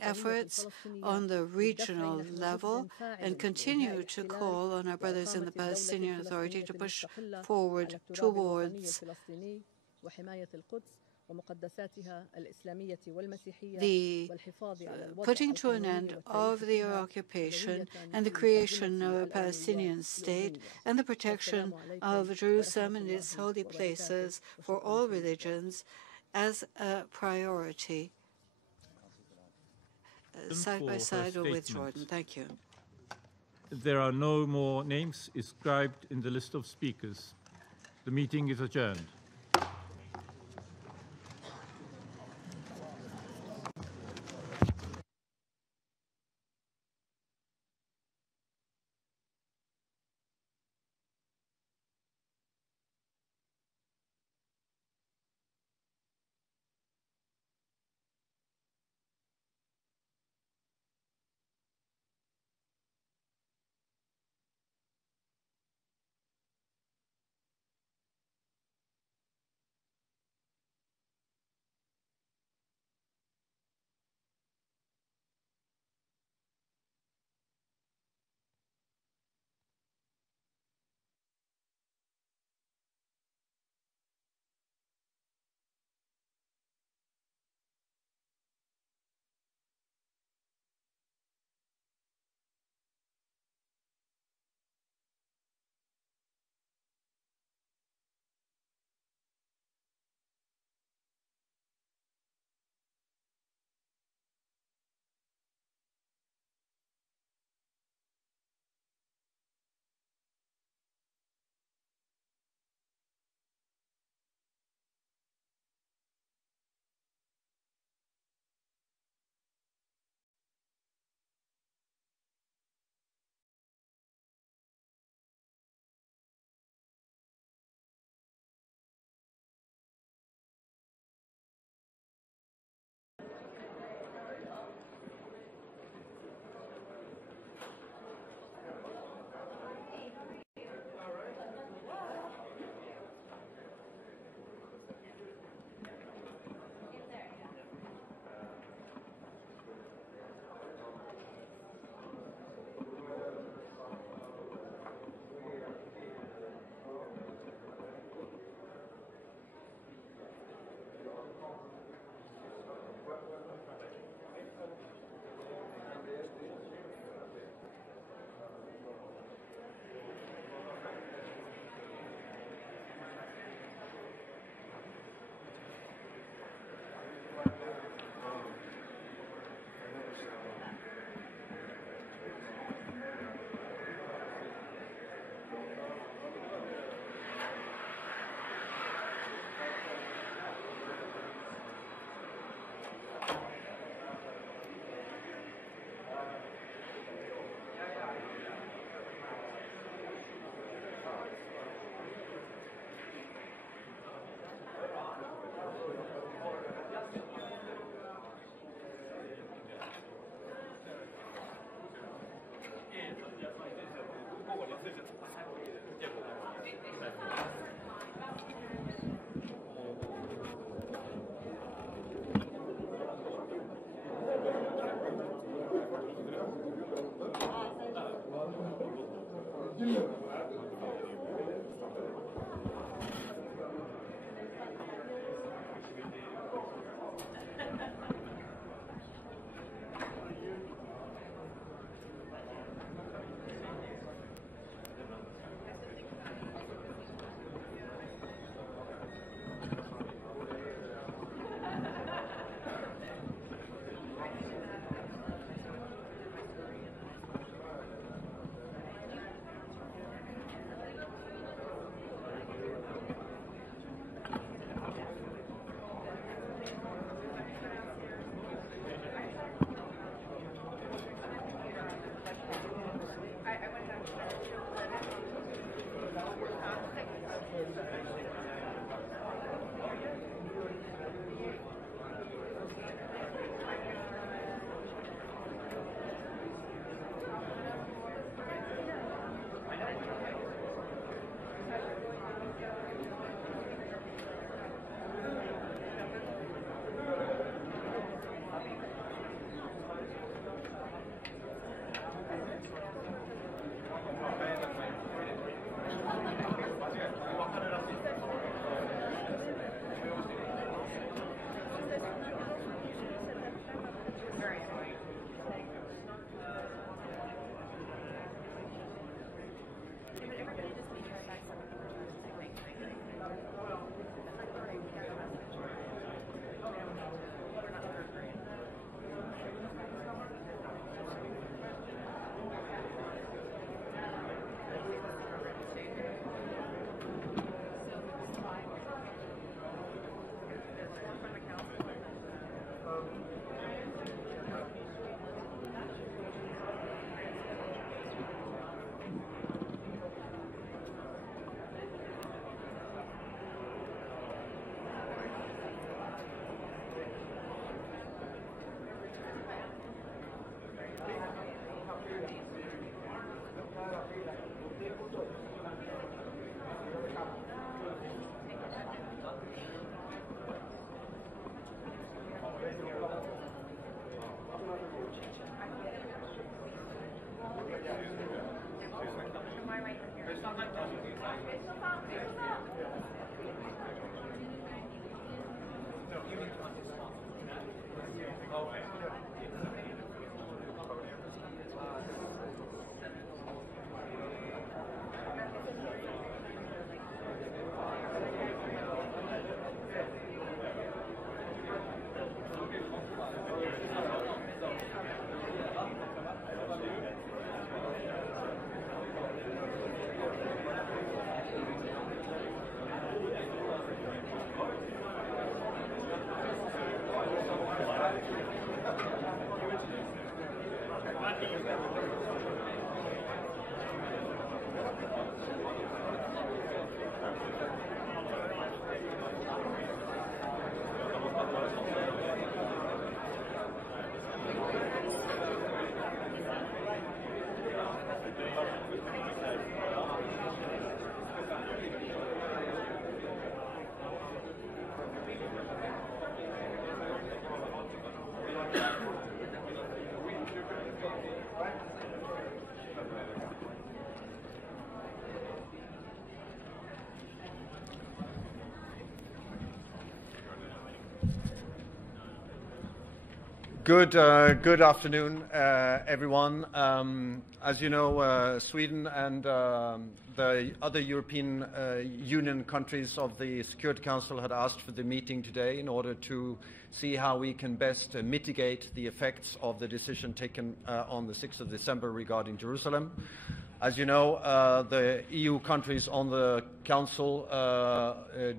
efforts on the regional level and continue to call on our brothers in the Palestinian Authority to push forward towards the putting to an end of the occupation and the creation of a Palestinian state and the protection of Jerusalem and its holy places for all religions as a priority, side by side or with Jordan. Thank you. There are no more names inscribed in the list of speakers. The meeting is adjourned. Good afternoon, everyone. As you know, Sweden and the other European Union countries of the Security Council had asked for the meeting today in order to see how we can best mitigate the effects of the decision taken on the 6th of December regarding Jerusalem. As you know, the EU countries on the Council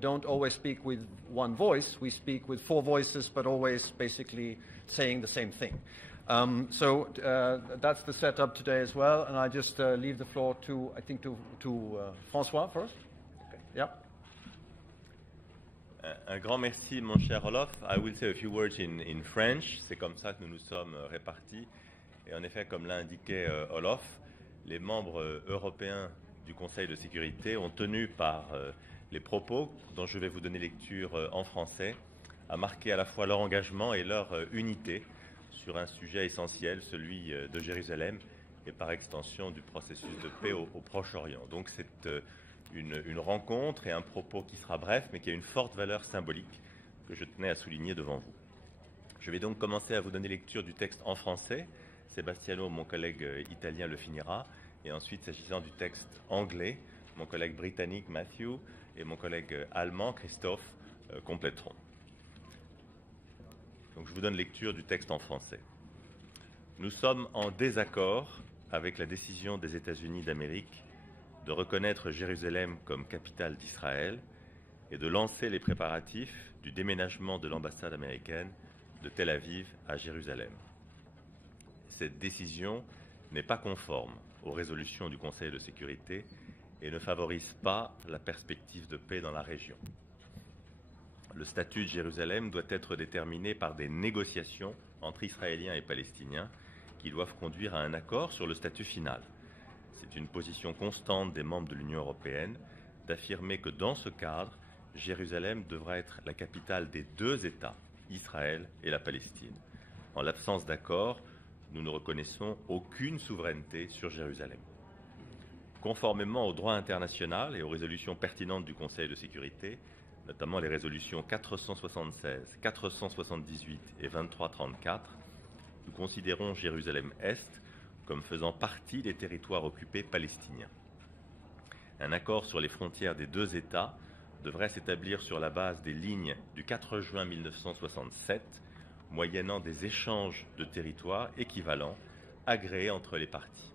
don't always speak with one voice. We speak with four voices, but always basically saying the same thing. So that's the setup today as well, and I just leave the floor to, I think, to François first. Okay. Yeah. Un grand merci, mon cher Olof. I will say a few words in French. C'est comme ça que nous nous sommes répartis. Et en effet, comme l'a indiqué Olof, les membres européens du Conseil de sécurité ont tenu par les propos dont je vais vous donner lecture en français à marquer à la fois leur engagement et leur unité sur un sujet essentiel, celui de Jérusalem et par extension du processus de paix au Proche-Orient. Donc c'est une rencontre et un propos qui sera bref mais qui a une forte valeur symbolique que je tenais à souligner devant vous. Je vais donc commencer à vous donner lecture du texte en français. Sebastiano, mon collègue italien, le finira. Et ensuite, s'agissant du texte anglais, mon collègue britannique Matthew et mon collègue allemand Christophe compléteront. Donc je vous donne lecture du texte en français. Nous sommes en désaccord avec la décision des États-Unis d'Amérique de reconnaître Jérusalem comme capitale d'Israël et de lancer les préparatifs du déménagement de l'ambassade américaine de Tel Aviv à Jérusalem. Cette décision n'est pas conforme aux résolutions du Conseil de sécurité et ne favorise pas la perspective de paix dans la région. Le statut de Jérusalem doit être déterminé par des négociations entre Israéliens et Palestiniens qui doivent conduire à un accord sur le statut final. C'est une position constante des membres de l'Union européenne d'affirmer que dans ce cadre, Jérusalem devra être la capitale des deux États, Israël et la Palestine. En l'absence d'accord, nous ne reconnaissons aucune souveraineté sur Jérusalem. Conformément au droit international et aux résolutions pertinentes du Conseil de sécurité, notamment les résolutions 476, 478 et 2334, nous considérons Jérusalem-Est comme faisant partie des territoires occupés palestiniens. Un accord sur les frontières des deux États devrait s'établir sur la base des lignes du 4 juin 1967, moyennant des échanges de territoires équivalents agréés entre les parties.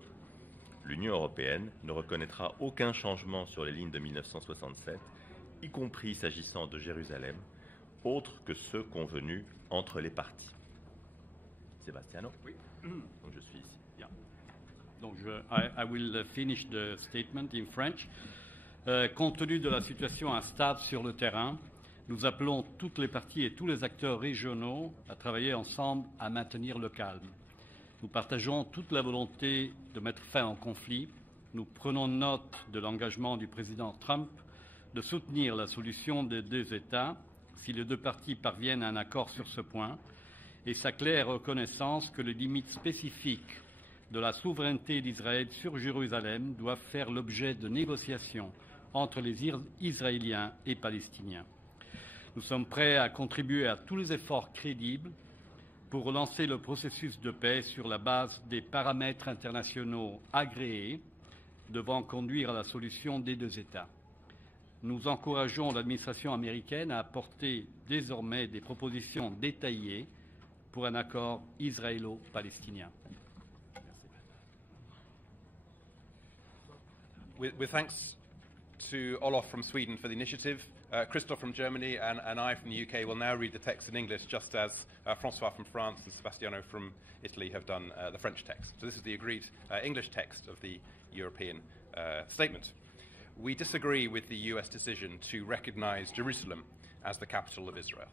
L'Union européenne ne reconnaîtra aucun changement sur les lignes de 1967, y compris s'agissant de Jérusalem, autres que ceux convenus entre les parties. Sebastiano? Oui. Donc je suis ici. Yeah. Donc I will finish the statement in French. Compte tenu de la situation instable sur le terrain, nous appelons toutes les parties et tous les acteurs régionaux à travailler ensemble à maintenir le calme. Nous partageons toute la volonté de mettre fin au conflit. Nous prenons note de l'engagement du président Trump de soutenir la solution des deux États si les deux parties parviennent à un accord sur ce point et sa claire reconnaissance que les limites spécifiques de la souveraineté d'Israël sur Jérusalem doivent faire l'objet de négociations entre les Israéliens et Palestiniens. Nous sommes prêts à contribuer à tous les efforts crédibles pour relancer le processus de paix sur la base des paramètres internationaux agréés devant conduire à la solution des deux États. Nous encourageons l'administration américaine à apporter désormais des propositions détaillées pour un accord israélo-palestinien. With thanks to Olof from Sweden for the initiative, Christoph from Germany and I from the UK will now read the text in English, just as François from France and Sebastiano from Italy have done the French text. So this is the agreed English text of the European statement. We disagree with the US decision to recognize Jerusalem as the capital of Israel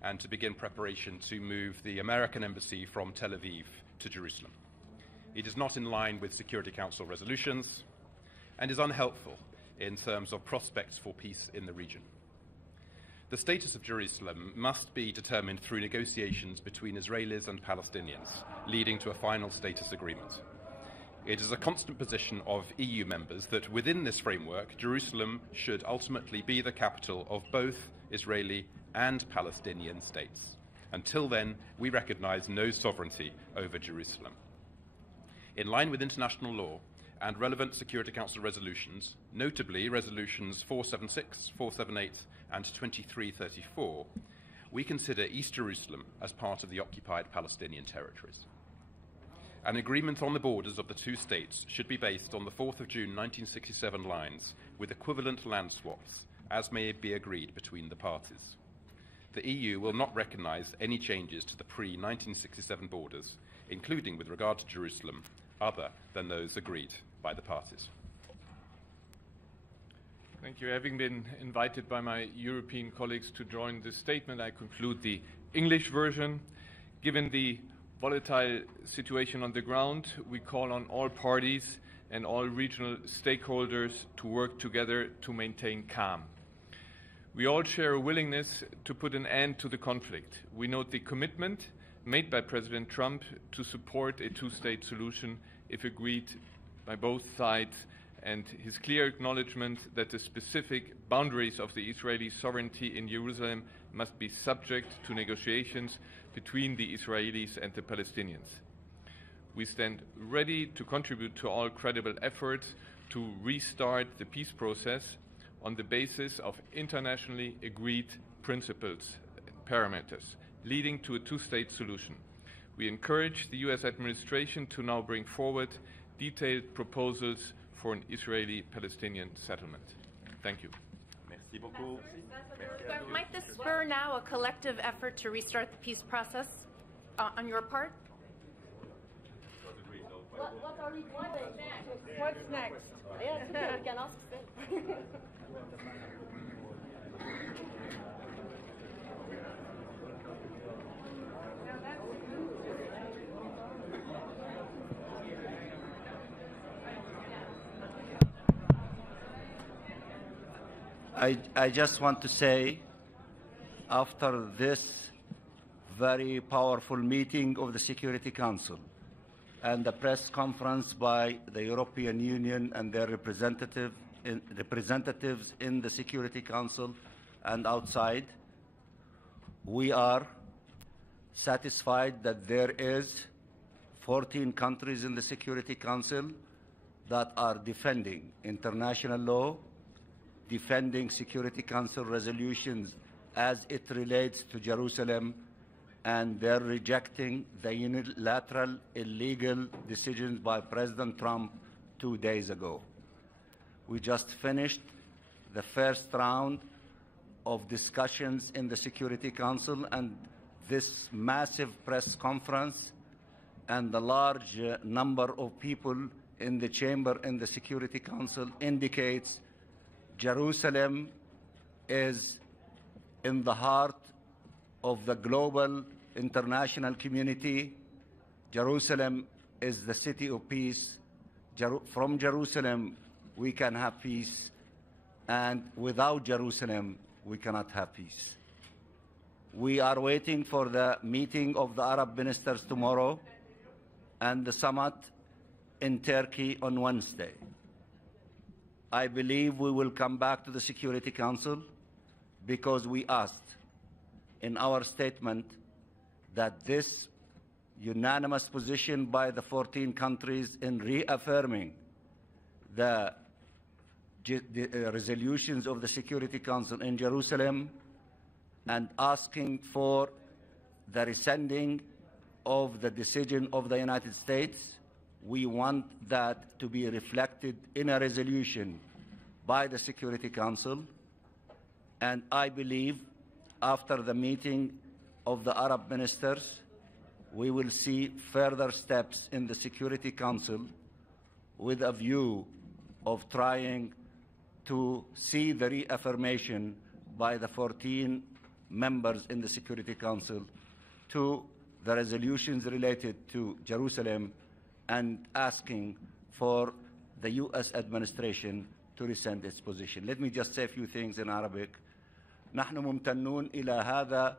and to begin preparation to move the American embassy from Tel Aviv to Jerusalem. It is not in line with Security Council resolutions and is unhelpful in terms of prospects for peace in the region. The status of Jerusalem must be determined through negotiations between Israelis and Palestinians, leading to a final status agreement. It is a constant position of EU members that within this framework, Jerusalem should ultimately be the capital of both Israeli and Palestinian states. Until then, we recognize no sovereignty over Jerusalem. In line with international law and relevant Security Council resolutions, notably resolutions 476, 478, and 2334, we consider East Jerusalem as part of the occupied Palestinian territories. An agreement on the borders of the two states should be based on the 4th of June 1967 lines with equivalent land swaps, as may be agreed between the parties. The EU will not recognize any changes to the pre-1967 borders, including with regard to Jerusalem, other than those agreed by the parties. Thank you. Having been invited by my European colleagues to join this statement, I conclude the English version. Given the volatile situation on the ground, we call on all parties and all regional stakeholders to work together to maintain calm. We all share a willingness to put an end to the conflict. We note the commitment made by President Trump to support a two-state solution if agreed by both sides, and his clear acknowledgement that the specific boundaries of the Israeli sovereignty in Jerusalem must be subject to negotiations between the Israelis and the Palestinians. We stand ready to contribute to all credible efforts to restart the peace process on the basis of internationally agreed principles and parameters, leading to a two-state solution. We encourage the US administration to now bring forward detailed proposals for an Israeli-Palestinian settlement. Thank you. Merci beaucoup. Might this spur now a collective effort to restart the peace process on your part? What are we doing? What's next? Yeah, it's okay. We can ask Phil. I just want to say, after this very powerful meeting of the Security Council and the press conference by the European Union and their representatives in the Security Council and outside, we are satisfied that there is 14 countries in the Security Council that are defending international law, defending Security Council resolutions as it relates to Jerusalem, and they're rejecting the unilateral illegal decisions by President Trump 2 days ago. We just finished the first round of discussions in the Security Council, and this massive press conference and the large number of people in the chamber in the Security Council indicates Jerusalem is in the heart of the global international community. Jerusalem is the city of peace. From Jerusalem, we can have peace, and without Jerusalem, we cannot have peace. We are waiting for the meeting of the Arab ministers tomorrow and the summit in Turkey on Wednesday. I believe we will come back to the Security Council because we asked in our statement that this unanimous position by the 14 countries in reaffirming the resolutions of the Security Council in Jerusalem and asking for the rescinding of the decision of the United States. We want that to be reflected in a resolution by the Security Council. And I believe after the meeting of the Arab ministers, we will see further steps in the Security Council with a view of trying to see the reaffirmation by the 14 members in the Security Council to the resolutions related to Jerusalem and asking for the U.S. administration to rescind its position. Let me just say a few things in Arabic. نحن ممتنون إلى هذا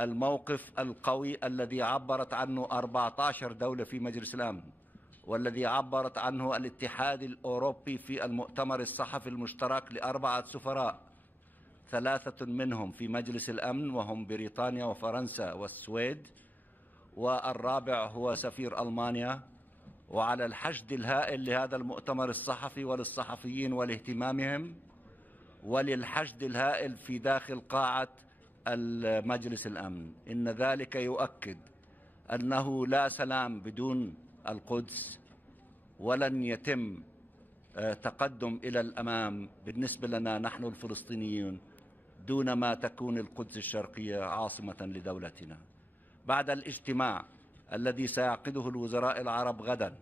الموقف القوي الذي عبرت عنه 14 دولة في مجلس الأمن والذي عبرت عنه الاتحاد الأوروبي في المؤتمر الصحفي المشترك ل4 سفراء 3 منهم في مجلس الأمن وهم بريطانيا وفرنسا والسويد والرابع هو سفير ألمانيا وعلى الحشد الهائل لهذا المؤتمر الصحفي وللصحفيين ولاهتمامهم وللحشد الهائل في داخل قاعة المجلس الأمن. إن ذلك يؤكد أنه لا سلام بدون القدس ولن يتم تقدم إلى الأمام بالنسبة لنا نحن الفلسطينيون دون ما تكون القدس الشرقية عاصمة لدولتنا. بعد الاجتماع الذي سيعقده الوزراء العرب غدا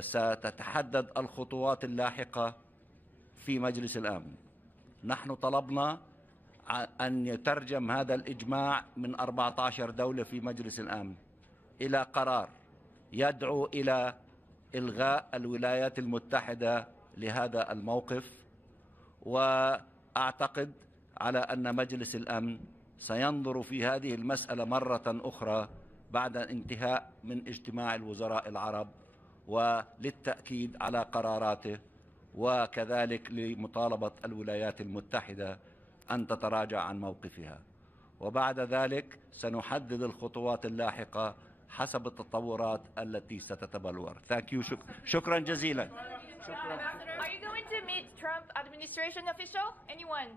ستتحدد الخطوات اللاحقة في مجلس الأمن. نحن طلبنا أن يترجم هذا الإجماع من 14 دولة في مجلس الأمن إلى قرار يدعو إلى إلغاء الولايات المتحدة لهذا الموقف، وأعتقد على أن مجلس الأمن سينظر في هذه المسألة مرة أخرى بعد انتهاء من اجتماع الوزراء العرب وللتأكيد على قراراته وكذلك لمطالبة الولايات المتحدة أن تتراجع عن موقفها. وبعد ذلك سنحدد الخطوات اللاحقة حسب التطورات التي ستتبلور. Thank you. شكرا جزيلا. Are you going to meet Trump administration official? Anyone?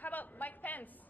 How about Mike Pence?